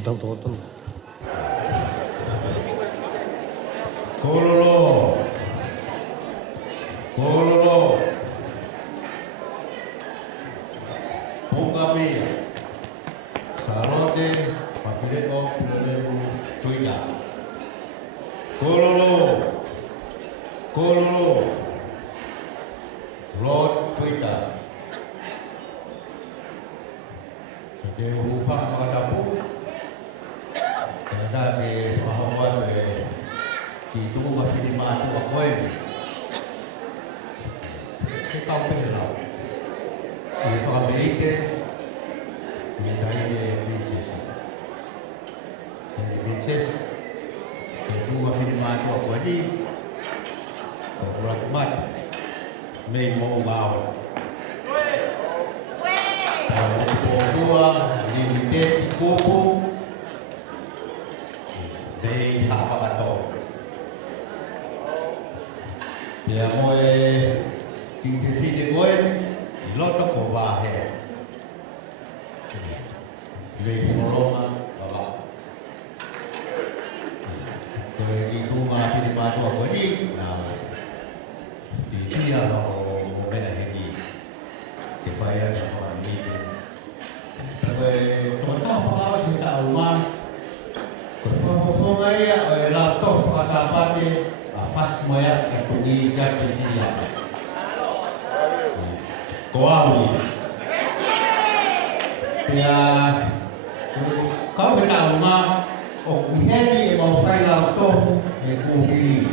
Betul-betul. Kololo. Kololo. Pungami. Sarote. Papileko. Piloleko. Tuita. Kololo. Kololo. Lord Tuita. Jadi upah makadapu. Kada ke pahawan itu masih di mana tu aku ini. Kita belau. Ini kalau begitu, ini dari princess. Dari princess itu masih di mana tu aku ini. Orang mat, memang bau. Kalau dua, ini di kubu. Di apa atau ya moe tinggi gue loto ko bahe le moloma baba ko itu ma di batu apa ni na di dia lo mo bela hegi ke fire na ni sabe to ta pa di ta uma ko ai laptop pasapate pas moya yang di jatuh sini ya. Kau ya kau beritahu mah oh ini mau pakai laptop aku pilih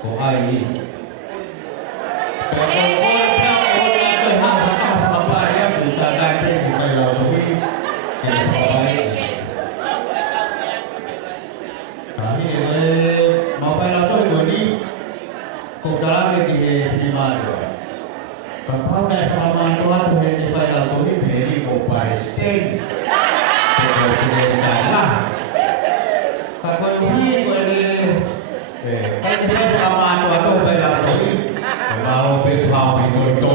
kau ini kalau kau apa yang kita ganti kita laptop ini kami mau pakai laptop ini kau dalam di mana? Kalau naik pemain tuan tu hendak pakai laptop ini beri kau pakai stand, kau sudah jalan. Kalau ini boleh, kan dia pemain tuan tu pakai laptop ini, kalau berkau itu.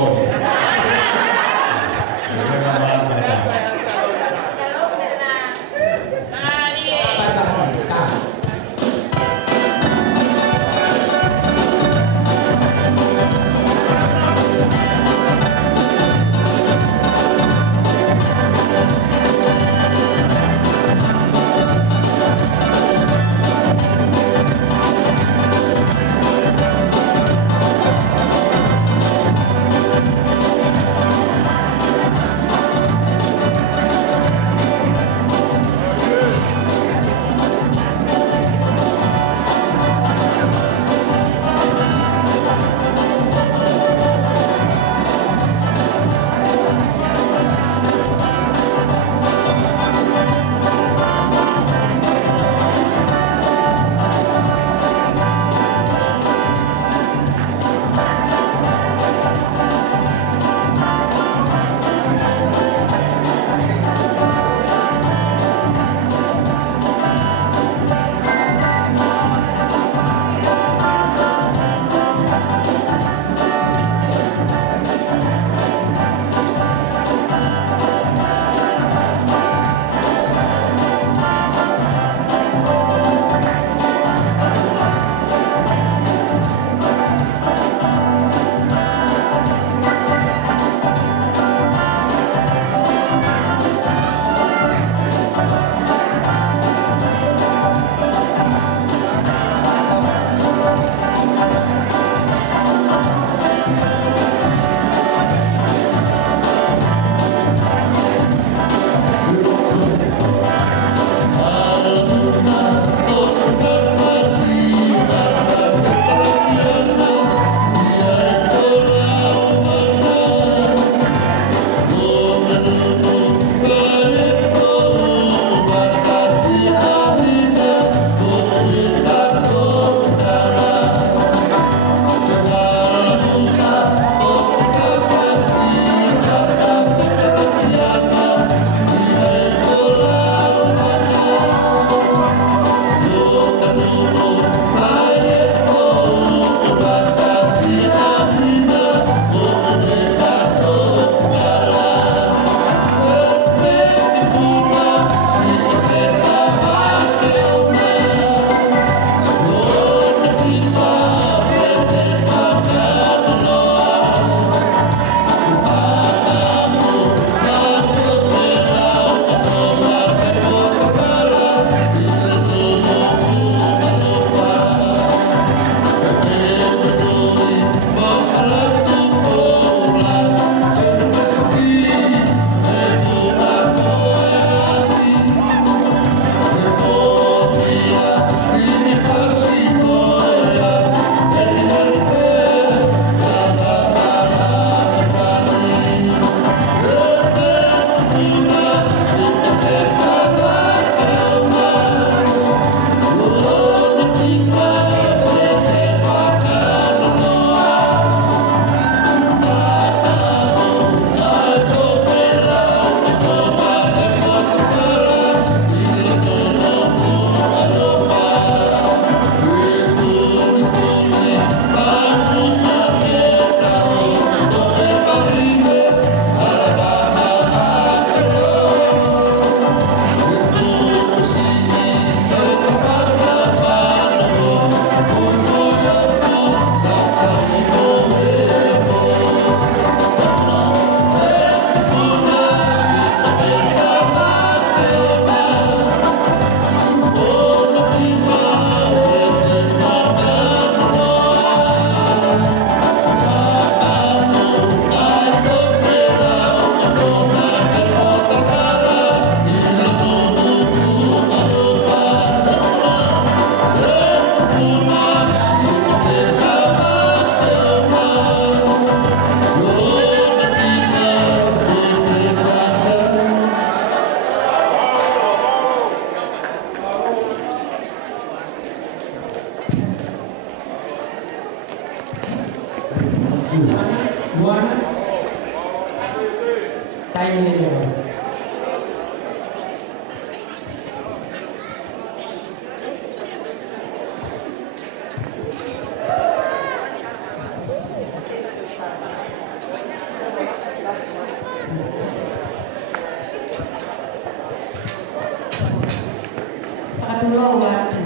Matulau atu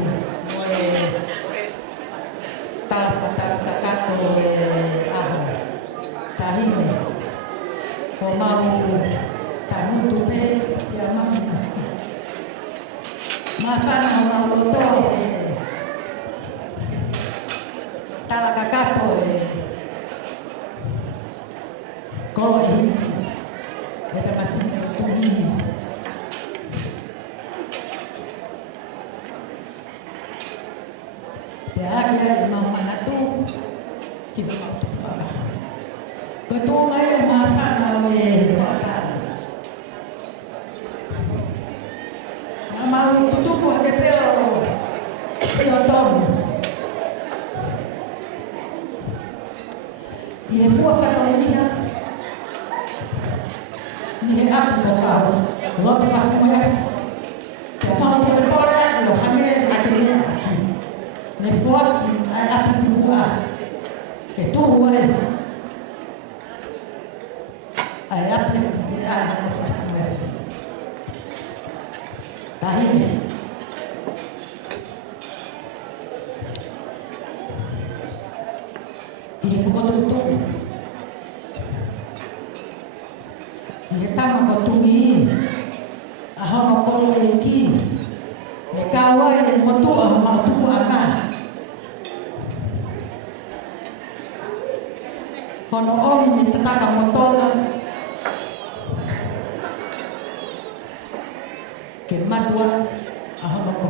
moe talakakato aho tahine o mau tanutu pe ya mamina mafana mau loto talakakato kolo ini kita masih tuhi ya mau mana tu kita mau tu apa ketua yang maafkan nawe mau tutup buat DPO siotom ye fua fatoia ni apa kau lo tu faz como é que não pode parar lo hanya akhirnya le forte a pintura que tu é aí a pintura não faz como é tá aí ele ficou tudo ele tá uma botungi a roda colo aqui me kawai ele motor ana kono om ni tataka motola ke matua ahono ko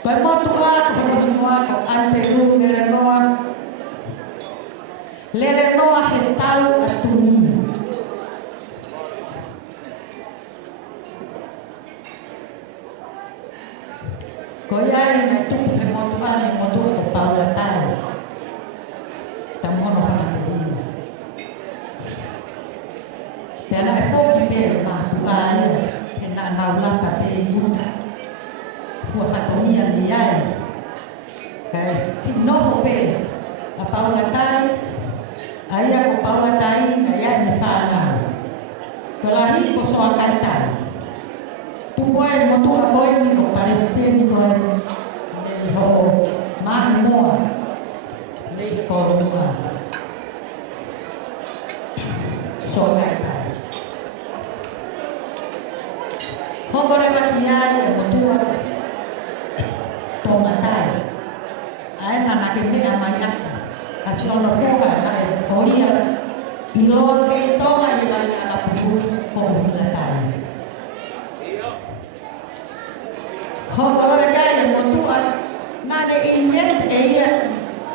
ko motua ko noa ko ante ru lele noa hetau atuni ko ya ni tu ke motua ko paula tai tamono fana Tena e foki pe ma tuai e na naulata pe muta fua fatonia ni ai kai si novo pe a paula tai ai a ko paula tai na ia ni fana ko la hi ko so akai tai tu boy mo tu a boy ni no palestini no ni ho ma mo ni ko no so akai Hongore makiari e motua tonga tai. Ai nana ke me amaya. Kasi ono foga na e horia. Ilo ke tonga i la na pu ko la tai. Hongore kai e motua na de invent e ia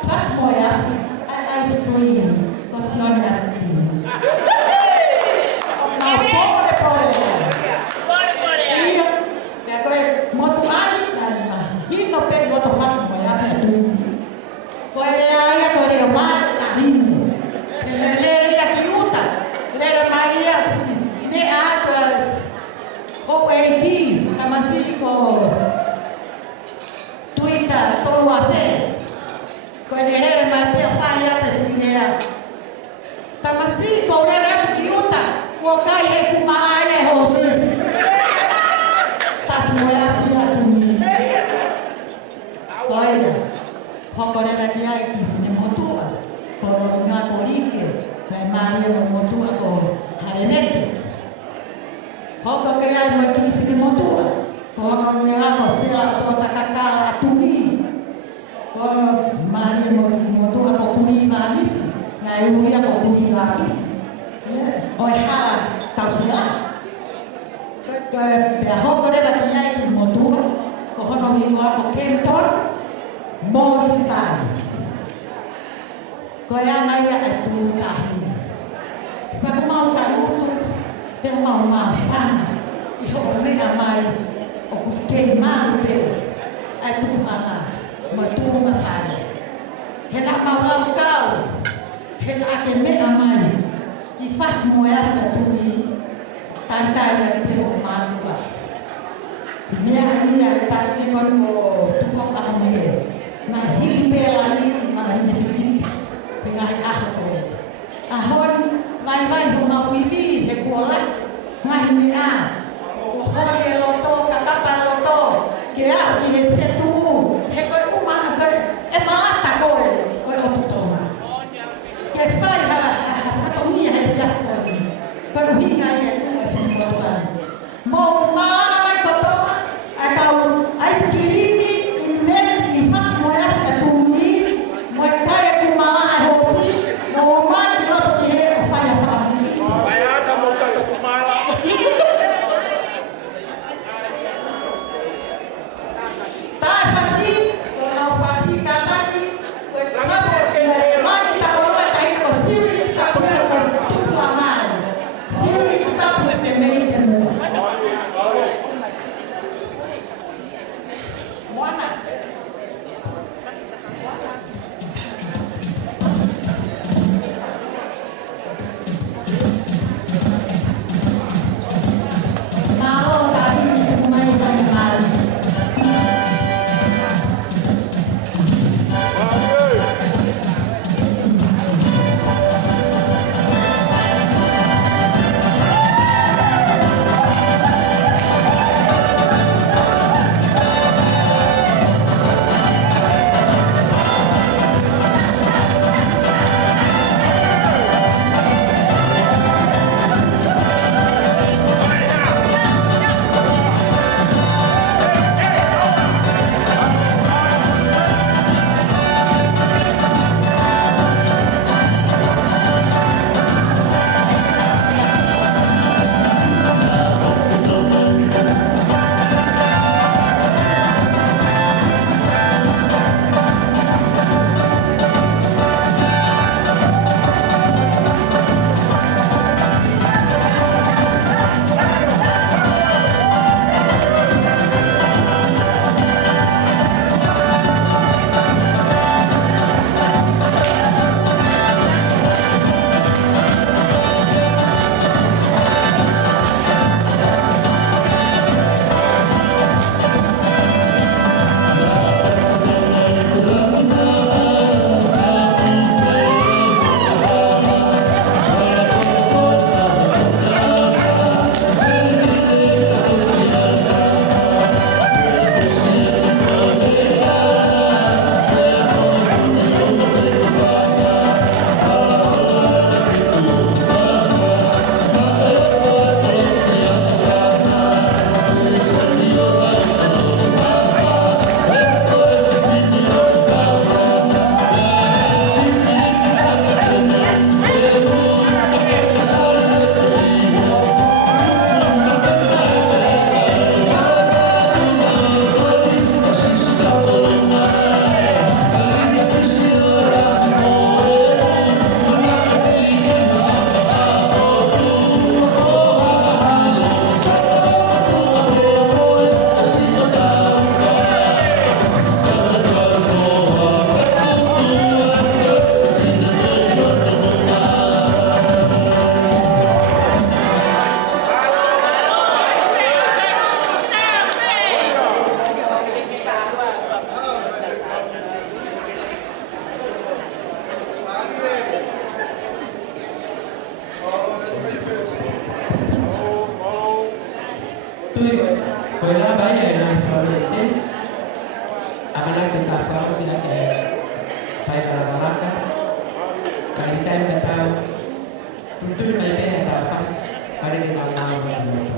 fast moya ice cream. Kasi ono ice cream. Twitter, todo até. Quando ele era mais bem falha, tamasi kau dah kiuta, kau kaya kumai le hosi. Pas mulai fiat ni. Kau ya, kau dah dia itu ni motor. Kau nak korike, kau mana motor kau hari ni. Kau kaya macam ni motor. Kau nak kau sila kau tak atumi. Kau mana motor kau kuni manis. Na Uria kau kuni gratis. Oi hala tau sila. Kau kau dah dia itu motor. Kau nak minum kau kentor. Mall style. Kau yang naya itu kahini. Kau mau kamu tu, dia mau maafan. Kau ni amai. Okey malu be. Itu mana? Matu maafan. Hendak mau lau kau. Hendak akeme amai. Ifas moya fatuni. Tanta yang perlu malu ba. Dia ini yang tak ikut ko tukok amai. Na hibe lani mana ini fikir. Pengai aku. Ahon mai mau ini hekuala. Ngai ni a. Kau loto kakak loto. Kaya i he whetu, he koe uma a koe, e maata koe, koe o tutonga. Ke whai ha whatongia he whiafu koe, koe uhinga i e tu e whenua koe. Mō maana mai kotonga, a kau aiskirimi, i meti i whafu moe ati a tūmi, moe kai e ku maa e hoti, mō mani roto te he o whai a whakamini. Mai ata mo kai ku mala. Tai pati, ko nau pati kataki, ko e tangata e mani ta koroa tai ko siri ta koroa ko tupua ngai. Siri ta koroa te mei te mo. Moana. Mao tadi mai mai mai. Koe la vai e la whawete. Amana te tāwhao si hake whai wharamaka. Ka i taim ka tau. Tuntui mai mea tā whas. Karere ngā ngāi mai motu.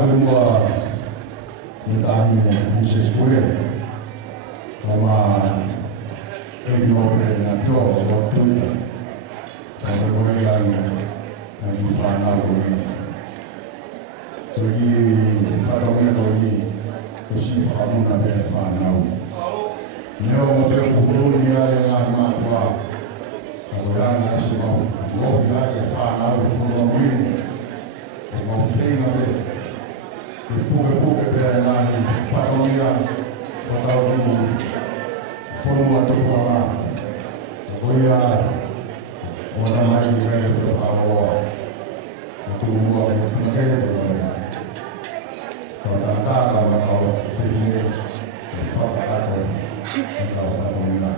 semua tentang Mrs. Kulit sama Ibu Prenato waktu itu sama boleh yang di sana boleh jadi kalau kita ini mesti kamu nanti sana nyo motor kubur dia yang ada tua orang nasi mau dia ke sana kubur ini mau sih nanti buku perenani patomia atau buku formula terbuka boya orang lain yang bertawa itu buat mereka kalau tak kalau sini kalau patomia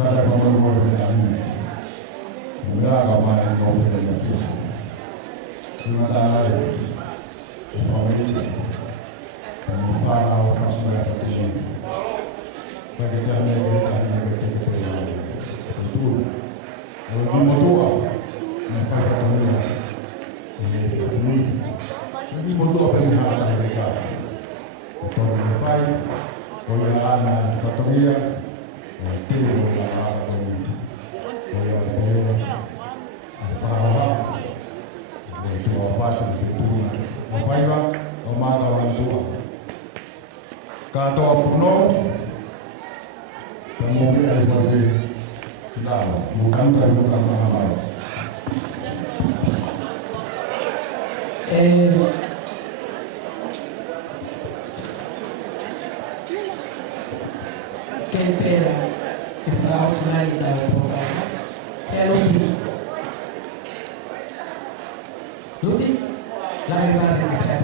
Kada pamulu berani. Mula agama yang kau beri nafsu. Terima kasih. Family. Kami faham apa semua itu. Bagi kami kita itu. Kalau motua, nafas kami. Ini motua pengharapan mereka. Kalau nafas, kalau anak katolia, tidak Kato puno, kemudian ada lagi kita bukan mahal. Kempera, que faz mais da programa, é Luti, lá vai ficar.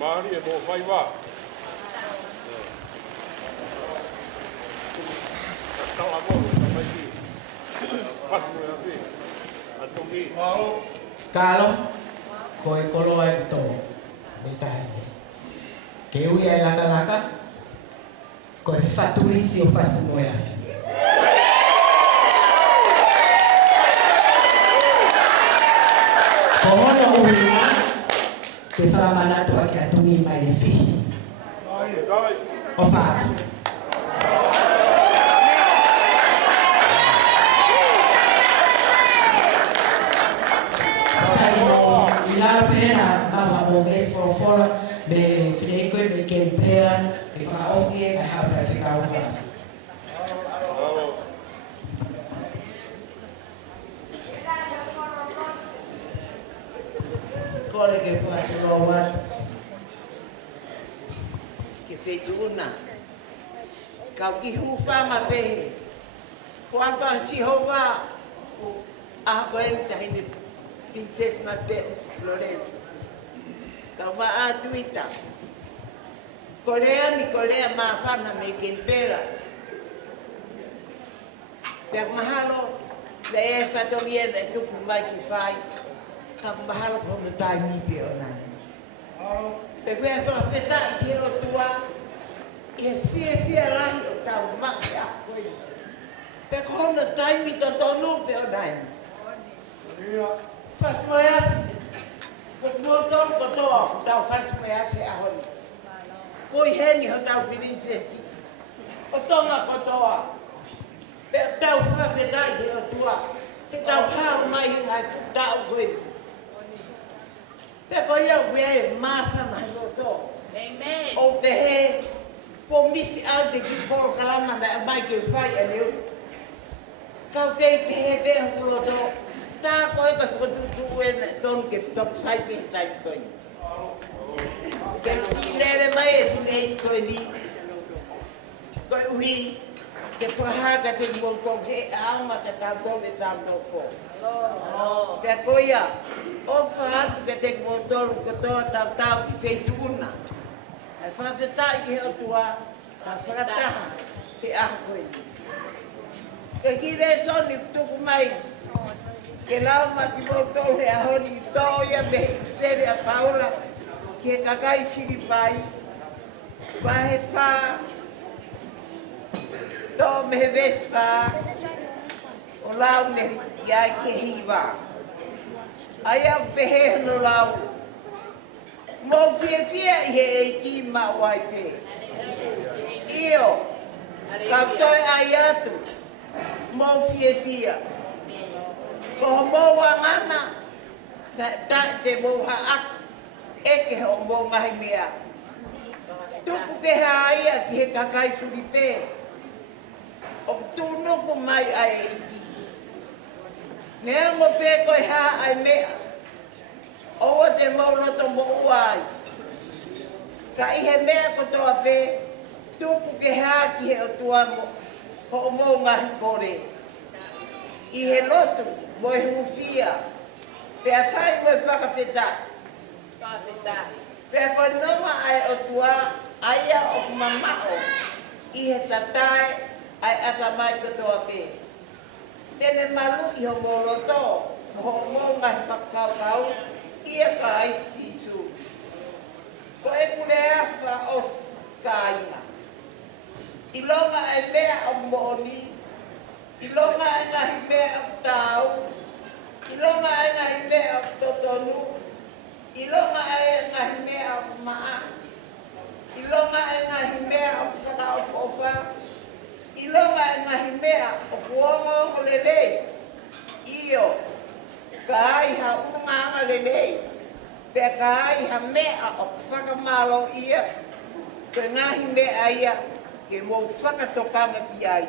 Mari e mo vai va. Tala mo, vai ki. Pas mo ya vi. Atungi. Kalau koi kolo ai to mitai. Que ui ai laka koi fatulisi o fasi mo ya. Kohono ui que fa manato a katuni mai le fi. O fa. La pena ama o vez for fora be freko be kempera se fa ofie ka ha fa fica o fas. Kole ke fa lo wat. feituna. Kau ki hufa ma pehe. Kuafa si hova a koen tahini Princess Mateo Lorenzo. Kau ma atuita. Korea ni Korea maafana me kempera. Pek mahalo le e fatorien e tupu mai ki fai. Kau mahalo ko mentai mi pe ona. Pe kwe fa feta ki ro tua e fie rahi o tau maki a koe. Pe kona taimi ta tonu pe onai. Fas moe afi. Kut motor kotoa tau fas moe afi a honi. Koi heni ho tau princesi. O tonga kotoa. Pe tau whawhetai he o tua. Pe tau hao mai ngai tau koe. Pe koi au wea maafa mai o to. Amen. O pe he. Po misi au te ki koro kalama na mai ke whai a leo. Kau kei pe he pe hulo to. Tā koe ka whakatutu e tonu ke top 5 pe tai koe. Ke si lere mai e whirei koe ni. Koe uhi. Ke whahaka te mwongkong he auma ka tātou e tātou ko. Pea koe ia. O whahatu ke te mwongtolu katoa tātou ki wheituna. Ai whawhetai ki he o tua. Ka whakataha ke aha koe ni. Ke ki re soni tuku mai. Ke lau mati mwongtolu he ahoni tō ia me ipsere a Paula. Ke kakai Filipai. Wahe wha. Tō mehe vespa, o lau nehi iai ke hiwa. Ai au pehe no lau. Mō fia i he e ki ma wai pe. Io, kau toi ai atu. Mō fia. Ko mō wangana, ta te mō haak, eke ho mō ngahi mea. Tupu ke haia ki he kakai Filipe. O tūno ko mai ai e iki. Nea mo pē koe hā ai mea. Owa te mauloto mo uai. Ka i he mea kotoa pē. Tupu ke hā ki he o tua mo. Ho o mō ngahi kore. I he lotu mo e hufia. Pea whai mo e whakawhetai. Pea koe nonga ai o tua. Aia o mamao. I he tatai. Ai ata mai katoa pe. Tene malu i ho moroto. Ho mo ngai pakau. Ia ka ai sisu. Ko e kulea wha o kaina. I longa ai mea o moni. I longa ai ngahi mea o tau. I longa ai ngahi mea o totonu. I longa ai ngahi mea o maa. I longa ai ngahi mea o whakaofofa. I longa e ngahi mea o kuongo o lelei. Io, ka ai ha ungaanga lelei. Pea ka ai ha mea o whakamalo ia. Koe ngahi mea ia ke mō whakatokanga ki ai.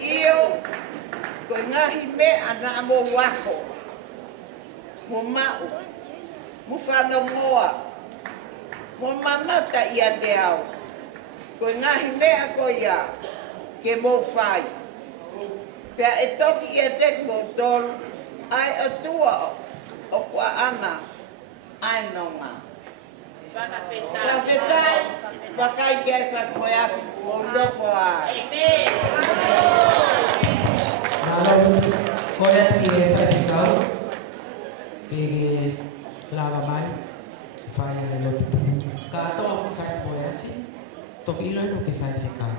Io, koe ngahi mea na mō wako. Mō mau. Mō whanongoa. Mō mamata ia te au. Koe ngahi mea ko ia, ke mō whai. Pea e toki ia tek mō tolu, ai o tua o kua ana, ai nonga. Whakawhetai, wakai kia whas moe afi, mō lofo ai. Lalu, kolet ki e whawhikau, ke lawa mai, whai ai lotu. Katoa ki whas moe afi, toki ilo no ke whawhikau.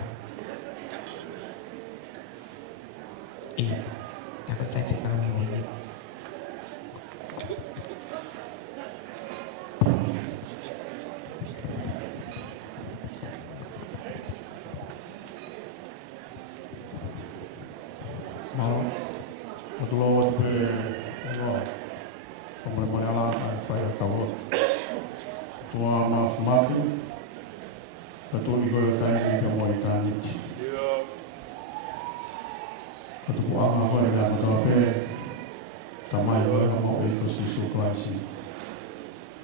Taka whawhikau ni honi. Mau, aku lawan pe, Allah, kamu mengalah saya tahu. Tua maaf, betul juga tadi kamu ditanya. Betul apa apa yang kamu pe, tamai orang mau ikut susu klasi,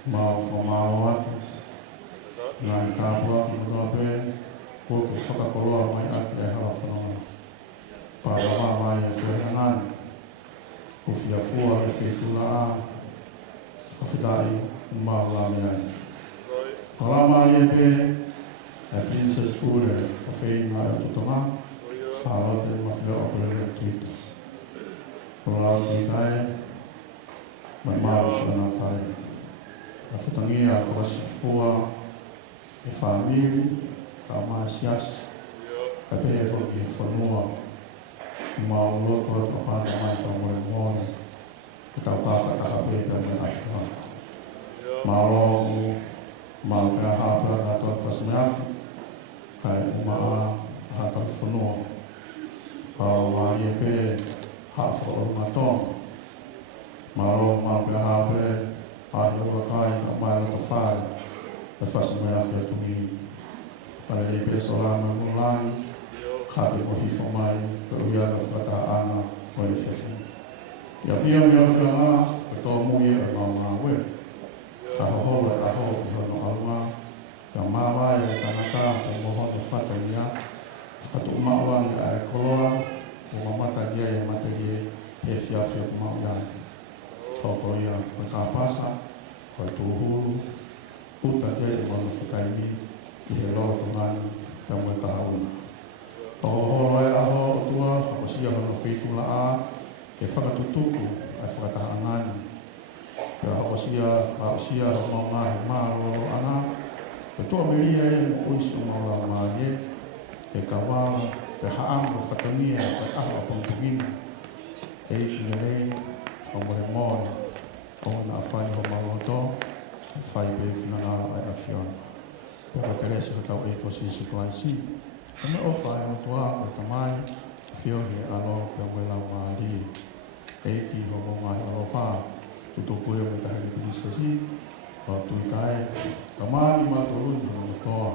mau formalwan, ngan kapal, ko ke whakakoroa mai ake e hawa whanonga. Pārawa mai e whiangani, ko whiafua e whetula a, whawhitai maula me ai. Pārawa mai e pe, e Princess Ure, o whenga e tutonga, hārote mawhia o pere tuita. Pārawa tuitai, mai maru shana whare. A whatangia ko wasifua e whamiri, ka maasias, ka te whoki e whanua, maulo ko to hana mai ka moe mone, e tau pāwhakaha pēta me awhua. Maulo mau ka hapura ka toa whasmeafi, kai umaa hata whanua. Pau wa ie pē hawha o rungatong. Maulo mau ka hapure, ahi ua kai ka mai to whare, e whasmeafi atu mi. Pai le pe solana mulani, kape ko hifo mai, pe uiana whaka ana o le whewhi. Ia whia mea whianga, pe tō mui e mau ngā we. Ka hoho e aho ki hono aunga, ka mawai e tanaka o moho te whaka ia, katu umaua ni a e koloa, o mamata ia e mata ie, e whiawhia ku mau iai. Tōko ia, koe ka pasa, koe tūhuru, uta ia e mono whakaimi, i he roa to ngani, ka moe ka hauna. O horo e aho o tua, o sia hono whitula a, ke whakatutuku ai whakataha ngani. Ke o sia o mau ngahi maro ana, ke tua meria e uistu maura maarie, ke kawa, ke haanga whakamia, ke aho a pangtugini. E iki ngerei, o mohe mōre, o na whai ho maroto, whai pe whina ai a whiona. Pera Teresa ka tau e kosi si klaisi. Kama o whae o tua o tamai, whio he alo pe wela maari. Eiki ho mo mai alo wha, tuto pue me tahe ni kunisasi, o tuitai, ka maari mato runi ho mo toa,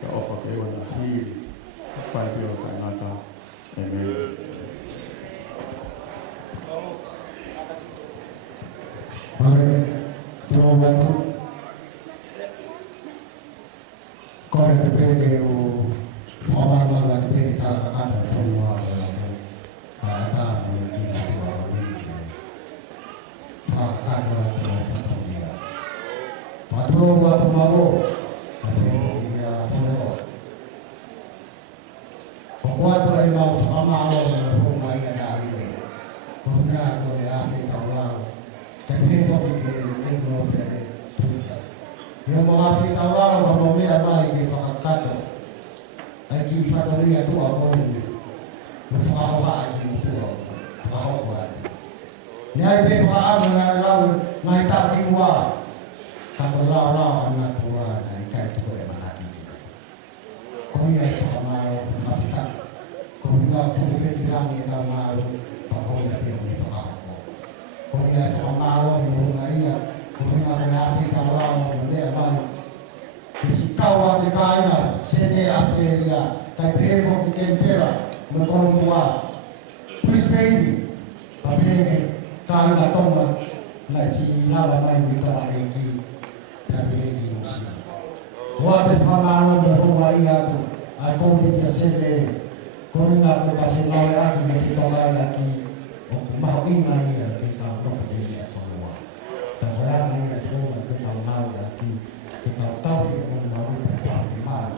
ka ofa pe ewa na hiri, ka whae pio ka ingata, Amen. Pare, tō watu, kore te pēke o whamāmanga te pēke tāra kata e whanua o la tō. Tā mo i ki te tua o niki e. Whakakata o te o whatongia. Patro watu maro, a pēke i a whanua. O watu e mau whamao na whonga i a nā iwe. O ngā koe a te tau lau. Te pēke i ke ngengro pere tuita. Ia mo hafi tawara wa mo mea mai ke whakakato. Ai ki whakaria tua koni. Me whakahoa ai ki tua. Whakahoa ati. Ni ai pe whakaama ngā lau mai tā ki mua. Ka ko lau ana tua na i kai tuko e manaki. Koi ai whakamaro hawhita. Koi ngā tuku peki rangi e ngā maro. Pa koi ai pe o me whakahoa. Koi ai whakamaro i runga ia. Koi ngā me hafi tawara o lea mai. Ke si kaua te kāinga, sene aseria, tai pēko ki tempera, me kono mua. Brisbane, pa pēke kāinga tonga, lai si lawa mai mi toa eki, ta pēki usi. Hoa te whamaro me hoa i atu, ai kōri te sene, koringa ko ka whenau e aki me te tawai aki, o maho inga ia ki tau nopo te ia whanua. Ta hoa mai e whonga te tau mau e aki, ke tau tau e o maru te tau te mai.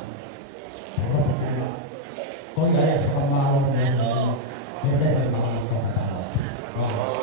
Rofa kena, koi ai e whakamaro me me lewe maru kona tau. Oh,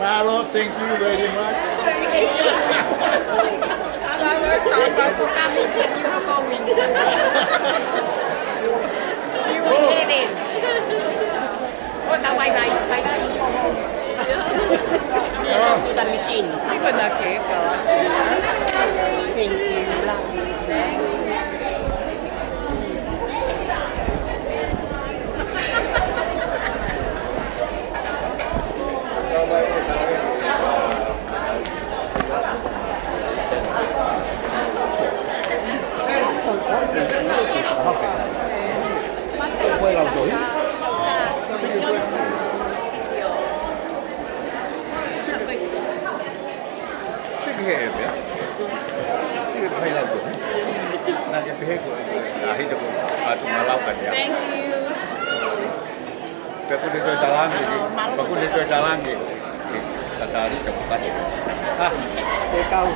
Marlo, thank you very much. Sige, may lang ko. Nagpihe ko. Dahil ako at malaw kanya. Thank you. Pero dito dalang ini, bagus dito dalang ini. Kata di sebutan itu. Ah, kau